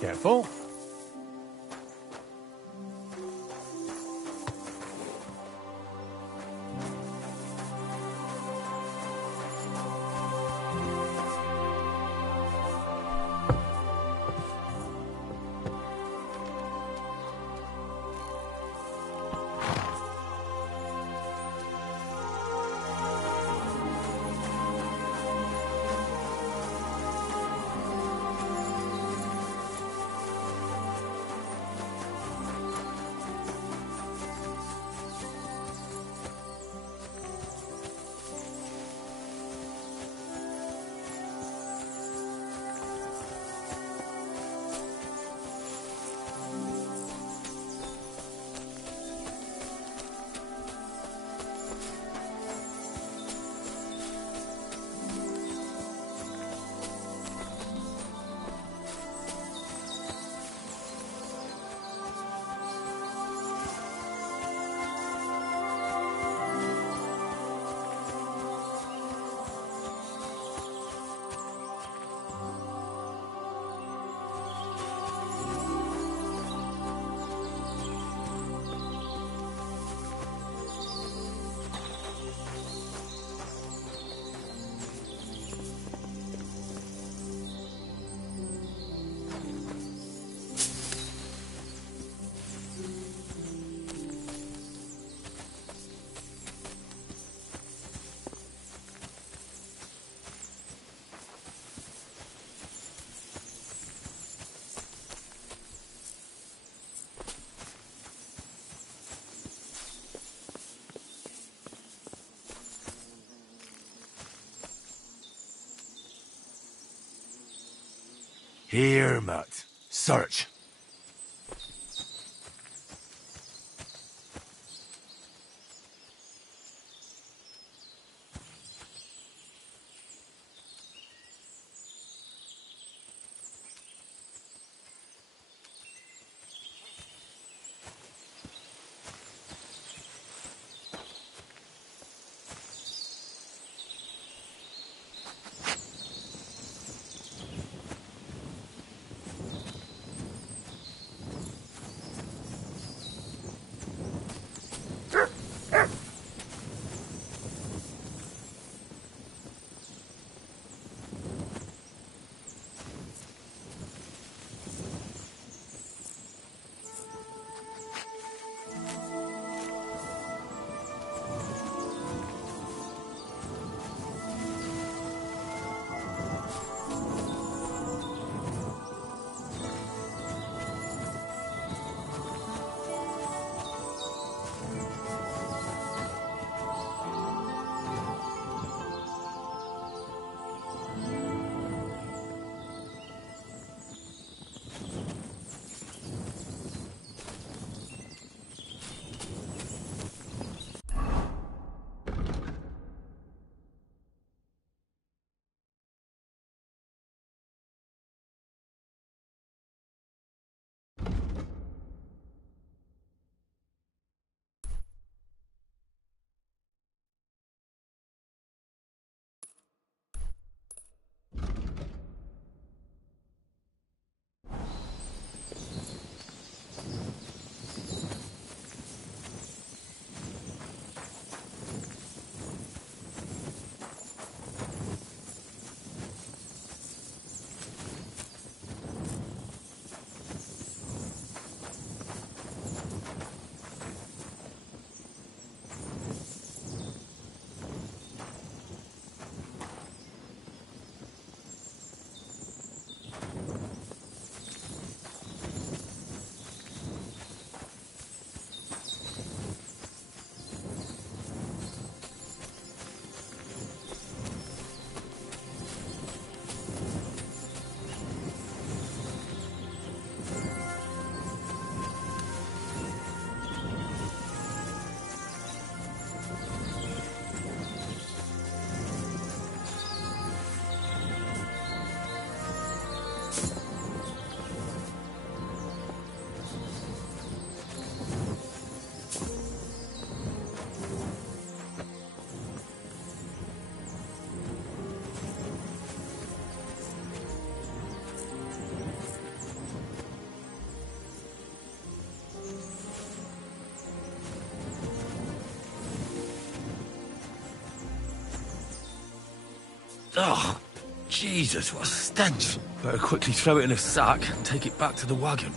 Careful. Here, Mutt. Search. Oh, Jesus, what a stench. Better quickly throw it in a sack and take it back to the wagon.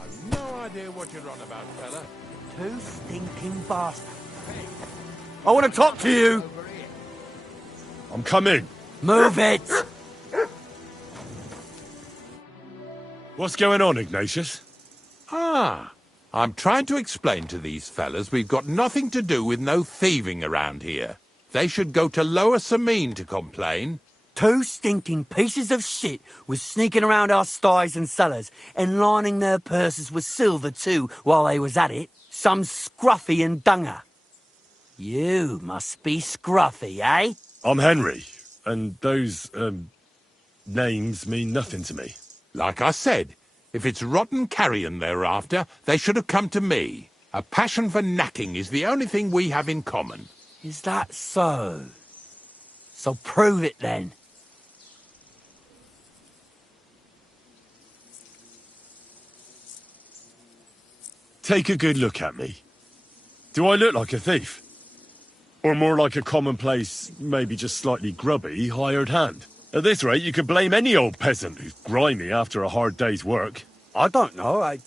I've no idea what you're on about, fella. Two stinking bastards. I want to talk to you! I'm coming. Move it! What's going on, Ignatius? Ah, I'm trying to explain to these fellas we've got nothing to do with no thieving around here. They should go to Lower Sameen to complain. Two stinking pieces of shit was sneaking around our sties and cellars and lining their purses with silver too while they was at it. Some scruffy and dunger. You must be scruffy, eh? I'm Henry, and those, names mean nothing to me. Like I said, if it's rotten carrion they're after, they should have come to me. A passion for knacking is the only thing we have in common. Is that so? So prove it then. Take a good look at me. Do I look like a thief? Or more like a commonplace, maybe just slightly grubby, hired hand? At this rate, you could blame any old peasant who's grimy after a hard day's work. I don't know. I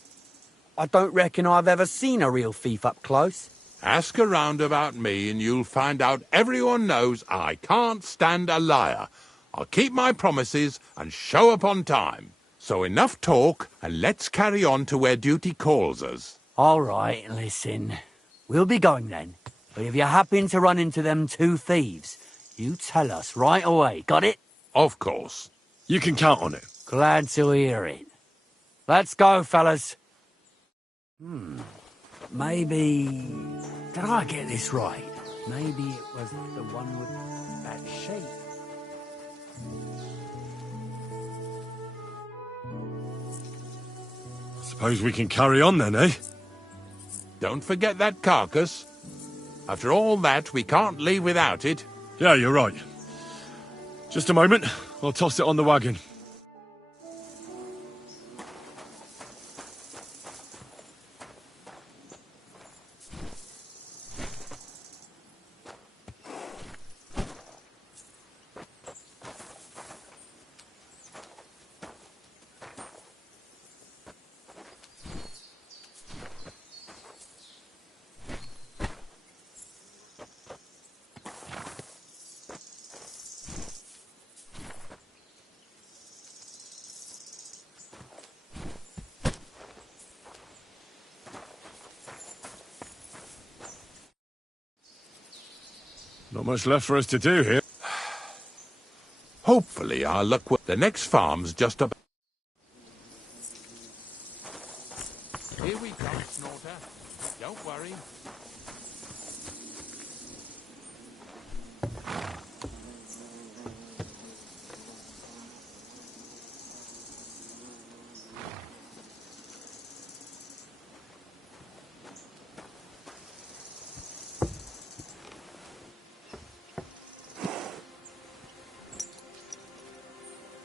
don't reckon I've ever seen a real thief up close. Ask around about me and you'll find out everyone knows I can't stand a liar. I'll keep my promises and show up on time. So enough talk, and let's carry on to where duty calls us. All right, listen. We'll be going then. But if you happen to run into them two thieves, you tell us right away. Got it? Of course. You can count on it. Glad to hear it. Let's go, fellas. Maybe... Did I get this right? Maybe it was the one with that shape. Suppose we can carry on then, eh? Don't forget that carcass. After all that, we can't leave without it. Yeah, you're right. Just a moment. I'll toss it on the wagon. Not much left for us to do here. Hopefully our luck will... The next farm's just up... Here we come, Snorter. Don't worry.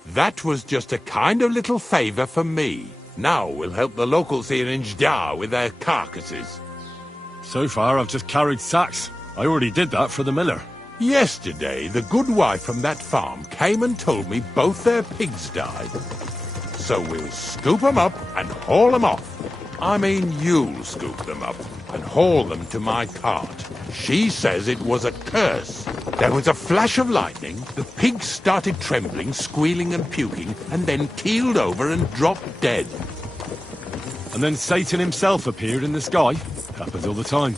That was just a kind of little favour for me. Now we'll help the locals here in Jda with their carcasses. So far, I've just carried sacks. I already did that for the miller. Yesterday, the good wife from that farm came and told me both their pigs died. So we'll scoop them up and haul them off. I mean, you'll scoop them up and haul them to my cart. She says it was a curse. There was a flash of lightning, the pigs started trembling, squealing and puking, and then keeled over and dropped dead. And then Satan himself appeared in the sky. Happens all the time.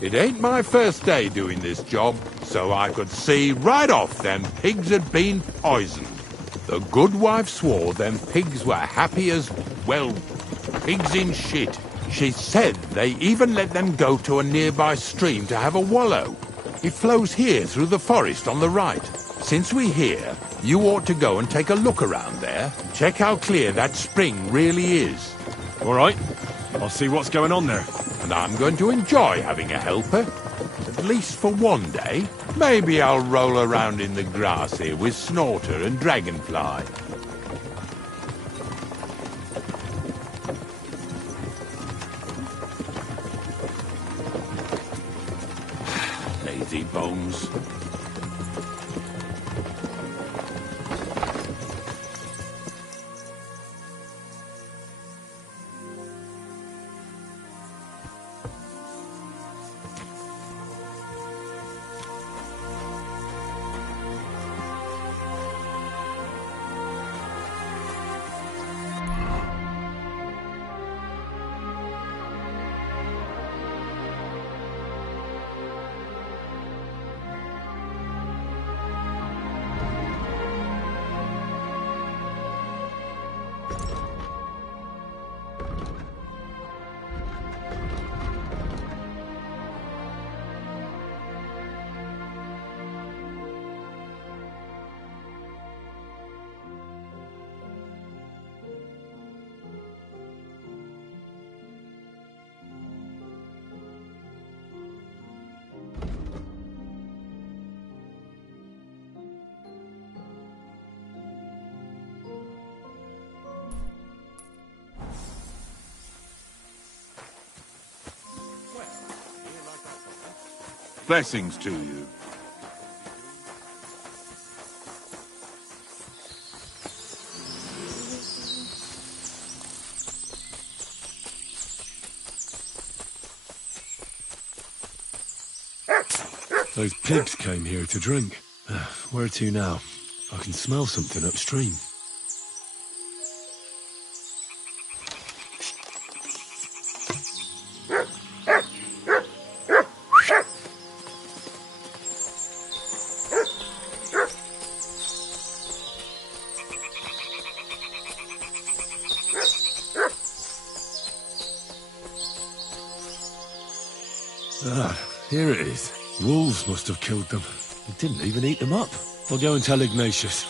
It ain't my first day doing this job, so I could see right off them pigs had been poisoned. The good wife swore them pigs were happy as, well, pigs in shit. She said they even let them go to a nearby stream to have a wallow. It flows here through the forest on the right. Since we're here, you ought to go and take a look around there. Check how clear that spring really is. All right. I'll see what's going on there. And I'm going to enjoy having a helper. At least for one day. Maybe I'll roll around in the grass here with Snorter and Dragonfly. Lazy bones. Blessings to you. Those pigs came here to drink. Where to now? I can smell something upstream. Here it is. Wolves must have killed them. They didn't even eat them up. I'll go and tell Ignatius.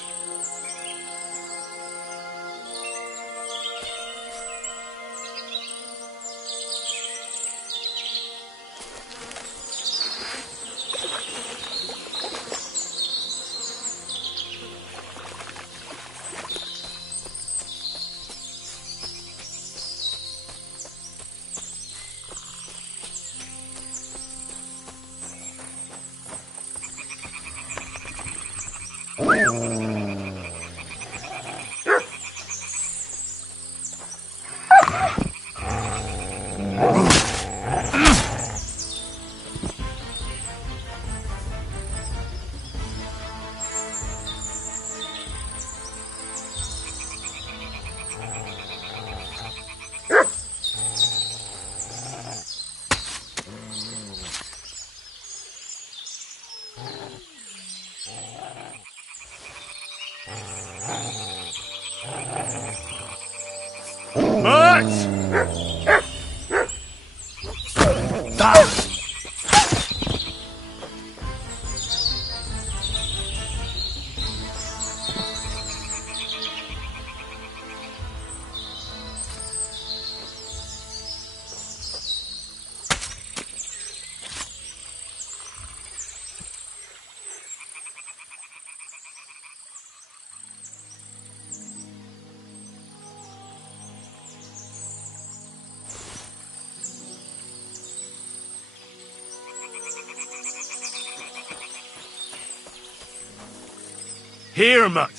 Here, Mutt.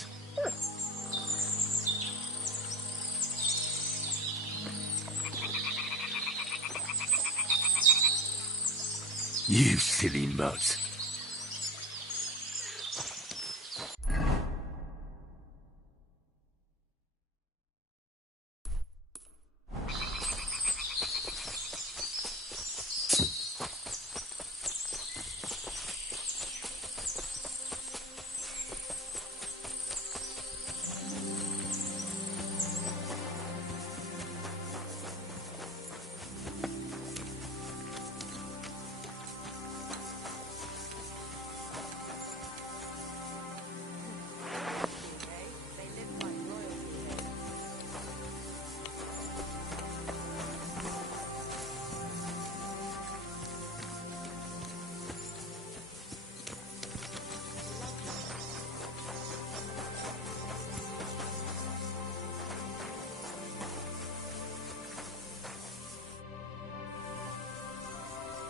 You silly mutt.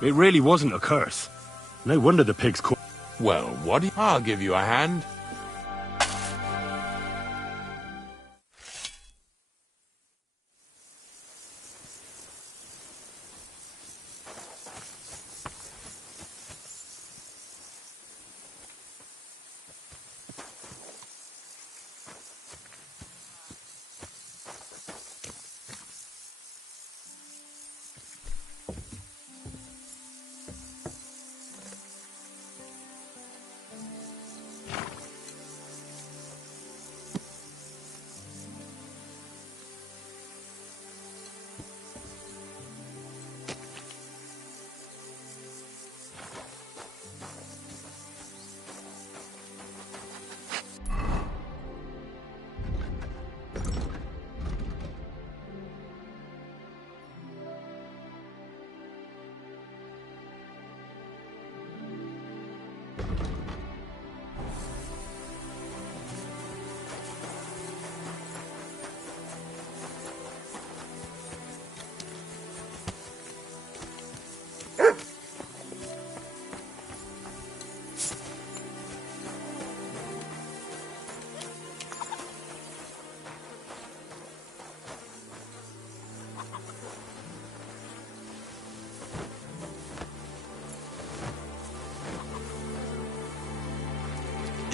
It really wasn't a curse. No wonder the pigs caught. Well, what do you... I'll give you a hand.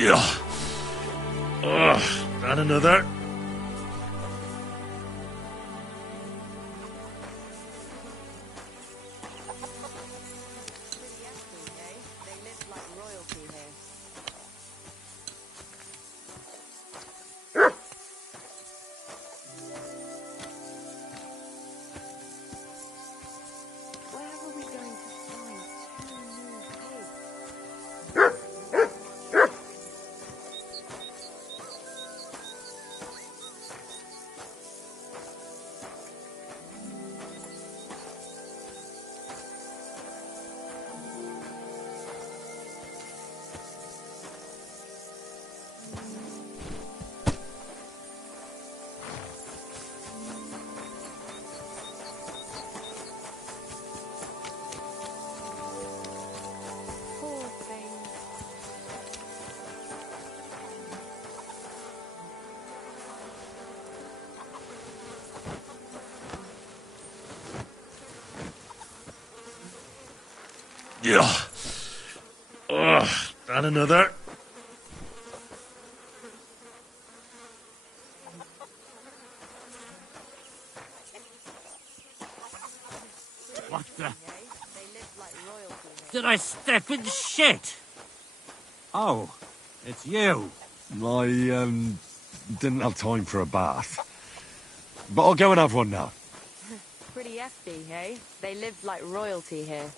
Yeah. And another. Yeah. And another. What the? Did I step in shit? Oh, it's you. I, didn't have time for a bath. But I'll go and have one now. Pretty hefty, hey? They lived like royalty here.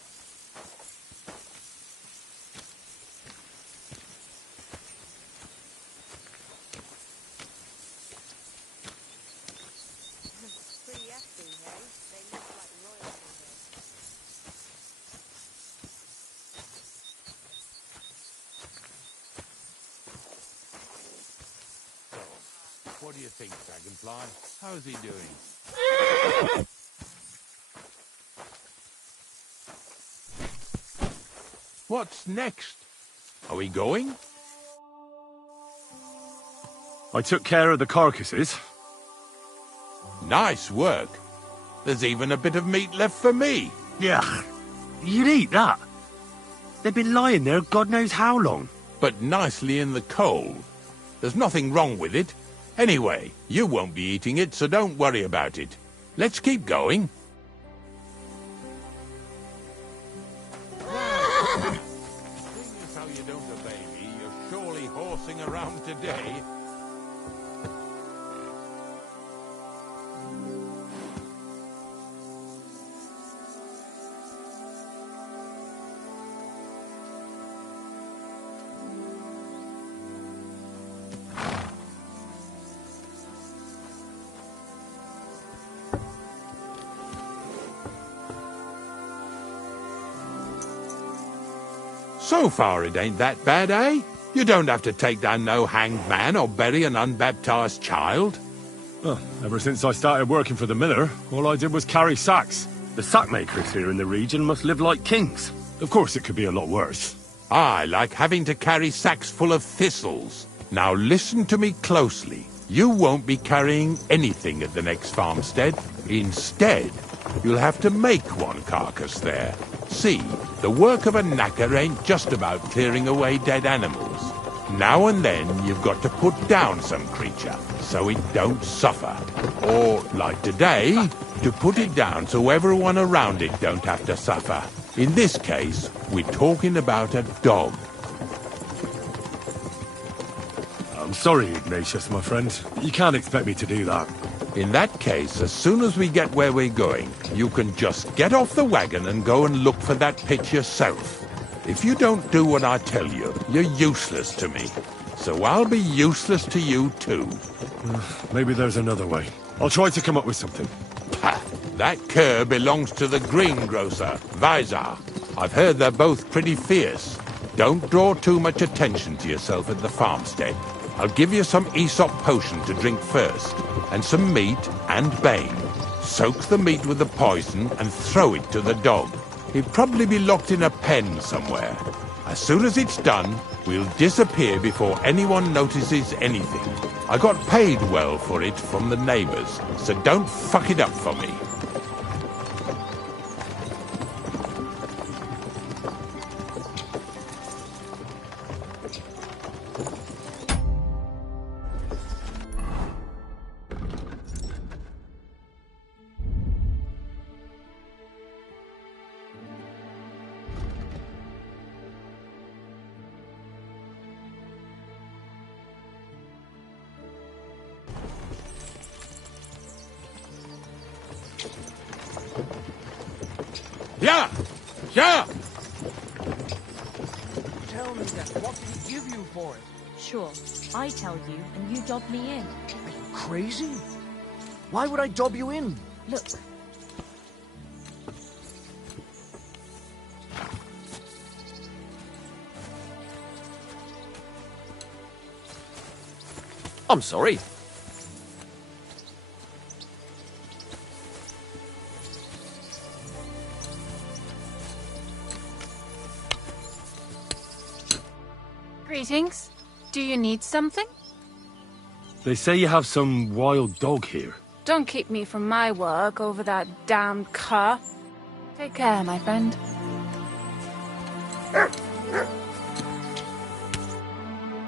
What do you think, Dragonfly? How's he doing? What's next? Are we going? I took care of the carcasses. Nice work. There's even a bit of meat left for me. Yeah, you'd eat that. They've been lying there God knows how long. But nicely in the cold. There's nothing wrong with it. Anyway, you won't be eating it, so don't worry about it. Let's keep going. Seeing as how you don't obey me, you're surely horsing around today. So far it ain't that bad, eh? You don't have to take down no hanged man or bury an unbaptized child. Well, ever since I started working for the miller, all I did was carry sacks. The sack makers here in the region must live like kings. Of course it could be a lot worse. I like having to carry sacks full of thistles. Now listen to me closely. You won't be carrying anything at the next farmstead. Instead, you'll have to make one carcass there. See, the work of a knacker ain't just about clearing away dead animals. Now and then you've got to put down some creature, so it don't suffer. Or, like today, to put it down so everyone around it don't have to suffer. In this case, we're talking about a dog. I'm sorry, Ignatius, my friend. You can't expect me to do that. In that case, as soon as we get where we're going, you can just get off the wagon and go and look for that pitch yourself. If you don't do what I tell you, you're useless to me. So I'll be useless to you too. Maybe there's another way. I'll try to come up with something. Pah! That cur belongs to the greengrocer, Vizar. I've heard they're both pretty fierce. Don't draw too much attention to yourself at the farmstead. I'll give you some Aesop potion to drink first, and some meat and bane. Soak the meat with the poison and throw it to the dog. He'll probably be locked in a pen somewhere. As soon as it's done, we'll disappear before anyone notices anything. I got paid well for it from the neighbors, so don't fuck it up for me. Yeah! Yeah! Tell me then, what did he give you for it? Sure, I tell you, and you dob me in. Are you crazy? Why would I dob you in? Look. I'm sorry. Greetings. Do you need something? They say you have some wild dog here. Don't keep me from my work over that damned cur. Take care, my friend.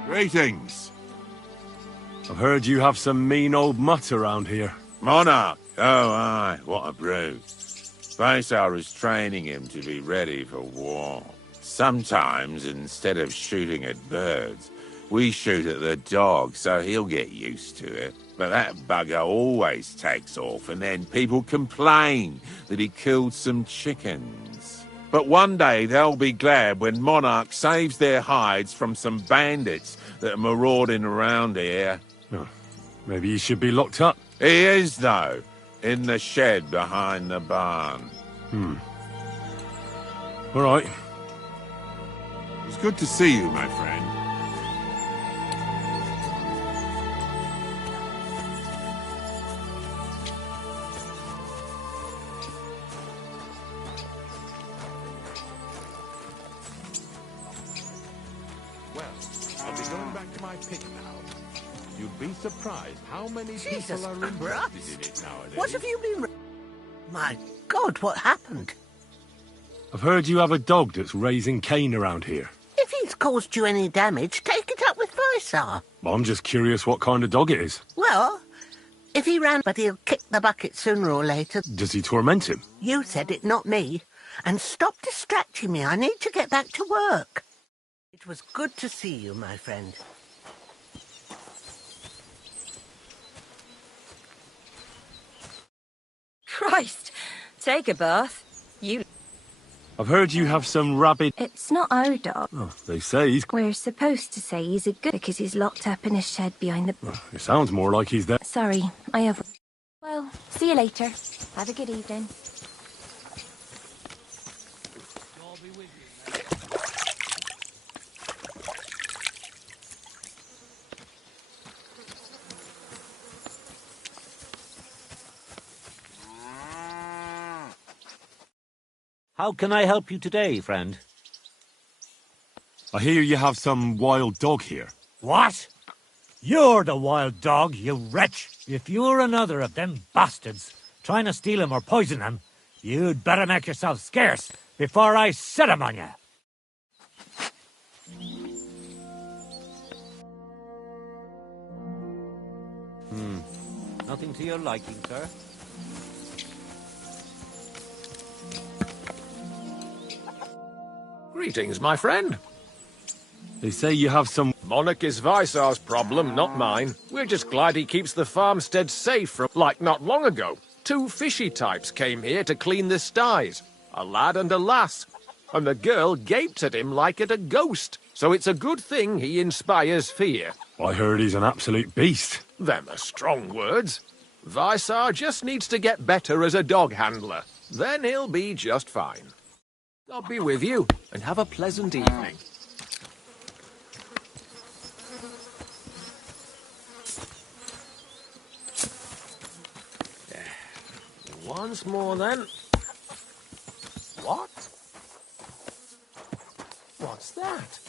Greetings. I've heard you have some mean old mutt around here. Monarch! Oh, aye, what a brute. Vaisar is training him to be ready for war. Sometimes, instead of shooting at birds, we shoot at the dog, so he'll get used to it. But that bugger always takes off, and then people complain that he killed some chickens. But one day they'll be glad when Monarch saves their hides from some bandits that are marauding around here. Oh, maybe he should be locked up. He is, though, in the shed behind the barn. All right. It's good to see you, my friend. Well, I'll be going back to my pit now. You'd be surprised how many Jesus people are interested Christ. in it nowadays. What have you been... My God, what happened? I've heard you have a dog that's raising Cain around here. If he's caused you any damage, take it up with Vaisar. I'm just curious what kind of dog it is. Well, if he ran, but he'll kick the bucket sooner or later. Does he torment him? You said it, not me. And stop distracting me. I need to get back to work. It was good to see you, my friend. Christ! Take a bath. You... I've heard you have some rabid... It's not our dog. Oh, they say he's... We're supposed to say he's a good because he's locked up in a shed behind the... It sounds more like he's there. Sorry, I have... Well, see you later. Have a good evening. How can I help you today, friend? I hear you have some wild dog here. What? You're the wild dog, you wretch! If you're another of them bastards trying to steal him or poison him, you'd better make yourself scarce before I set him on you. Nothing to your liking, sir? Greetings, my friend. They say you have some... Monarch is Vaisar's problem, not mine. We're just glad he keeps the farmstead safe from... Like not long ago, 2 fishy types came here to clean the styes. A lad and a lass. And the girl gaped at him like at a ghost. So it's a good thing he inspires fear. I heard he's an absolute beast. Them are strong words. Vaisar just needs to get better as a dog handler. Then he'll be just fine. I'll be with you, and have a pleasant evening. Once more, then. What? What's that?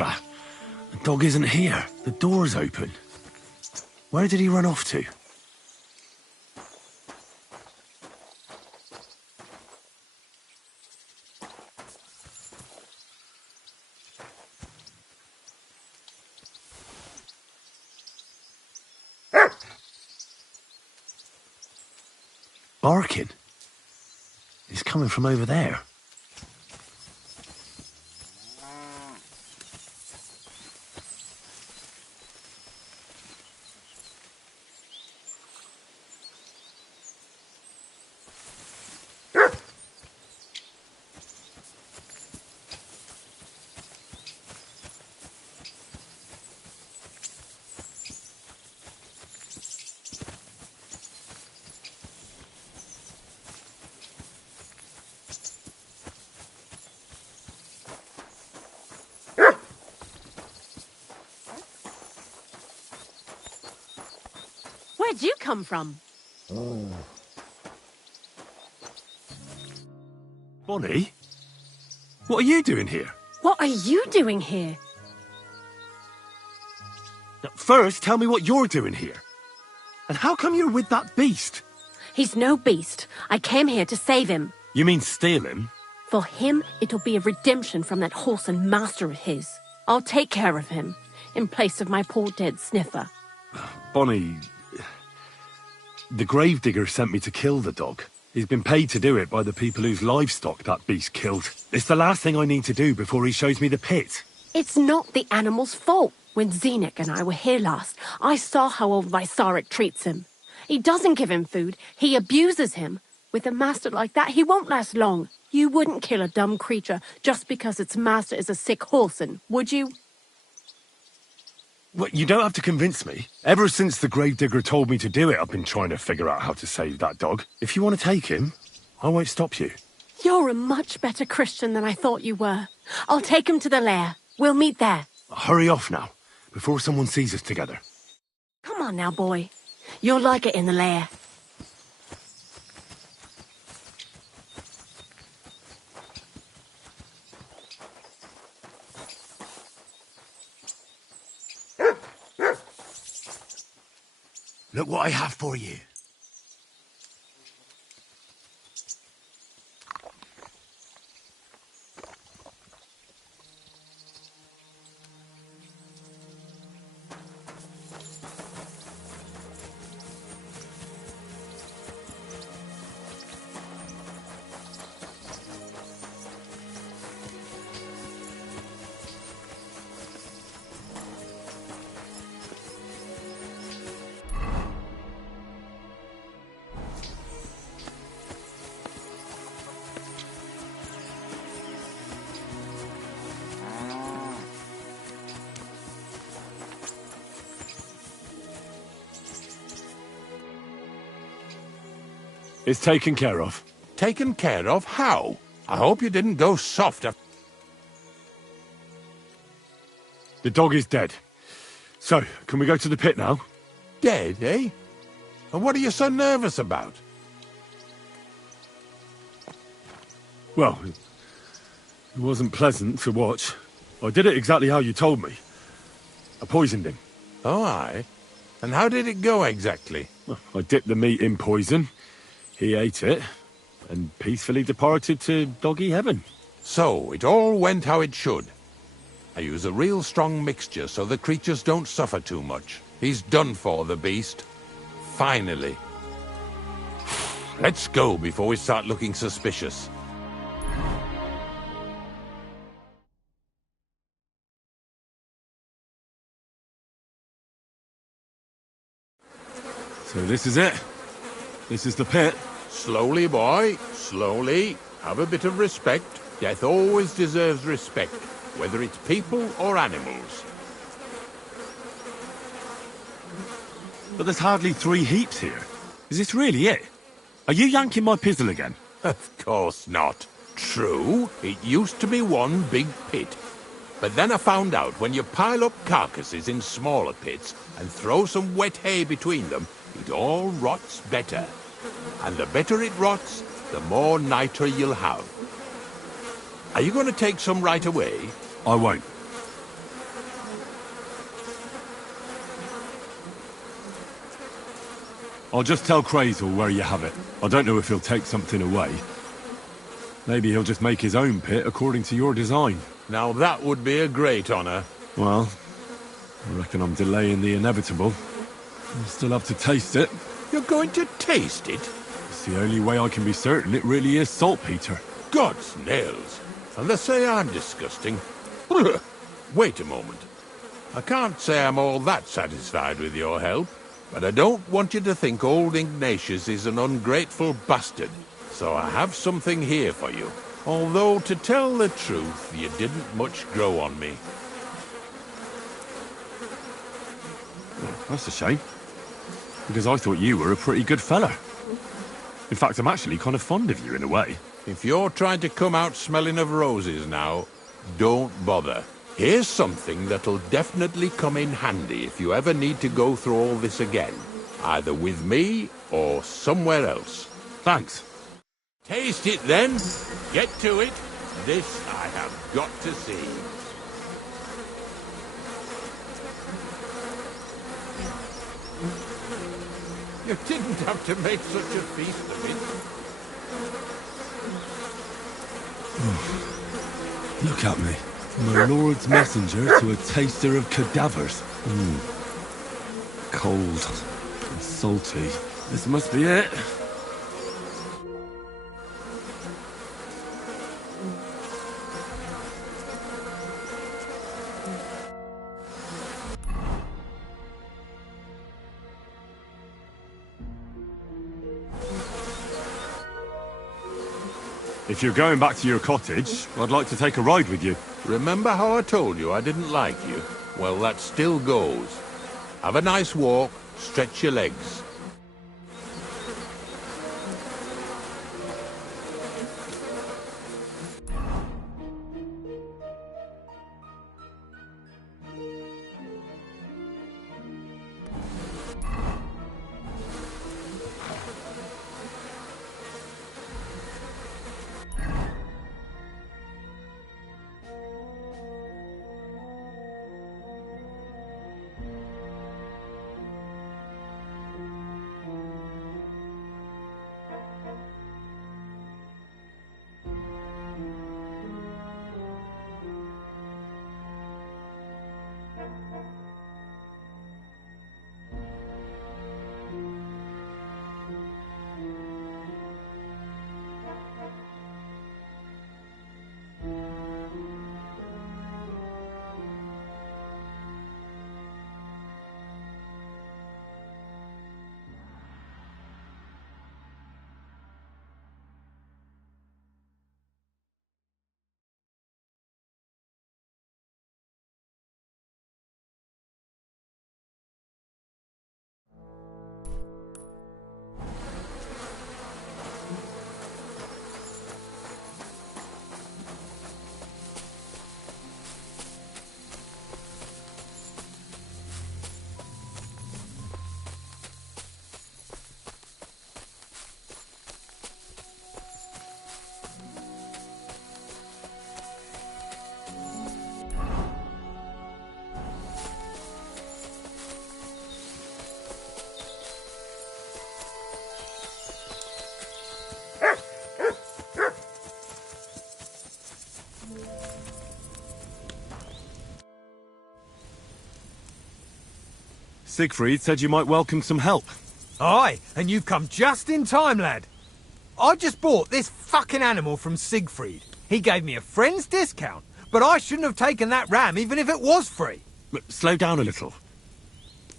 Sakra! The dog isn't here. The door's open. Where did he run off to? Barking. It's coming from over there. Where'd you come from? Bonnie? What are you doing here? What are you doing here? Now, first, tell me what you're doing here. And how come you're with that beast? He's no beast. I came here to save him. You mean steal him? For him, it'll be a redemption from that horse and master of his. I'll take care of him, in place of my poor dead Sniffer. Bonnie... The gravedigger sent me to kill the dog. He's been paid to do it by the people whose livestock that beast killed. It's the last thing I need to do before he shows me the pit. It's not the animal's fault. When Zenek and I were here last, I saw how old Vysarik treats him. He doesn't give him food. He abuses him. With a master like that, he won't last long. You wouldn't kill a dumb creature just because its master is a sick horseman, would you? Well, you don't have to convince me. Ever since the gravedigger told me to do it, I've been trying to figure out how to save that dog. If you want to take him, I won't stop you. You're a much better Christian than I thought you were. I'll take him to the lair. We'll meet there. Hurry off now, before someone sees us together. Come on now, boy. You'll like it in the lair. Look what I have for you. It's taken care of. Taken care of? How? I hope you didn't go soft after... The dog is dead. So, can we go to the pit now? Dead, eh? And what are you so nervous about? Well, it wasn't pleasant to watch. I did it exactly how you told me. I poisoned him. Oh, aye? And how did it go exactly? Well, I dipped the meat in poison. He ate it, and peacefully departed to doggy heaven. So, it all went how it should. I use a real strong mixture so the creatures don't suffer too much. He's done for, the beast. Finally. Let's go before we start looking suspicious. So this is it. This is the pit. Slowly, boy. Slowly. Have a bit of respect. Death always deserves respect, whether it's people or animals. But there's hardly 3 heaps here. Is this really it? Are you yanking my pizzle again? Of course not. True, it used to be one big pit. But then I found out when you pile up carcasses in smaller pits and throw some wet hay between them, it all rots better. And the better it rots, the more nitre you'll have. Are you going to take some right away? I won't. I'll just tell Crazel where you have it. I don't know if he'll take something away. Maybe he'll just make his own pit according to your design. Now that would be a great honor. Well, I reckon I'm delaying the inevitable. I'll still have to taste it. You're going to taste it? It's the only way I can be certain it really is saltpeter. God's nails. And they say I'm disgusting. Wait a moment. I can't say I'm all that satisfied with your help, but I don't want you to think old Ignatius is an ungrateful bastard, so I have something here for you. Although, to tell the truth, you didn't much grow on me. That's a shame. Because I thought you were a pretty good fella. In fact, I'm actually kind of fond of you in a way. If you're trying to come out smelling of roses now, don't bother. Here's something that'll definitely come in handy if you ever need to go through all this again. Either with me or somewhere else. Thanks. Taste it then. Get to it. This I have got to see. You didn't have to make such a feast of it. Look at me. From a lord's messenger to a taster of cadavers. Cold and salty. This must be it. If you're going back to your cottage, I'd like to take a ride with you. Remember how I told you I didn't like you? Well, that still goes. Have a nice walk, stretch your legs. Siegfried said you might welcome some help. Aye, and you've come just in time, lad. I just bought this fucking animal from Siegfried. He gave me a friend's discount, but I shouldn't have taken that ram even if it was free. Slow down a little.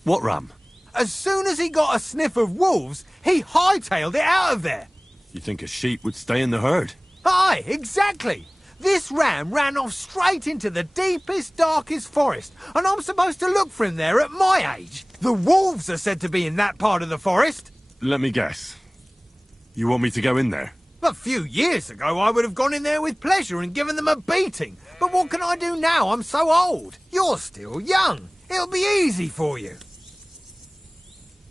What ram? As soon as he got a sniff of wolves, he hightailed it out of there. You think a sheep would stay in the herd? Aye, exactly. This ram ran off straight into the deepest, darkest forest, and I'm supposed to look for him there at my age. The wolves are said to be in that part of the forest. Let me guess. You want me to go in there? A few years ago, I would have gone in there with pleasure and given them a beating. But what can I do now? I'm so old. You're still young. It'll be easy for you.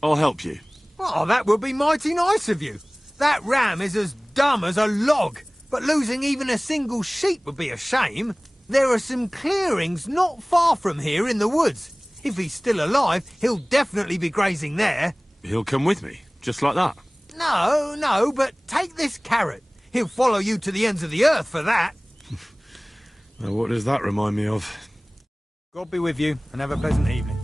I'll help you. Oh, that would be mighty nice of you. That ram is as dumb as a log. But losing even a single sheep would be a shame. There are some clearings not far from here in the woods. If he's still alive, he'll definitely be grazing there. He'll come with me? Just like that? No, but take this carrot. He'll follow you to the ends of the earth for that. Now, what does that remind me of? God be with you, and have a pleasant evening.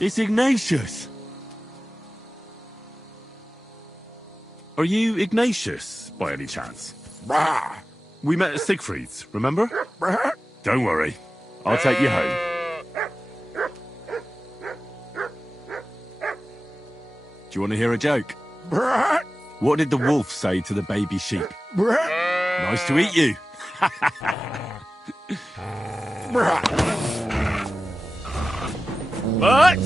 It's Ignatius! Are you Ignatius, by any chance? We met at Siegfried's, remember? Don't worry. I'll take you home. Do you want to hear a joke? What did the wolf say to the baby sheep? Nice to eat you. What? Mutt!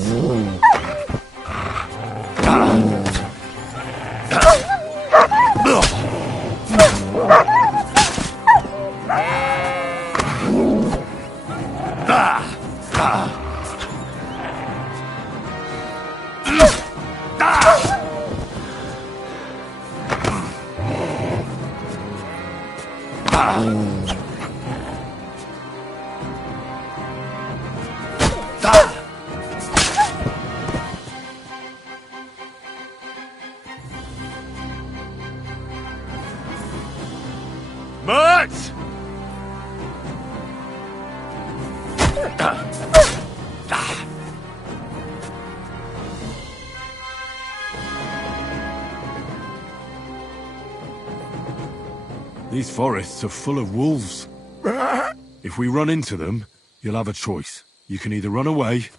These forests are full of wolves. If we run into them, you'll have a choice. You can either run away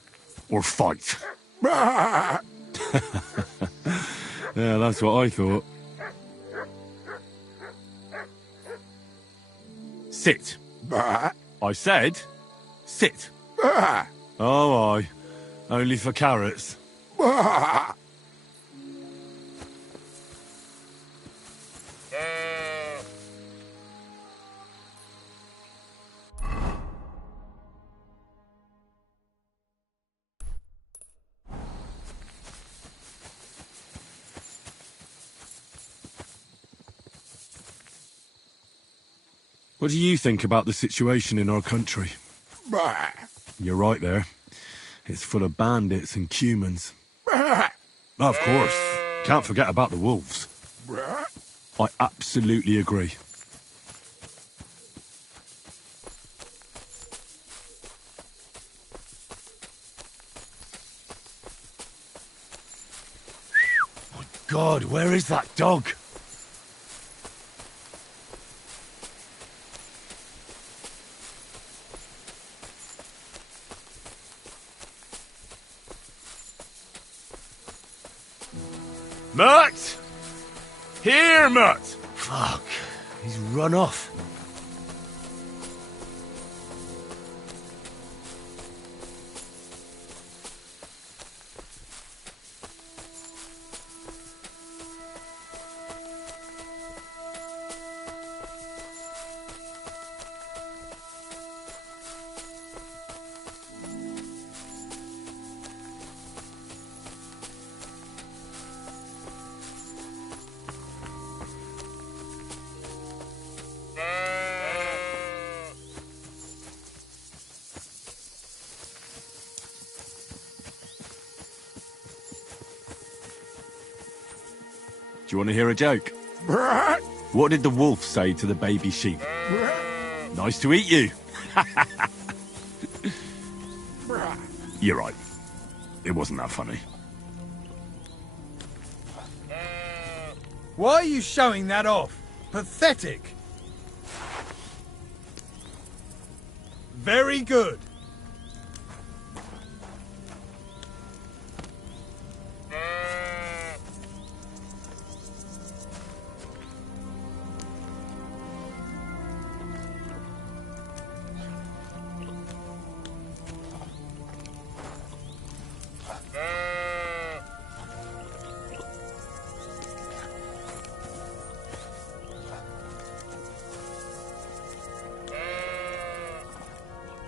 or fight. Yeah, that's what I thought. Sit. I said, sit. Oh, aye. Only for carrots. What do you think about the situation in our country? You're right there. It's full of bandits and cumans. Of course. Can't forget about the wolves. I absolutely agree. My God, where is that dog? Mutt! Here, Mutt! Fuck. He's run off. Do you want to hear a joke? What did the wolf say to the baby sheep? Nice to eat you. You're right. It wasn't that funny. Why are you showing that off? Pathetic. Very good.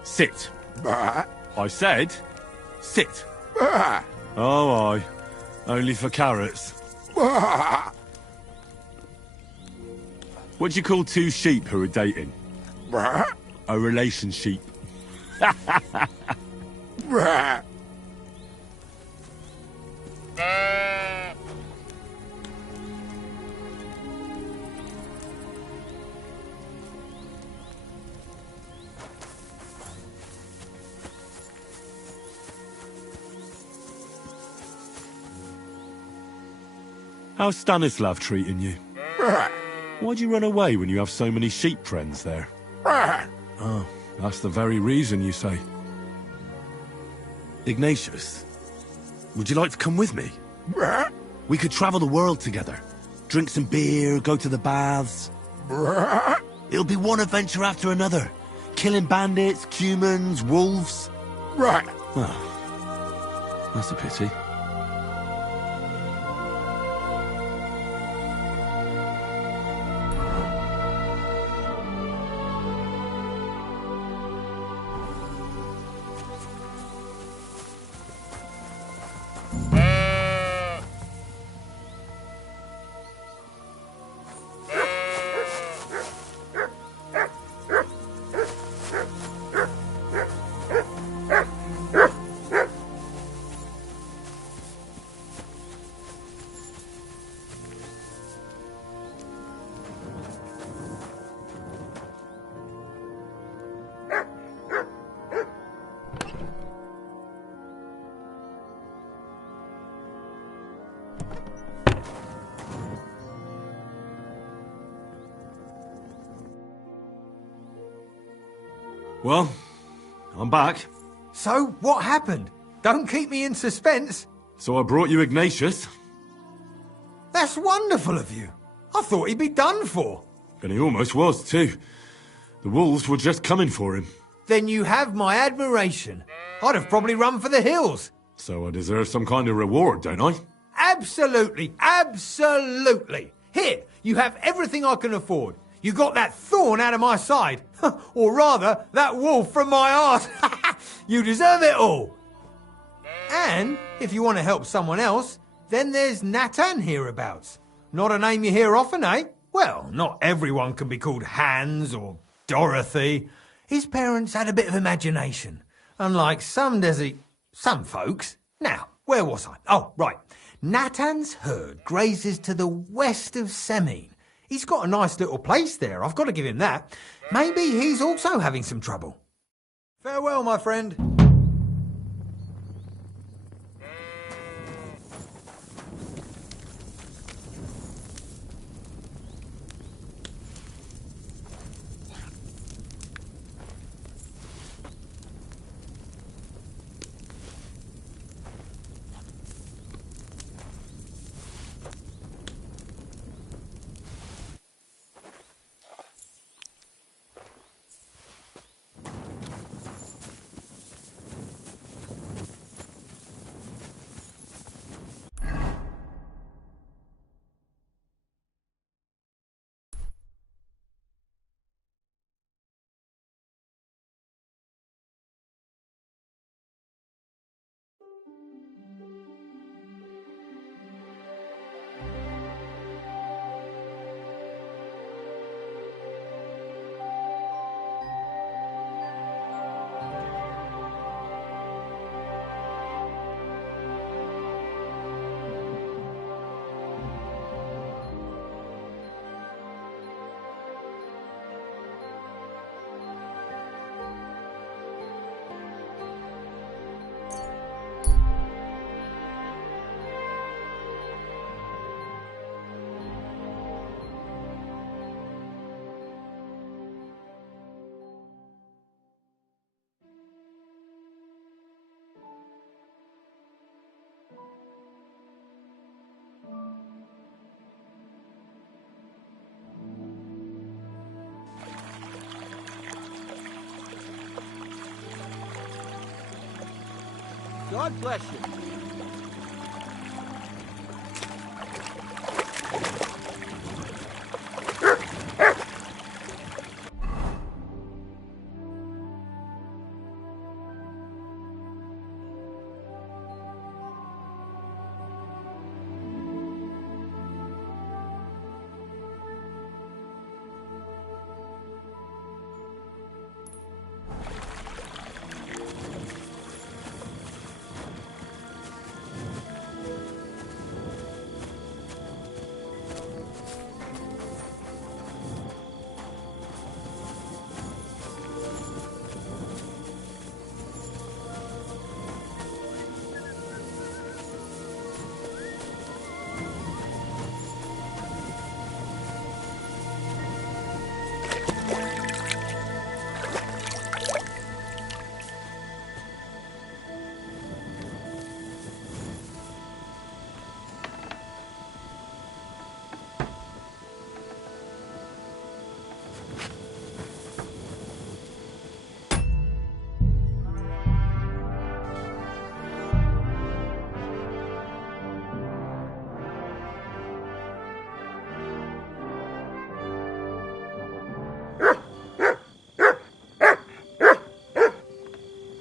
Sit. I said, sit. Oh, aye. Only for carrots. What do you call two sheep who are dating? A relationship. How's Stanislav treating you? Why'd you run away when you have so many sheep friends there? Oh, that's the very reason, you say. Ignatius, would you like to come with me? We could travel the world together. Drink some beer, go to the baths. It'll be one adventure after another. Killing bandits, humans, wolves. Oh, that's a pity. Well, I'm back. So, what happened? Don't keep me in suspense. So I brought you Ignatius. That's wonderful of you. I thought he'd be done for. And he almost was, too. The wolves were just coming for him. Then you have my admiration. I'd have probably run for the hills. So I deserve some kind of reward, don't I? Absolutely, absolutely. Here, you have everything I can afford. You got that thorn out of my side. Or rather, that wolf from my arse. You deserve it all. And if you want to help someone else, then there's Natan hereabouts. Not a name you hear often, eh? Well, not everyone can be called Hans or Dorothy. His parents had a bit of imagination. Unlike some folks. Now, where was I? Oh, right. Natan's herd grazes to the west of Semine. He's got a nice little place there, I've got to give him that. Maybe he's also having some trouble. Farewell, my friend. God bless you.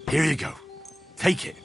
Here you go. Take it.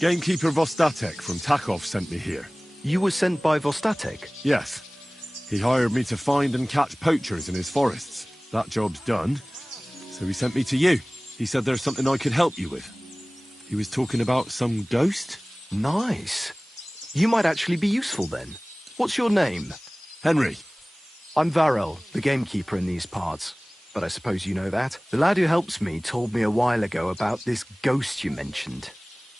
Gamekeeper Vostatek from Takov sent me here. You were sent by Vostatek? Yes. He hired me to find and catch poachers in his forests. That job's done, so he sent me to you. He said there's something I could help you with. He was talking about some ghost? Nice. You might actually be useful then. What's your name? Henry. I'm Varel, the gamekeeper in these parts. But I suppose you know that. The lad who helps me told me a while ago about this ghost you mentioned.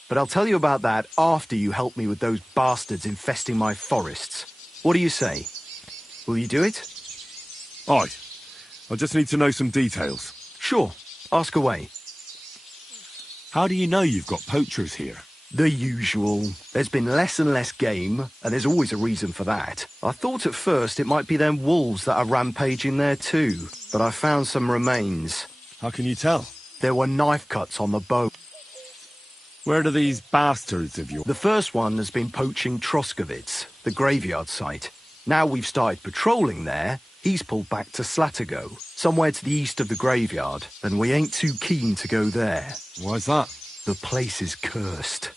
But I'll tell you about that after you help me with those bastards infesting my forests. What do you say? Will you do it? Aye. I just need to know some details. Sure. Ask away. How do you know you've got poachers here? The usual. There's been less and less game, and there's always a reason for that. I thought at first it might be them wolves that are rampaging there too, but I found some remains. How can you tell? There were knife cuts on the bow. Where do these bastards of yours? The first one has been poaching Troskovitz, the graveyard site. Now we've started patrolling there, he's pulled back to Slatigo, somewhere to the east of the graveyard, and we ain't too keen to go there. Why's that? The place is cursed.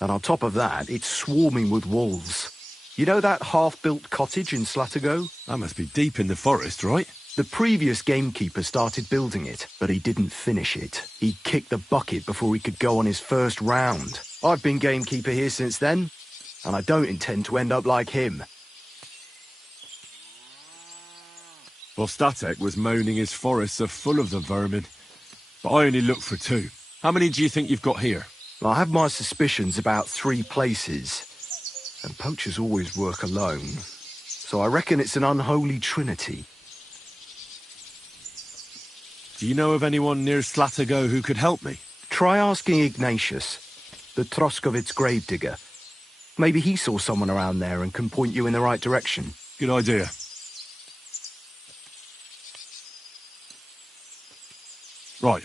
And on top of that, it's swarming with wolves. You know that half-built cottage in Slatigo? That must be deep in the forest, right? The previous gamekeeper started building it, but he didn't finish it. He kicked the bucket before he could go on his first round. I've been gamekeeper here since then, and I don't intend to end up like him. Vostatek was moaning his forests are full of the vermin, but I only looked for 2. How many do you think you've got here? I have my suspicions about 3 places, and poachers always work alone, so I reckon it's an unholy trinity. Do you know of anyone near Slatigo who could help me? Try asking Ignatius, the Troskovitz gravedigger. Maybe he saw someone around there and can point you in the right direction. Good idea. Right.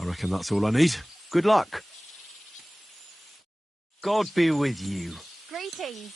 I reckon that's all I need. Good luck. God be with you. Greetings.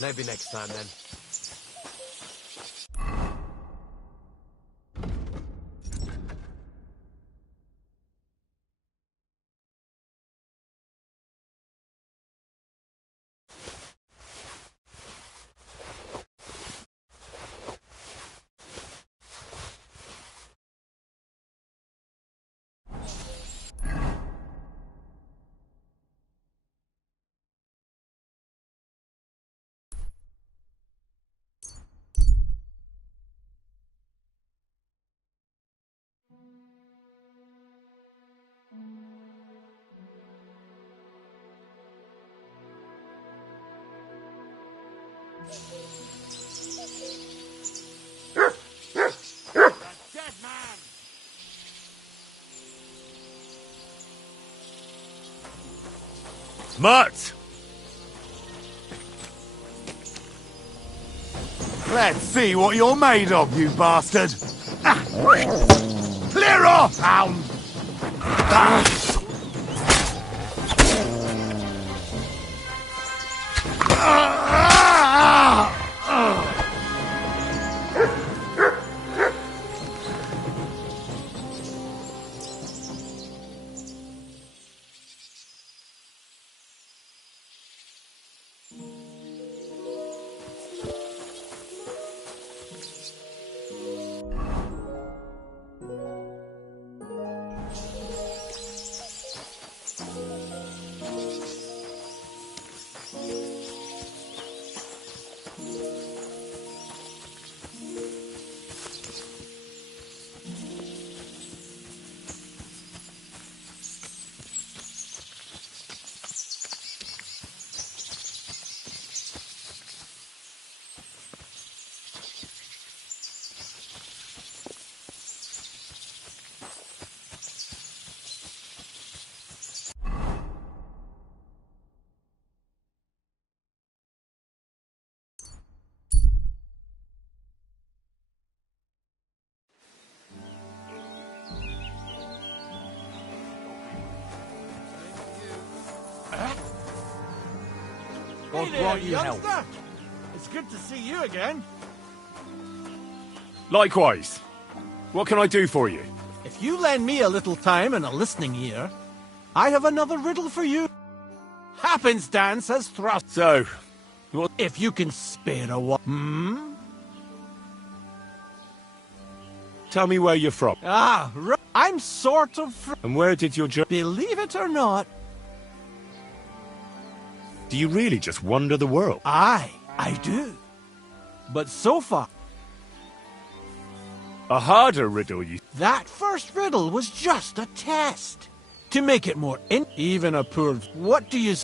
Maybe next time then. Mutt! Let's see what you're made of, you bastard! Clear off, hound! What brought you help? It's good to see you again. Likewise. What can I do for you? If you lend me a little time and a listening ear, I have another riddle for you. Happenstance has thrust. So, what? If you can spare a while. Tell me where you're from. I'm sort of from. And where did your journey? Believe it or not. Do you really just wander the world? I do. But so far. A harder riddle, you. That first riddle was just a test. To make it more even a poor. What do you.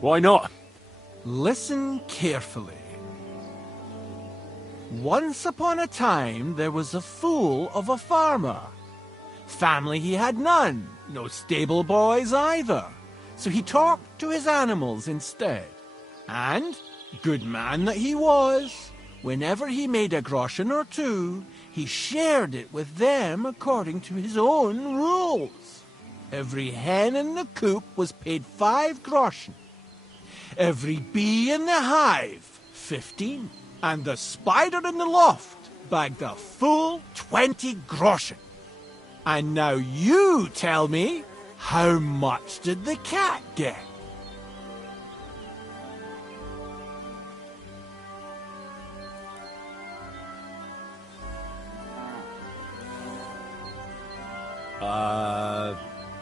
Why not? Listen carefully. Once upon a time, there was a fool of a farmer. Family he had none, no stable boys either. So he talked to his animals instead. And, good man that he was, whenever he made a groschen or two, he shared it with them according to his own rules. Every hen in the coop was paid 5 groschen. Every bee in the hive, 15. And the spider in the loft bagged a full 20 groschen. And now you tell me, how much did the cat get?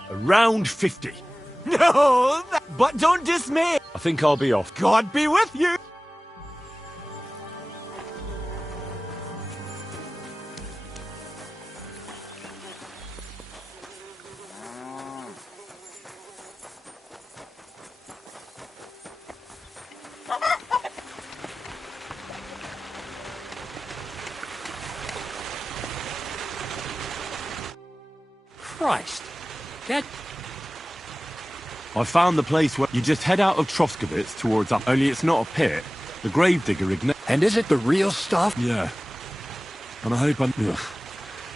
Around 50. No, but don't dismay. I think I'll be off. God be with you. Christ. That... I found the place where you just head out of Troskovitz towards up. Only it's not a pit. The gravedigger ignited. And is it the real stuff? Yeah. And I hope I'm... Ugh.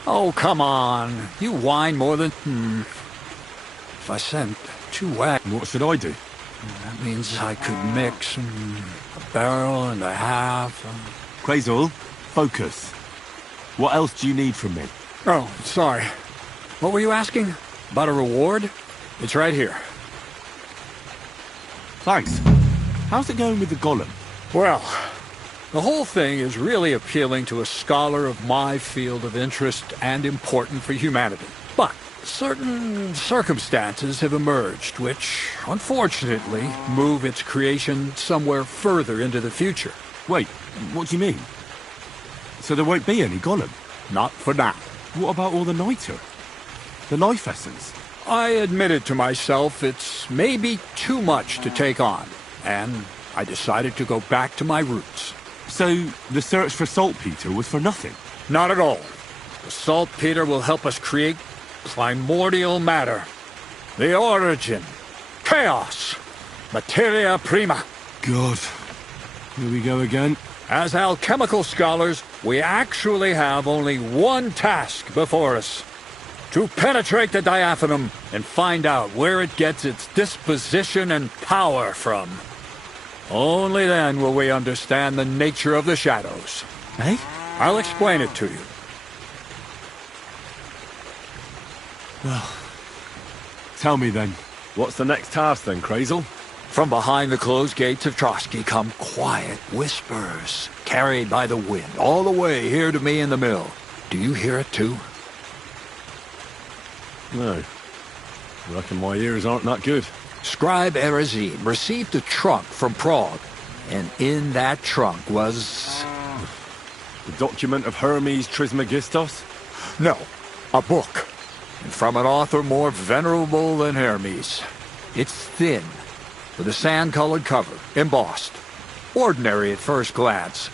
Oh, come on. You whine more than... If I sent 2 wagons... What should I do? That means I could mix a barrel and a half. Crazel, focus. What else do you need from me? Oh, sorry. What were you asking? About a reward? It's right here. Thanks. How's it going with the golem? Well, the whole thing is really appealing to a scholar of my field of interest and important for humanity. But certain circumstances have emerged which, unfortunately, move its creation somewhere further into the future. Wait, what do you mean? So there won't be any golem? Not for now. What about all the niter? The life essence? I admitted to myself it's maybe too much to take on, and I decided to go back to my roots. So the search for saltpeter was for nothing? Not at all. The saltpeter will help us create primordial matter. The origin. Chaos. Materia prima. God. Here we go again. As alchemical scholars, we actually have only one task before us. To penetrate the diaphanum and find out where it gets its disposition and power from. Only then will we understand the nature of the shadows. Eh? I'll explain it to you. Well, tell me then, what's the next task then, Krazel? From behind the closed gates of Trotsky come quiet whispers, carried by the wind, all the way here to me in the mill. Do you hear it too? No. I reckon my ears aren't that good. Scribe Erezim received a trunk from Prague, and in that trunk was... The document of Hermes Trismegistos? No, a book. And from an author more venerable than Hermes. It's thin, with a sand-colored cover, embossed. Ordinary at first glance,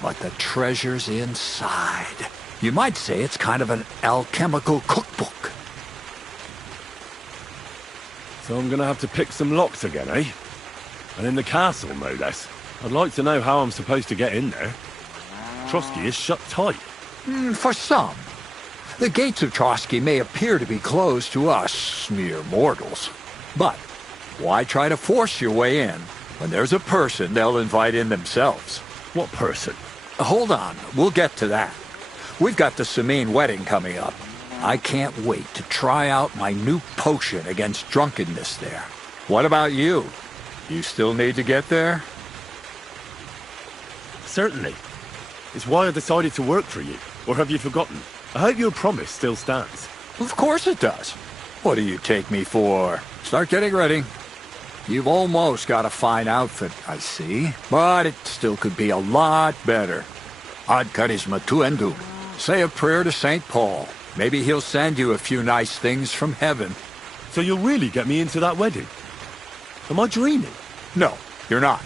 but the treasure's inside. You might say it's kind of an alchemical cookbook. So I'm gonna have to pick some locks again, eh? And in the castle, no less. I'd like to know how I'm supposed to get in there. Trotsky is shut tight. For some. The gates of Trotsky may appear to be closed to us, mere mortals. But why try to force your way in when there's a person they'll invite in themselves? What person? Hold on, we'll get to that. We've got the Sameen wedding coming up. I can't wait to try out my new potion against drunkenness there. What about you? You still need to get there? Certainly. It's why I decided to work for you. Or have you forgotten? I hope your promise still stands. Of course it does. What do you take me for? Start getting ready. You've almost got a fine outfit, I see. But it still could be a lot better. Ad charisma tuendum. Say a prayer to St. Paul. Maybe he'll send you a few nice things from heaven. So you'll really get me into that wedding? Am I dreaming? No, you're not.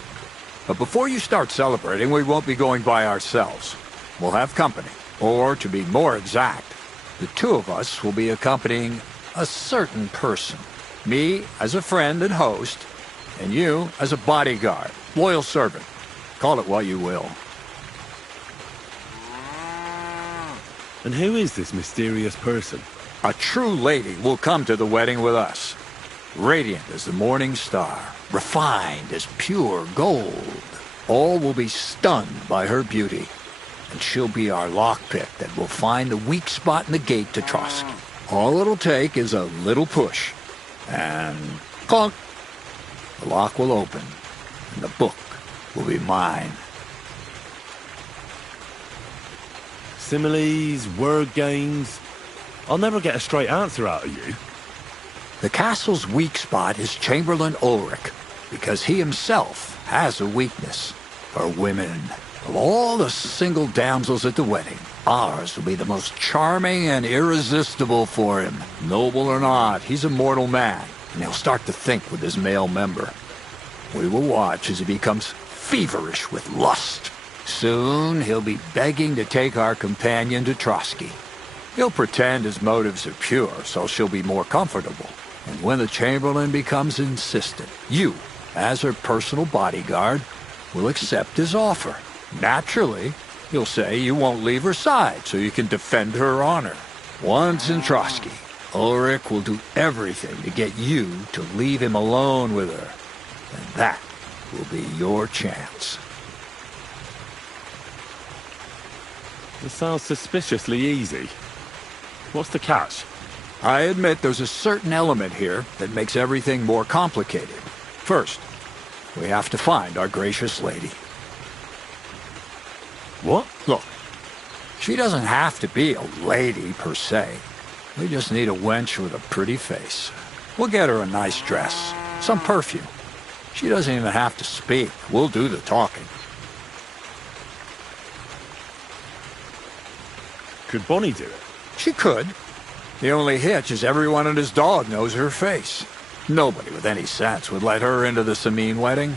But before you start celebrating, we won't be going by ourselves. We'll have company. Or, to be more exact, the two of us will be accompanying a certain person. Me as a friend and host, and you as a bodyguard, loyal servant. Call it what you will. And who is this mysterious person? A true lady will come to the wedding with us. Radiant as the morning star, refined as pure gold. All will be stunned by her beauty. And she'll be our lockpick that will find the weak spot in the gate to Trotsky. All it'll take is a little push. And clunk! The lock will open, and the book will be mine. Similes, word games. I'll never get a straight answer out of you. The castle's weak spot is Chamberlain Ulrich, because he himself has a weakness for women. Of all the single damsels at the wedding, ours will be the most charming and irresistible for him. Noble or not, he's a mortal man, and he'll start to think with his male member. We will watch as he becomes feverish with lust. Soon he'll be begging to take our companion to Trotsky. He'll pretend his motives are pure, so she'll be more comfortable. And when the Chamberlain becomes insistent, you, as her personal bodyguard, will accept his offer. Naturally, you'll say you won't leave her side so you can defend her honor. Once in Trotsky, Ulrich will do everything to get you to leave him alone with her. And that will be your chance. This sounds suspiciously easy. What's the catch? I admit there's a certain element here that makes everything more complicated. First, we have to find our gracious lady. What? Look, she doesn't have to be a lady per se. We just need a wench with a pretty face. We'll get her a nice dress, some perfume. She doesn't even have to speak. We'll do the talking. Could Bonnie do it? She could. The only hitch is everyone and his dog knows her face. Nobody with any sense would let her into the Sameen wedding.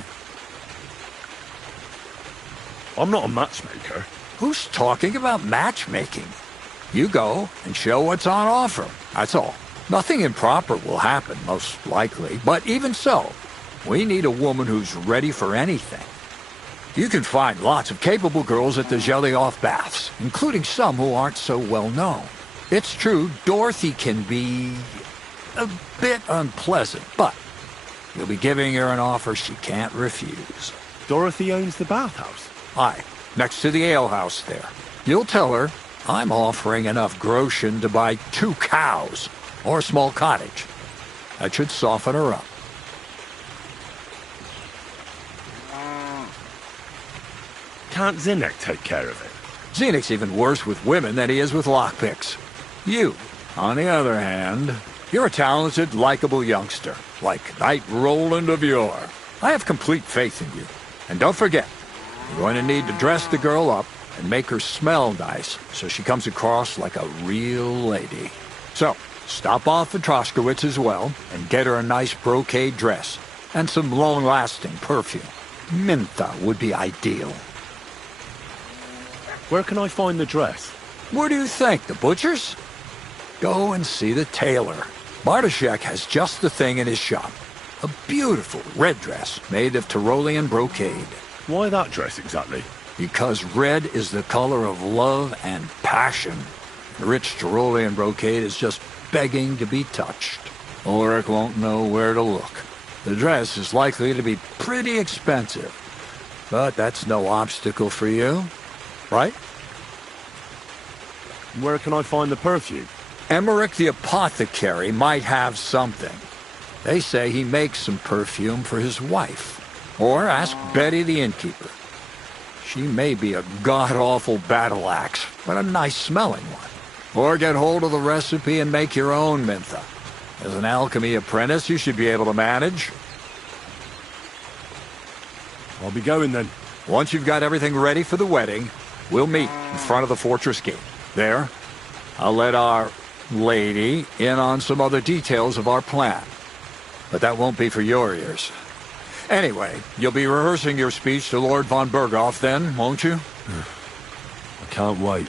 I'm not a matchmaker. Who's talking about matchmaking? You go and show what's on offer. That's all. Nothing improper will happen, most likely. But even so, we need a woman who's ready for anything. You can find lots of capable girls at the Gelioth Baths, including some who aren't so well known. It's true, Dorothy can be a bit unpleasant, but you'll be giving her an offer she can't refuse. Dorothy owns the bathhouse? Aye, next to the alehouse there. You'll tell her I'm offering enough groschen to buy 2 cows or a small cottage. That should soften her up. Can't Zinnik take care of it? Zinnik's even worse with women than he is with lockpicks. You, on the other hand, you're a talented, likable youngster, like Knight Roland of yore. I have complete faith in you. And don't forget, you're going to need to dress the girl up and make her smell nice so she comes across like a real lady. So, stop off at Troskowitz as well and get her a nice brocade dress and some long-lasting perfume. Mintha would be ideal. Where can I find the dress? Where do you think? The butcher's? Go and see the tailor. Bartoszek has just the thing in his shop. A beautiful red dress made of Tyrolean brocade. Why that dress exactly? Because red is the color of love and passion. The rich Tyrolean brocade is just begging to be touched. Ulrich won't know where to look. The dress is likely to be pretty expensive. But that's no obstacle for you, right? Where can I find the perfume? Emmerich the apothecary might have something. They say he makes some perfume for his wife. Or ask Betty the innkeeper. She may be a god-awful battle axe, but a nice-smelling one. Or get hold of the recipe and make your own Mintha. As an alchemy apprentice, you should be able to manage. I'll be going then. Once you've got everything ready for the wedding, we'll meet in front of the fortress gate. There, I'll let our lady in on some other details of our plan. But that won't be for your ears. Anyway, you'll be rehearsing your speech to Lord von Berghoff then, won't you? I can't wait.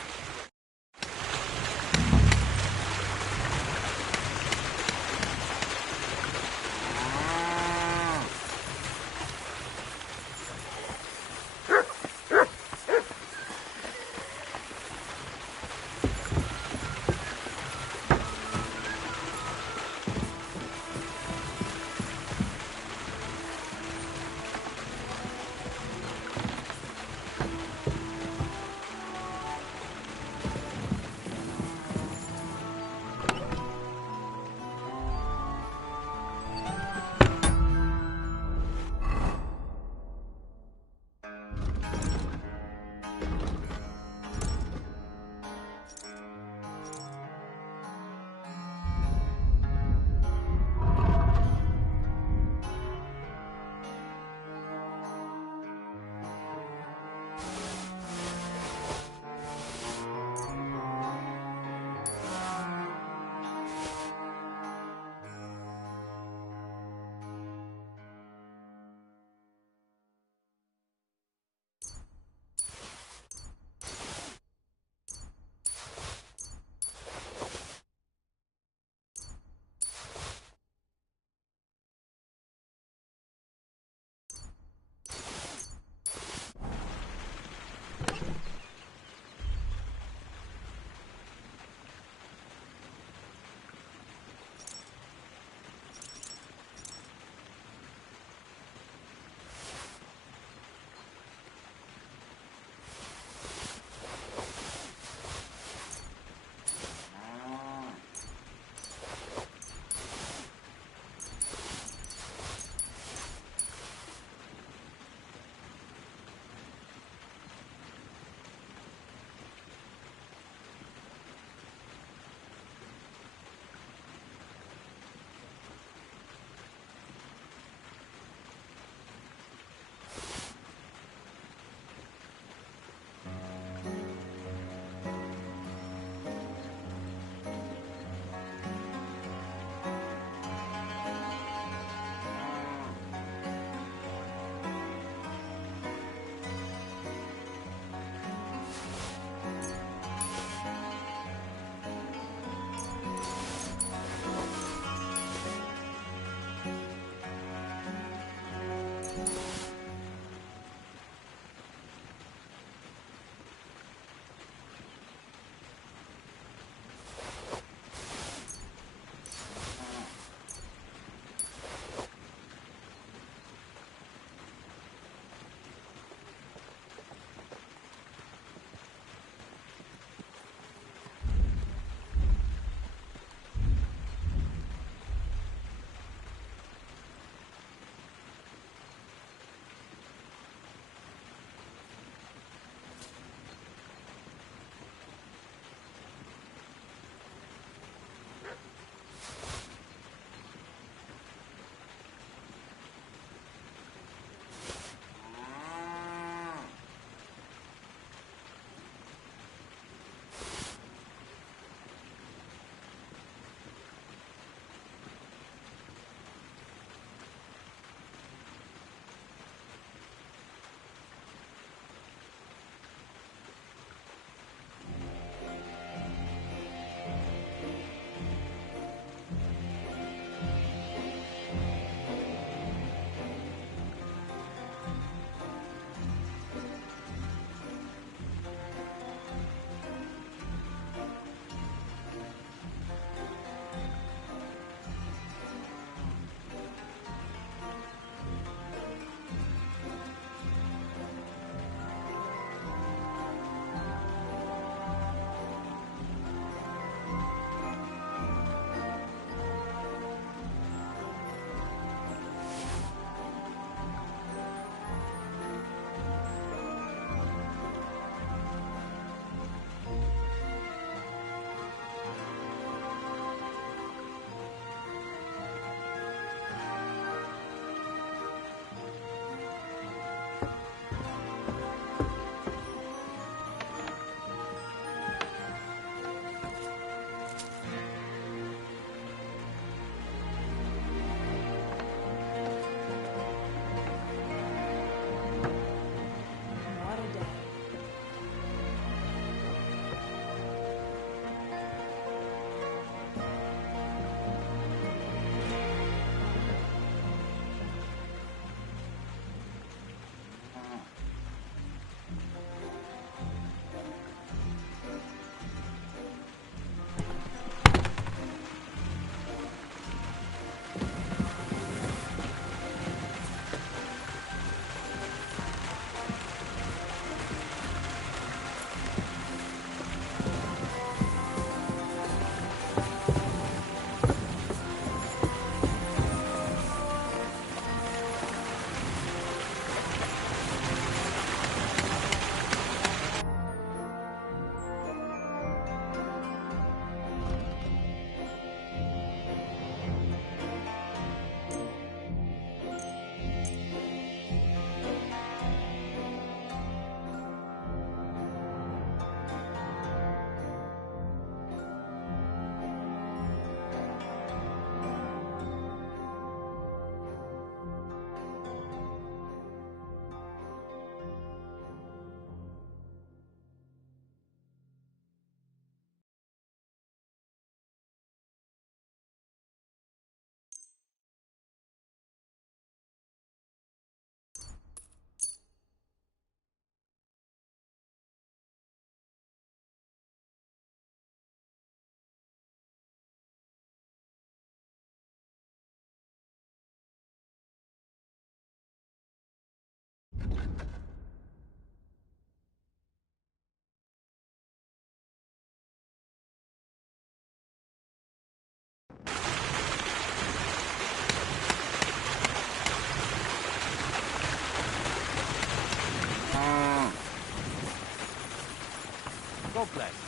problem.